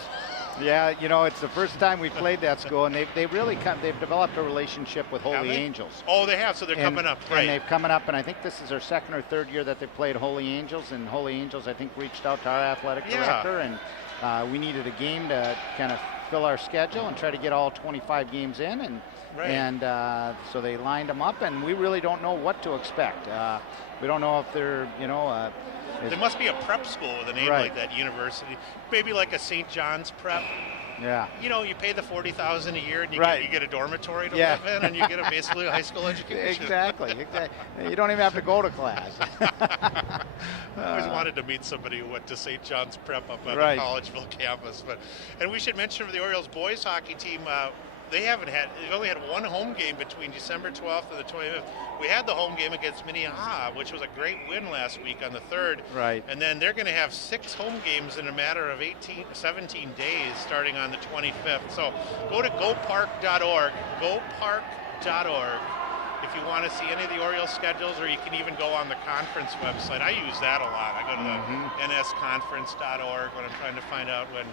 Yeah, it's the first time we played that school, and they've developed a relationship with Holy Angels. Oh, they have, so they're coming up, right. And they've coming up, and I think this is their second or third year that they played Holy Angels, and Holy Angels, I think, reached out to our athletic director, and we needed a game to kind of fill our schedule and try to get all 25 games in, and so they lined them up, and we really don't know what to expect. We don't know if they're, there must be a prep school with a name like that, university. Maybe like a St. John's prep. Yeah. You pay the $40,000 a year and you get a dormitory to live in, and you get basically a high school education. Exactly. You don't even have to go to class. I always wanted to meet somebody who went to St. John's prep up on the Collegeville campus. And we should mention for the Orioles boys hockey team, they've only had one home game between December 12th and the 25th. We had the home game against Minnehaha, which was a great win last week on the 3rd. Right. And then they're going to have 6 home games in a matter of 17 days starting on the 25th. So go to gopark.org, gopark.org, if you want to see any of the Orioles schedules, or you can even go on the conference website. I use that a lot. I go to the nsconference.org when I'm trying to find out when,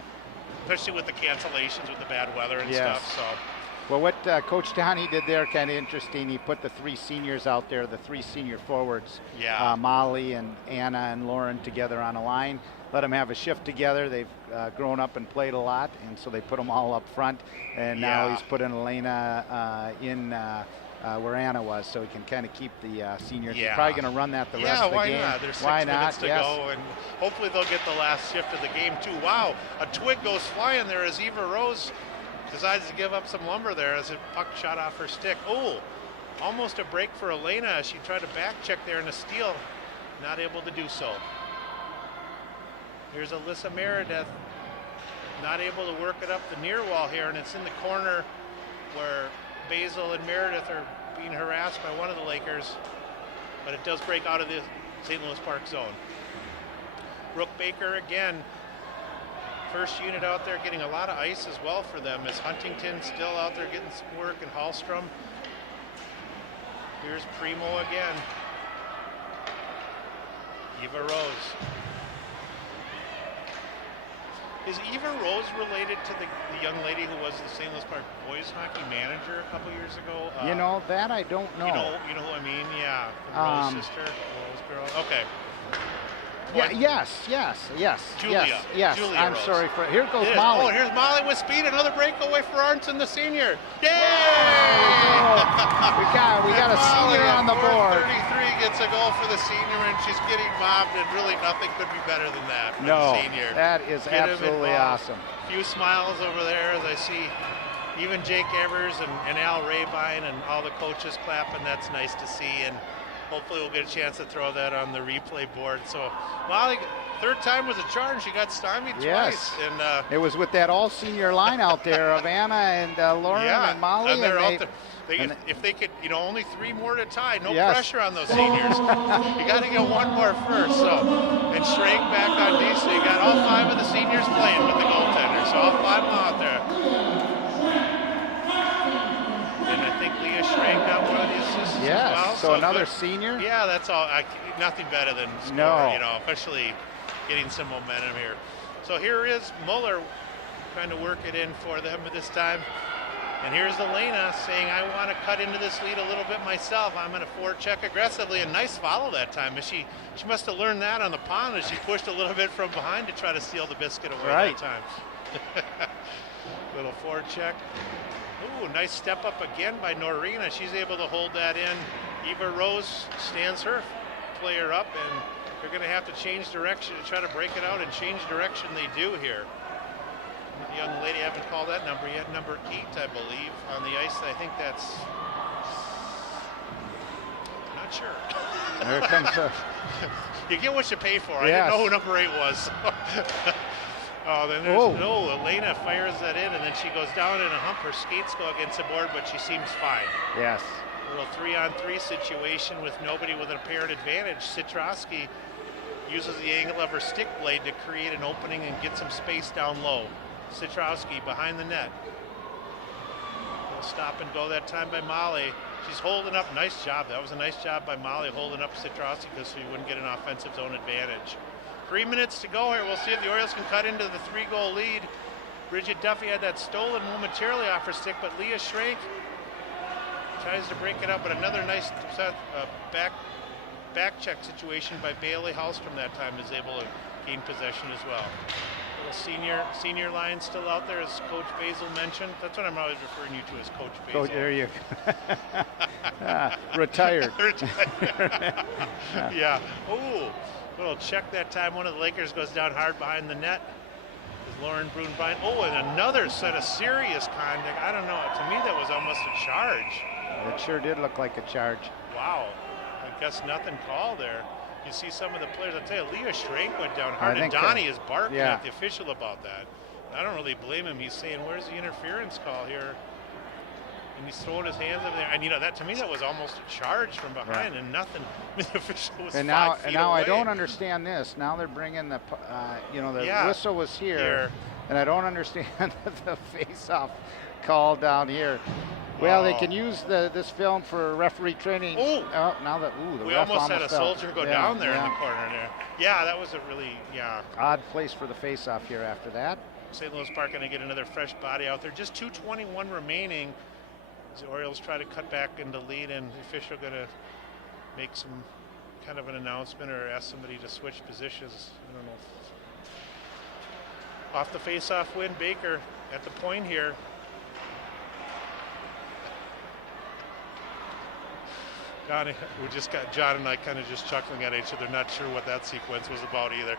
especially with the cancellations with the bad weather and stuff. So. Well, what Coach Donnie did there, kind of interesting. He put the 3 seniors out there, the 3 senior forwards, Molly and Anna and Lauren together on a line. Let them have a shift together. They've grown up and played a lot, and so they put them all up front. And now he's put in Elena in where Anna was, so he can kind of keep the seniors. He's probably going to run that the rest of the game. Yeah, why not? There's 6 minutes to go, and hopefully they'll get the last shift of the game too. Wow, a twig goes flying there as Eva Rose decides to give up some lumber there as a puck shot off her stick. Oh, almost a break for Elena. She tried to back check there in a steal. Not able to do so. Here's Alyssa Meredith. Not able to work it up the near wall here, and it's in the corner where Basil and Meredith are being harassed by one of the Lakers, but it does break out of the St. Louis Park zone. Brooke Baker again, first unit out there, getting a lot of ice as well for them, as Huntington still out there getting some work, and Hallstrom. Here's Primo again. Eva Rose. Is Eva Rose related to the young lady who was the St. Louis Park boys hockey manager a couple years ago? That I don't know. You know who I mean? Yeah, Rose sister, Rose girl. Okay. Yes. Julia. Yes. Julia I'm Rose. sorry for. Here goes Molly. Oh, here's Molly with speed. Another breakaway for Arnson, the senior. Yay! We got a senior on the board. 33 gets a goal for the senior, and she's getting mobbed, and really nothing could be better than that for the senior. That is absolutely awesome. A few smiles over there as I see even Jake Evers and Al Rabine and all the coaches clapping. That's nice to see, and hopefully we'll get a chance to throw that on the replay board. So Molly, third time was a charm. She got stymied twice. And it was with that all-senior line out there of Anna and Lauren and Molly. And they're out there. If they could, only 3 more to tie. No pressure on those seniors. You got to get 1 more first. So, and Schrank back on D. So you got all 5 of the seniors playing with the goaltender. So all 5 out there. And I think Leah Schrank got one of the assists as well. So another senior? Yeah, that's all. Nothing better than scoring, especially getting some momentum here. So here is Muller trying to work it in for them this time. And here's Elena saying, I want to cut into this lead a little bit myself. I'm going to forecheck aggressively. A nice follow that time. She must have learned that on the pond as she pushed a little bit from behind to try to steal the biscuit away that time. Little forecheck. Ooh, nice step up again by Norina. She's able to hold that in. Eva Rose stands her player up, and they're going to have to change direction to try to break it out and change direction. They do here. The young lady, I haven't called that number yet, number 8, I believe, on the ice. I think that's, not sure. There comes the... You get what you pay for. I Yes. didn't know who number 8 was. Oh, then there's Elena fires that in, and then she goes down in a hump. Her skates go against the board, but she seems fine. Yes. A little 3-on-3 situation with nobody with an apparent advantage. Citrowski uses the angle of her stick blade to create an opening and get some space down low. Citrowski behind the net. Little stop and go that time by Molly. She's holding up. Nice job. That was a nice job by Molly holding up Citrowski because she wouldn't get an offensive zone advantage. 3 minutes to go here. We'll see if the Orioles can cut into the 3-goal lead. Bridget Duffy had that stolen momentarily off her stick, but Leah Schrank tries to break it up, but another nice back check situation by Bailey Hallstrom that time is able to gain possession as well. Little senior line still out there, as Coach Basil mentioned. That's what I'm always referring you to as Coach Basil. Oh, there you go. Retired. Yeah. Oh, little check that time. One of the Lakers goes down hard behind the net. Lauren Brune-Bryan. Oh, and another set of serious contact. I don't know. To me, that was almost a charge. It sure did look like a charge. Wow. I guess nothing called there. You see some of the players. I'll tell you, Leah Schrank went down hard, and Donnie is barking at the official about that. I don't really blame him. He's saying, where's the interference call here? And he's throwing his hands up there. And, that to me, that was almost a charge from behind, and nothing. The official was 5 feet now away. I don't understand this. Now they're bringing the, the whistle was here, and I don't understand the face-off call down here. Well, they can use this film for referee training. Oh, now that the we ref almost had a fell. soldier go down there in the corner there. Yeah, that was a really odd place for the face-off here after that. St. Louis Park going to get another fresh body out there. Just 2:21 remaining. The Orioles try to cut back into lead, and the official going to make some kind of an announcement or ask somebody to switch positions. I don't know. Off the face-off win, Baker at the point here. John and I kind of just chuckling at each other, not sure what that sequence was about either.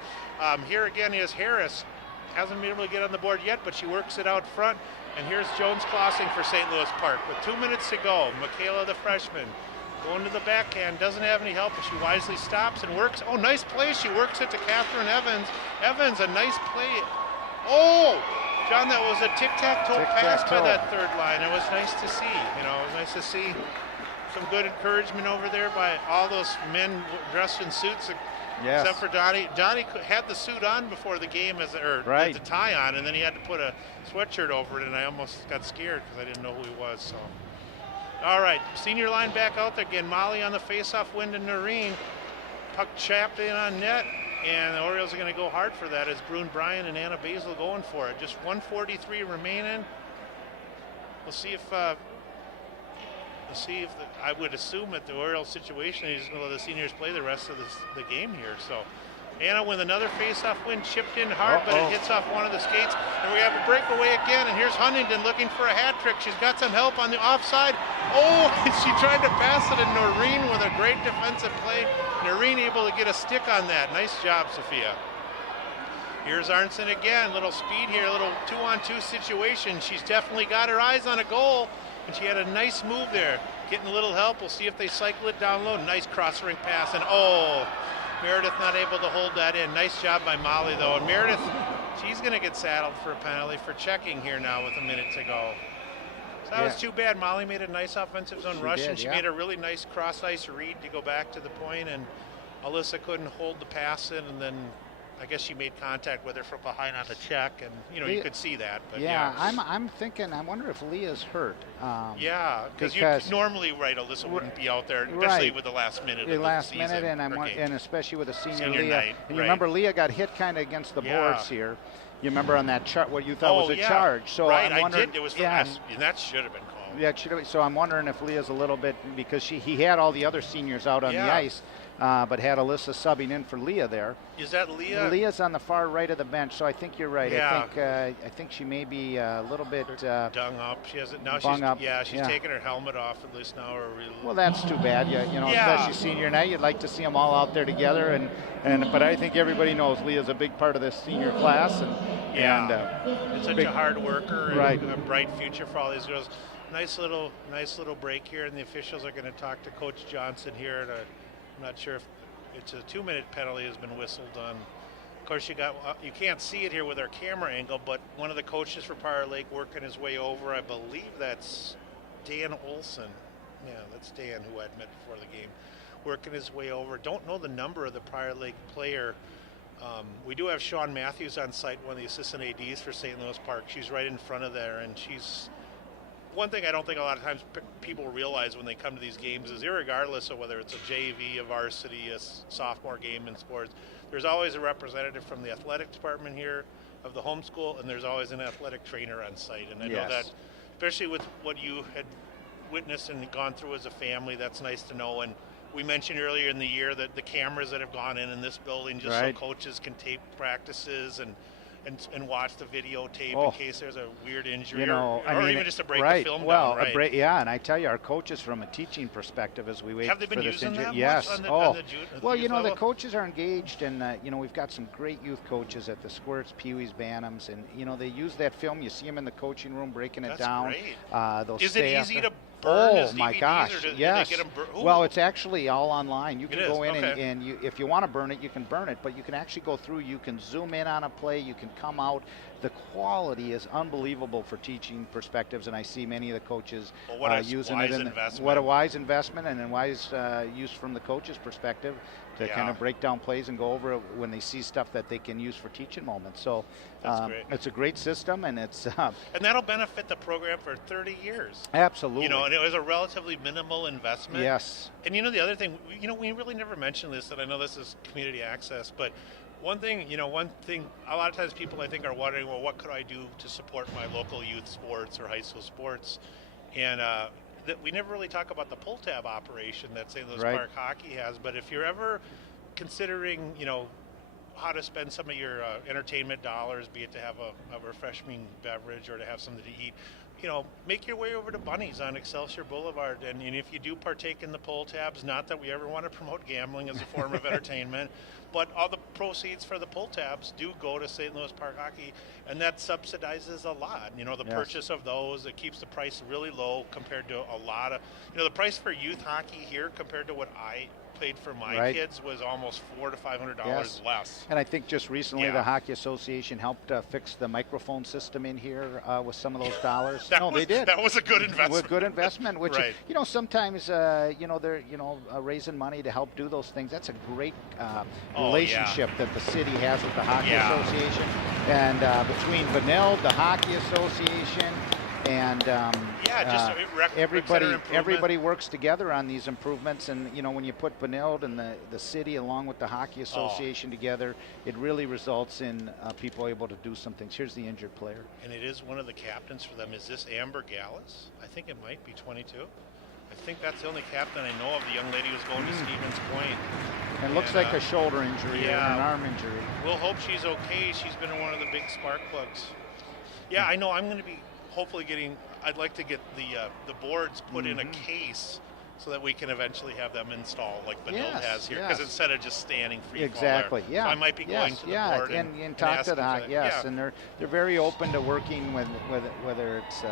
Here again is Harris. Hasn't been able to get on the board yet, but she works it out front. And here's Jones Clausing for St. Louis Park with 2 minutes to go. Michaela, the freshman, going to the backhand, doesn't have any help, but she wisely stops and works. Oh, nice play. She works it to Catherine Evans. Evans, a nice play. Oh, John, that was a tic-tac-toe pass by that third line. It was nice to see. It was nice to see some good encouragement over there by all those men dressed in suits, except for Donnie. Donnie had the suit on before the game, had the tie on, and then he had to put a sweatshirt over it, and I almost got scared because I didn't know who he was. So, all right, senior line back out there again. Molly on the face-off win to Noreen. Puck chapped in on net, and the Orioles are going to go hard for that as Brune-Bryan and Anna Basil going for it. Just 1:43 remaining. We'll see if I would assume that the Orioles situation is going to let the seniors play the rest of the game here. So Anna with another face-off win, chipped in hard, but it hits off one of the skates. And we have a breakaway again, and here's Huntington looking for a hat trick. She's got some help on the offside. Oh, and she tried to pass it, and Noreen with a great defensive play. Noreen able to get a stick on that. Nice job, Sophia. Here's Arnson again, little speed here, a little 2-on-2 situation. She's definitely got her eyes on a goal. And she had a nice move there, getting a little help. We'll see if they cycle it down low. Nice cross-ring pass, and Meredith not able to hold that in. Nice job by Molly, though. And Meredith, she's going to get saddled for a penalty for checking here now with a minute to go. So that was too bad. Molly made a nice offensive zone rush, and she made a really nice cross-ice read to go back to the point, and Alyssa couldn't hold the pass in, and then I guess she made contact with her from behind on the check, and you could see that. But I'm thinking. I wonder if Leah's hurt. Because normally, Alyssa wouldn't be out there, especially with the last minute. The last minute, and especially with a senior Leah. Night, and you remember Leah got hit kind of against the boards here. You remember on that chart what you thought was a charge. So I'm wondering, I did. It was and that should have been called. Yeah, it should have. So I'm wondering if Leah's a little bit, because he had all the other seniors out on the ice. But had Alyssa subbing in for Leah there. Is that Leah? Leah's on the far right of the bench, so I think you're right. Yeah. I think she may be a little bit dung up. She hasn't now. She's taken her helmet off at least now. Well, that's too bad. Especially senior night. You'd like to see them all out there together, but I think everybody knows Leah's a big part of this senior class, it's such a hard worker and a bright future for all these girls. Nice little break here, and the officials are going to talk to Coach Johnson here to I'm not sure if it's a 2-minute penalty has been whistled on. Of course, you can't see it here with our camera angle, but one of the coaches for Prior Lake working his way over. I believe that's Dan Olson. Yeah, that's Dan, who I'd met before the game, working his way over. Don't know the number of the Prior Lake player. We do have Sean Matthews on site, one of the assistant ADs for St. Louis Park. She's right in front of there, and she's one thing I don't think a lot of times people realize when they come to these games is, irregardless of whether it's a JV, a varsity, a sophomore game in sports, there's always a representative from the athletic department here of the homeschool, and there's always an athletic trainer on site. And I know that, especially with what you had witnessed and gone through as a family, that's nice to know. And we mentioned earlier in the year that the cameras that have gone in this building just so coaches can tape practices and watch the videotape in case there's a weird injury or even just to break the film down. And I tell you, our coaches from a teaching perspective as we wait have they been for this using injury. That much on the well, level? the coaches are engaged, and we've got some great youth coaches at the Squirts, Pee-wees, Bantams, and they use that film. You see them in the coaching room breaking it down. Great. Is it easy to burn Oh my gosh! Yes. Well, it's actually all online. You can go in and if you want to burn it, you can burn it. But you can actually go through. You can zoom in on a play. You can come out. The quality is unbelievable for teaching perspectives, and I see many of the coaches using it. What a wise investment, and a wise use from the coach's perspective to kind of break down plays and go over it when they see stuff that they can use for teaching moments. So it's a great system, and it's and that'll benefit the program for 30 years. Absolutely. And it was a relatively minimal investment. Yes. And the other thing, we really never mentioned this, and I know this is community access, but one thing a lot of times people I think are wondering, well, what could I do to support my local youth sports or high school sports? And that we never really talk about the pull tab operation that St. Louis Park Hockey has. But if you're ever considering, how to spend some of your entertainment dollars, be it to have a refreshing beverage or to have something to eat, make your way over to Bunny's on Excelsior Boulevard. And if you do partake in the pull tabs, not that we ever want to promote gambling as a form of entertainment, but all the proceeds for the pull tabs do go to St. Louis Park Hockey, and that subsidizes a lot. The purchase of those, it keeps the price really low compared to a lot of, the price for youth hockey here compared to what I paid for my kids was almost $400 to $500 less. And I think just recently the Hockey Association helped fix the microphone system in here with some of those dollars. They did. That was a good investment. With good investment, which sometimes they're raising money to help do those things. That's a great relationship that the city has with the Hockey Association, and between Benilde, the Hockey Association, and everybody works together on these improvements. And when you put Benilde and the city along with the Hockey Association together, it really results in people able to do some things. Here's the injured player, and it is one of the captains for them. Is this Amber Gallus? I think it might be 22. I think that's the only captain I know of. The young lady who's going to Stevens Point. And looks like a shoulder injury or an arm injury. We'll hope she's okay. She's been one of the big spark plugs. Yeah, I know. I'm going to be hopefully I'd like to get the boards put in a case so that we can eventually have them installed like Benilde has here. Because instead of just standing free exactly. So I might be going to the board and talk to the and they're very open to working with whether it's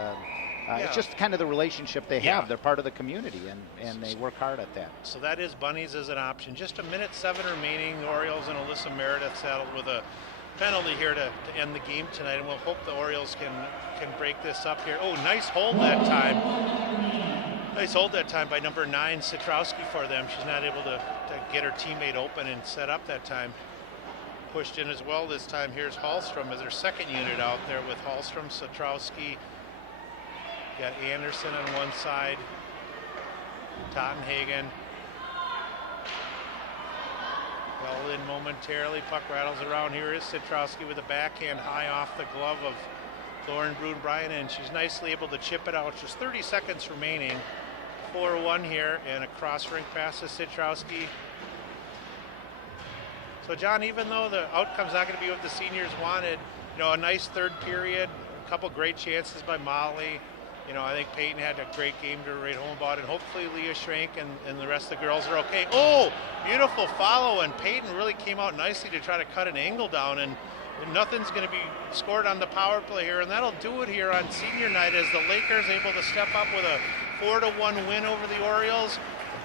it's just kind of the relationship they have. They're part of the community, and they work hard at that. So that is Bunnies as an option. Just a minute 7 remaining. The Orioles and Alyssa Meredith saddled with a penalty here to end the game tonight, and we'll hope the Orioles can break this up here. Oh, nice hold that time. Nice hold that time by number 9, Citrowski, for them. She's not able to get her teammate open and set up that time. Pushed in as well this time. Here's Hallstrom as their second unit out there with Hallstrom, Citrowski. Got Anderson on one side, Tottenhagen. Well in momentarily, puck rattles around. Here is Citrowski with a backhand high off the glove of Lauren Brun-Bryan, and she's nicely able to chip it out. Just 30 seconds remaining. 4-1 here, and a cross-rink pass to Citrowski. So John, even though the outcome's not going to be what the seniors wanted, a nice third period, a couple great chances by Molly. I think Peyton had a great game to write home about, and hopefully Leah Schrank and the rest of the girls are okay. Oh, beautiful follow, and Peyton really came out nicely to try to cut an angle down, and nothing's going to be scored on the power play here, and that'll do it here on senior night as the Lakers able to step up with a 4-1 win over the Orioles.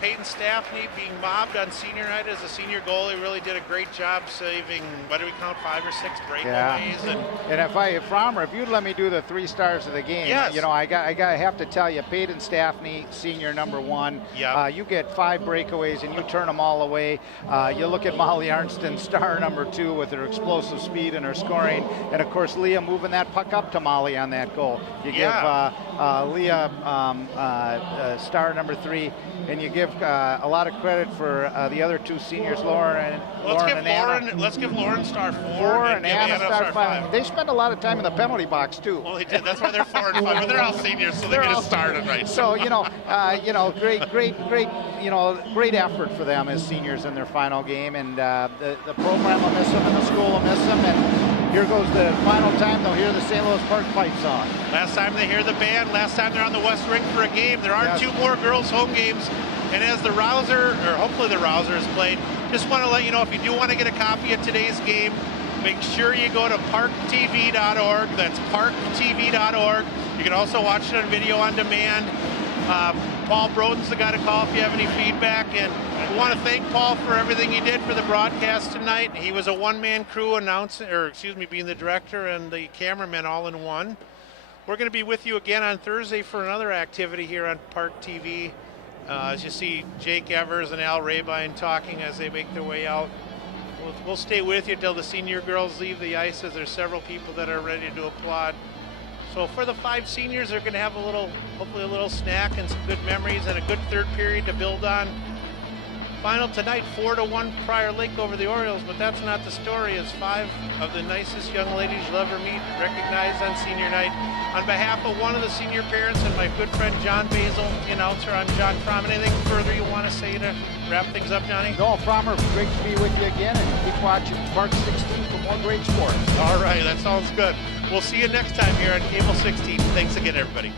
Peyton Staffney being mobbed on senior night as a senior goalie really did a great job saving, what do we count, 5 or 6 breakaways. Yeah. And if Frommer, if you'd let me do the 3 stars of the game, yes. you know, I have to tell you, Peyton Staffney, senior number 1, yep. you get 5 breakaways and you turn them all away. You look at Molly Arnston, star number 2, with her explosive speed and her scoring, and of course Leah moving that puck up to Molly on that goal. You give Leah star number 3, and you give a lot of credit for the other 2 seniors, Lauren and Anna. Let's give Lauren star 4 and Anna star 5. They spend a lot of time in the penalty box too. Well, they did. That's why they're 4 and 5. But they're all seniors, so they get a star tonight. So great effort for them as seniors in their final game, and the program will miss them, and the school will miss them. And here goes the final time they'll hear the St. Louis Park fight song. Last time they hear the band, last time they're on the West Rink for a game. There are 2 more girls' home games. And as the Rouser, or hopefully the Rouser is played, just want to let you know, if you do want to get a copy of today's game, make sure you go to ParkTV.org. That's ParkTV.org. You can also watch it on video on demand. Paul Broden's the guy to call if you have any feedback. And we want to thank Paul for everything he did for the broadcast tonight. He was a one-man crew being the director and the cameraman all in one. We're going to be with you again on Thursday for another activity here on Park TV. As you see Jake Evers and Al Rabine talking as they make their way out. We'll stay with you till the senior girls leave the ice, as there's several people that are ready to applaud. So for the 5 seniors, they're going to have hopefully a little snack and some good memories and a good third period to build on. Final tonight, 4-1 Prior Lake over the Orioles, but that's not the story, as 5 of the nicest young ladies you'll ever meet recognized on senior night. On behalf of one of the senior parents and my good friend John Basil, the announcer, I'm John Fromm. Anything further you want to say to wrap things up, Johnny? No, Frommer, great to be with you again, and keep watching Park 16 for more great sports. All right, that sounds good. We'll see you next time here on Cable 16. Thanks again, everybody.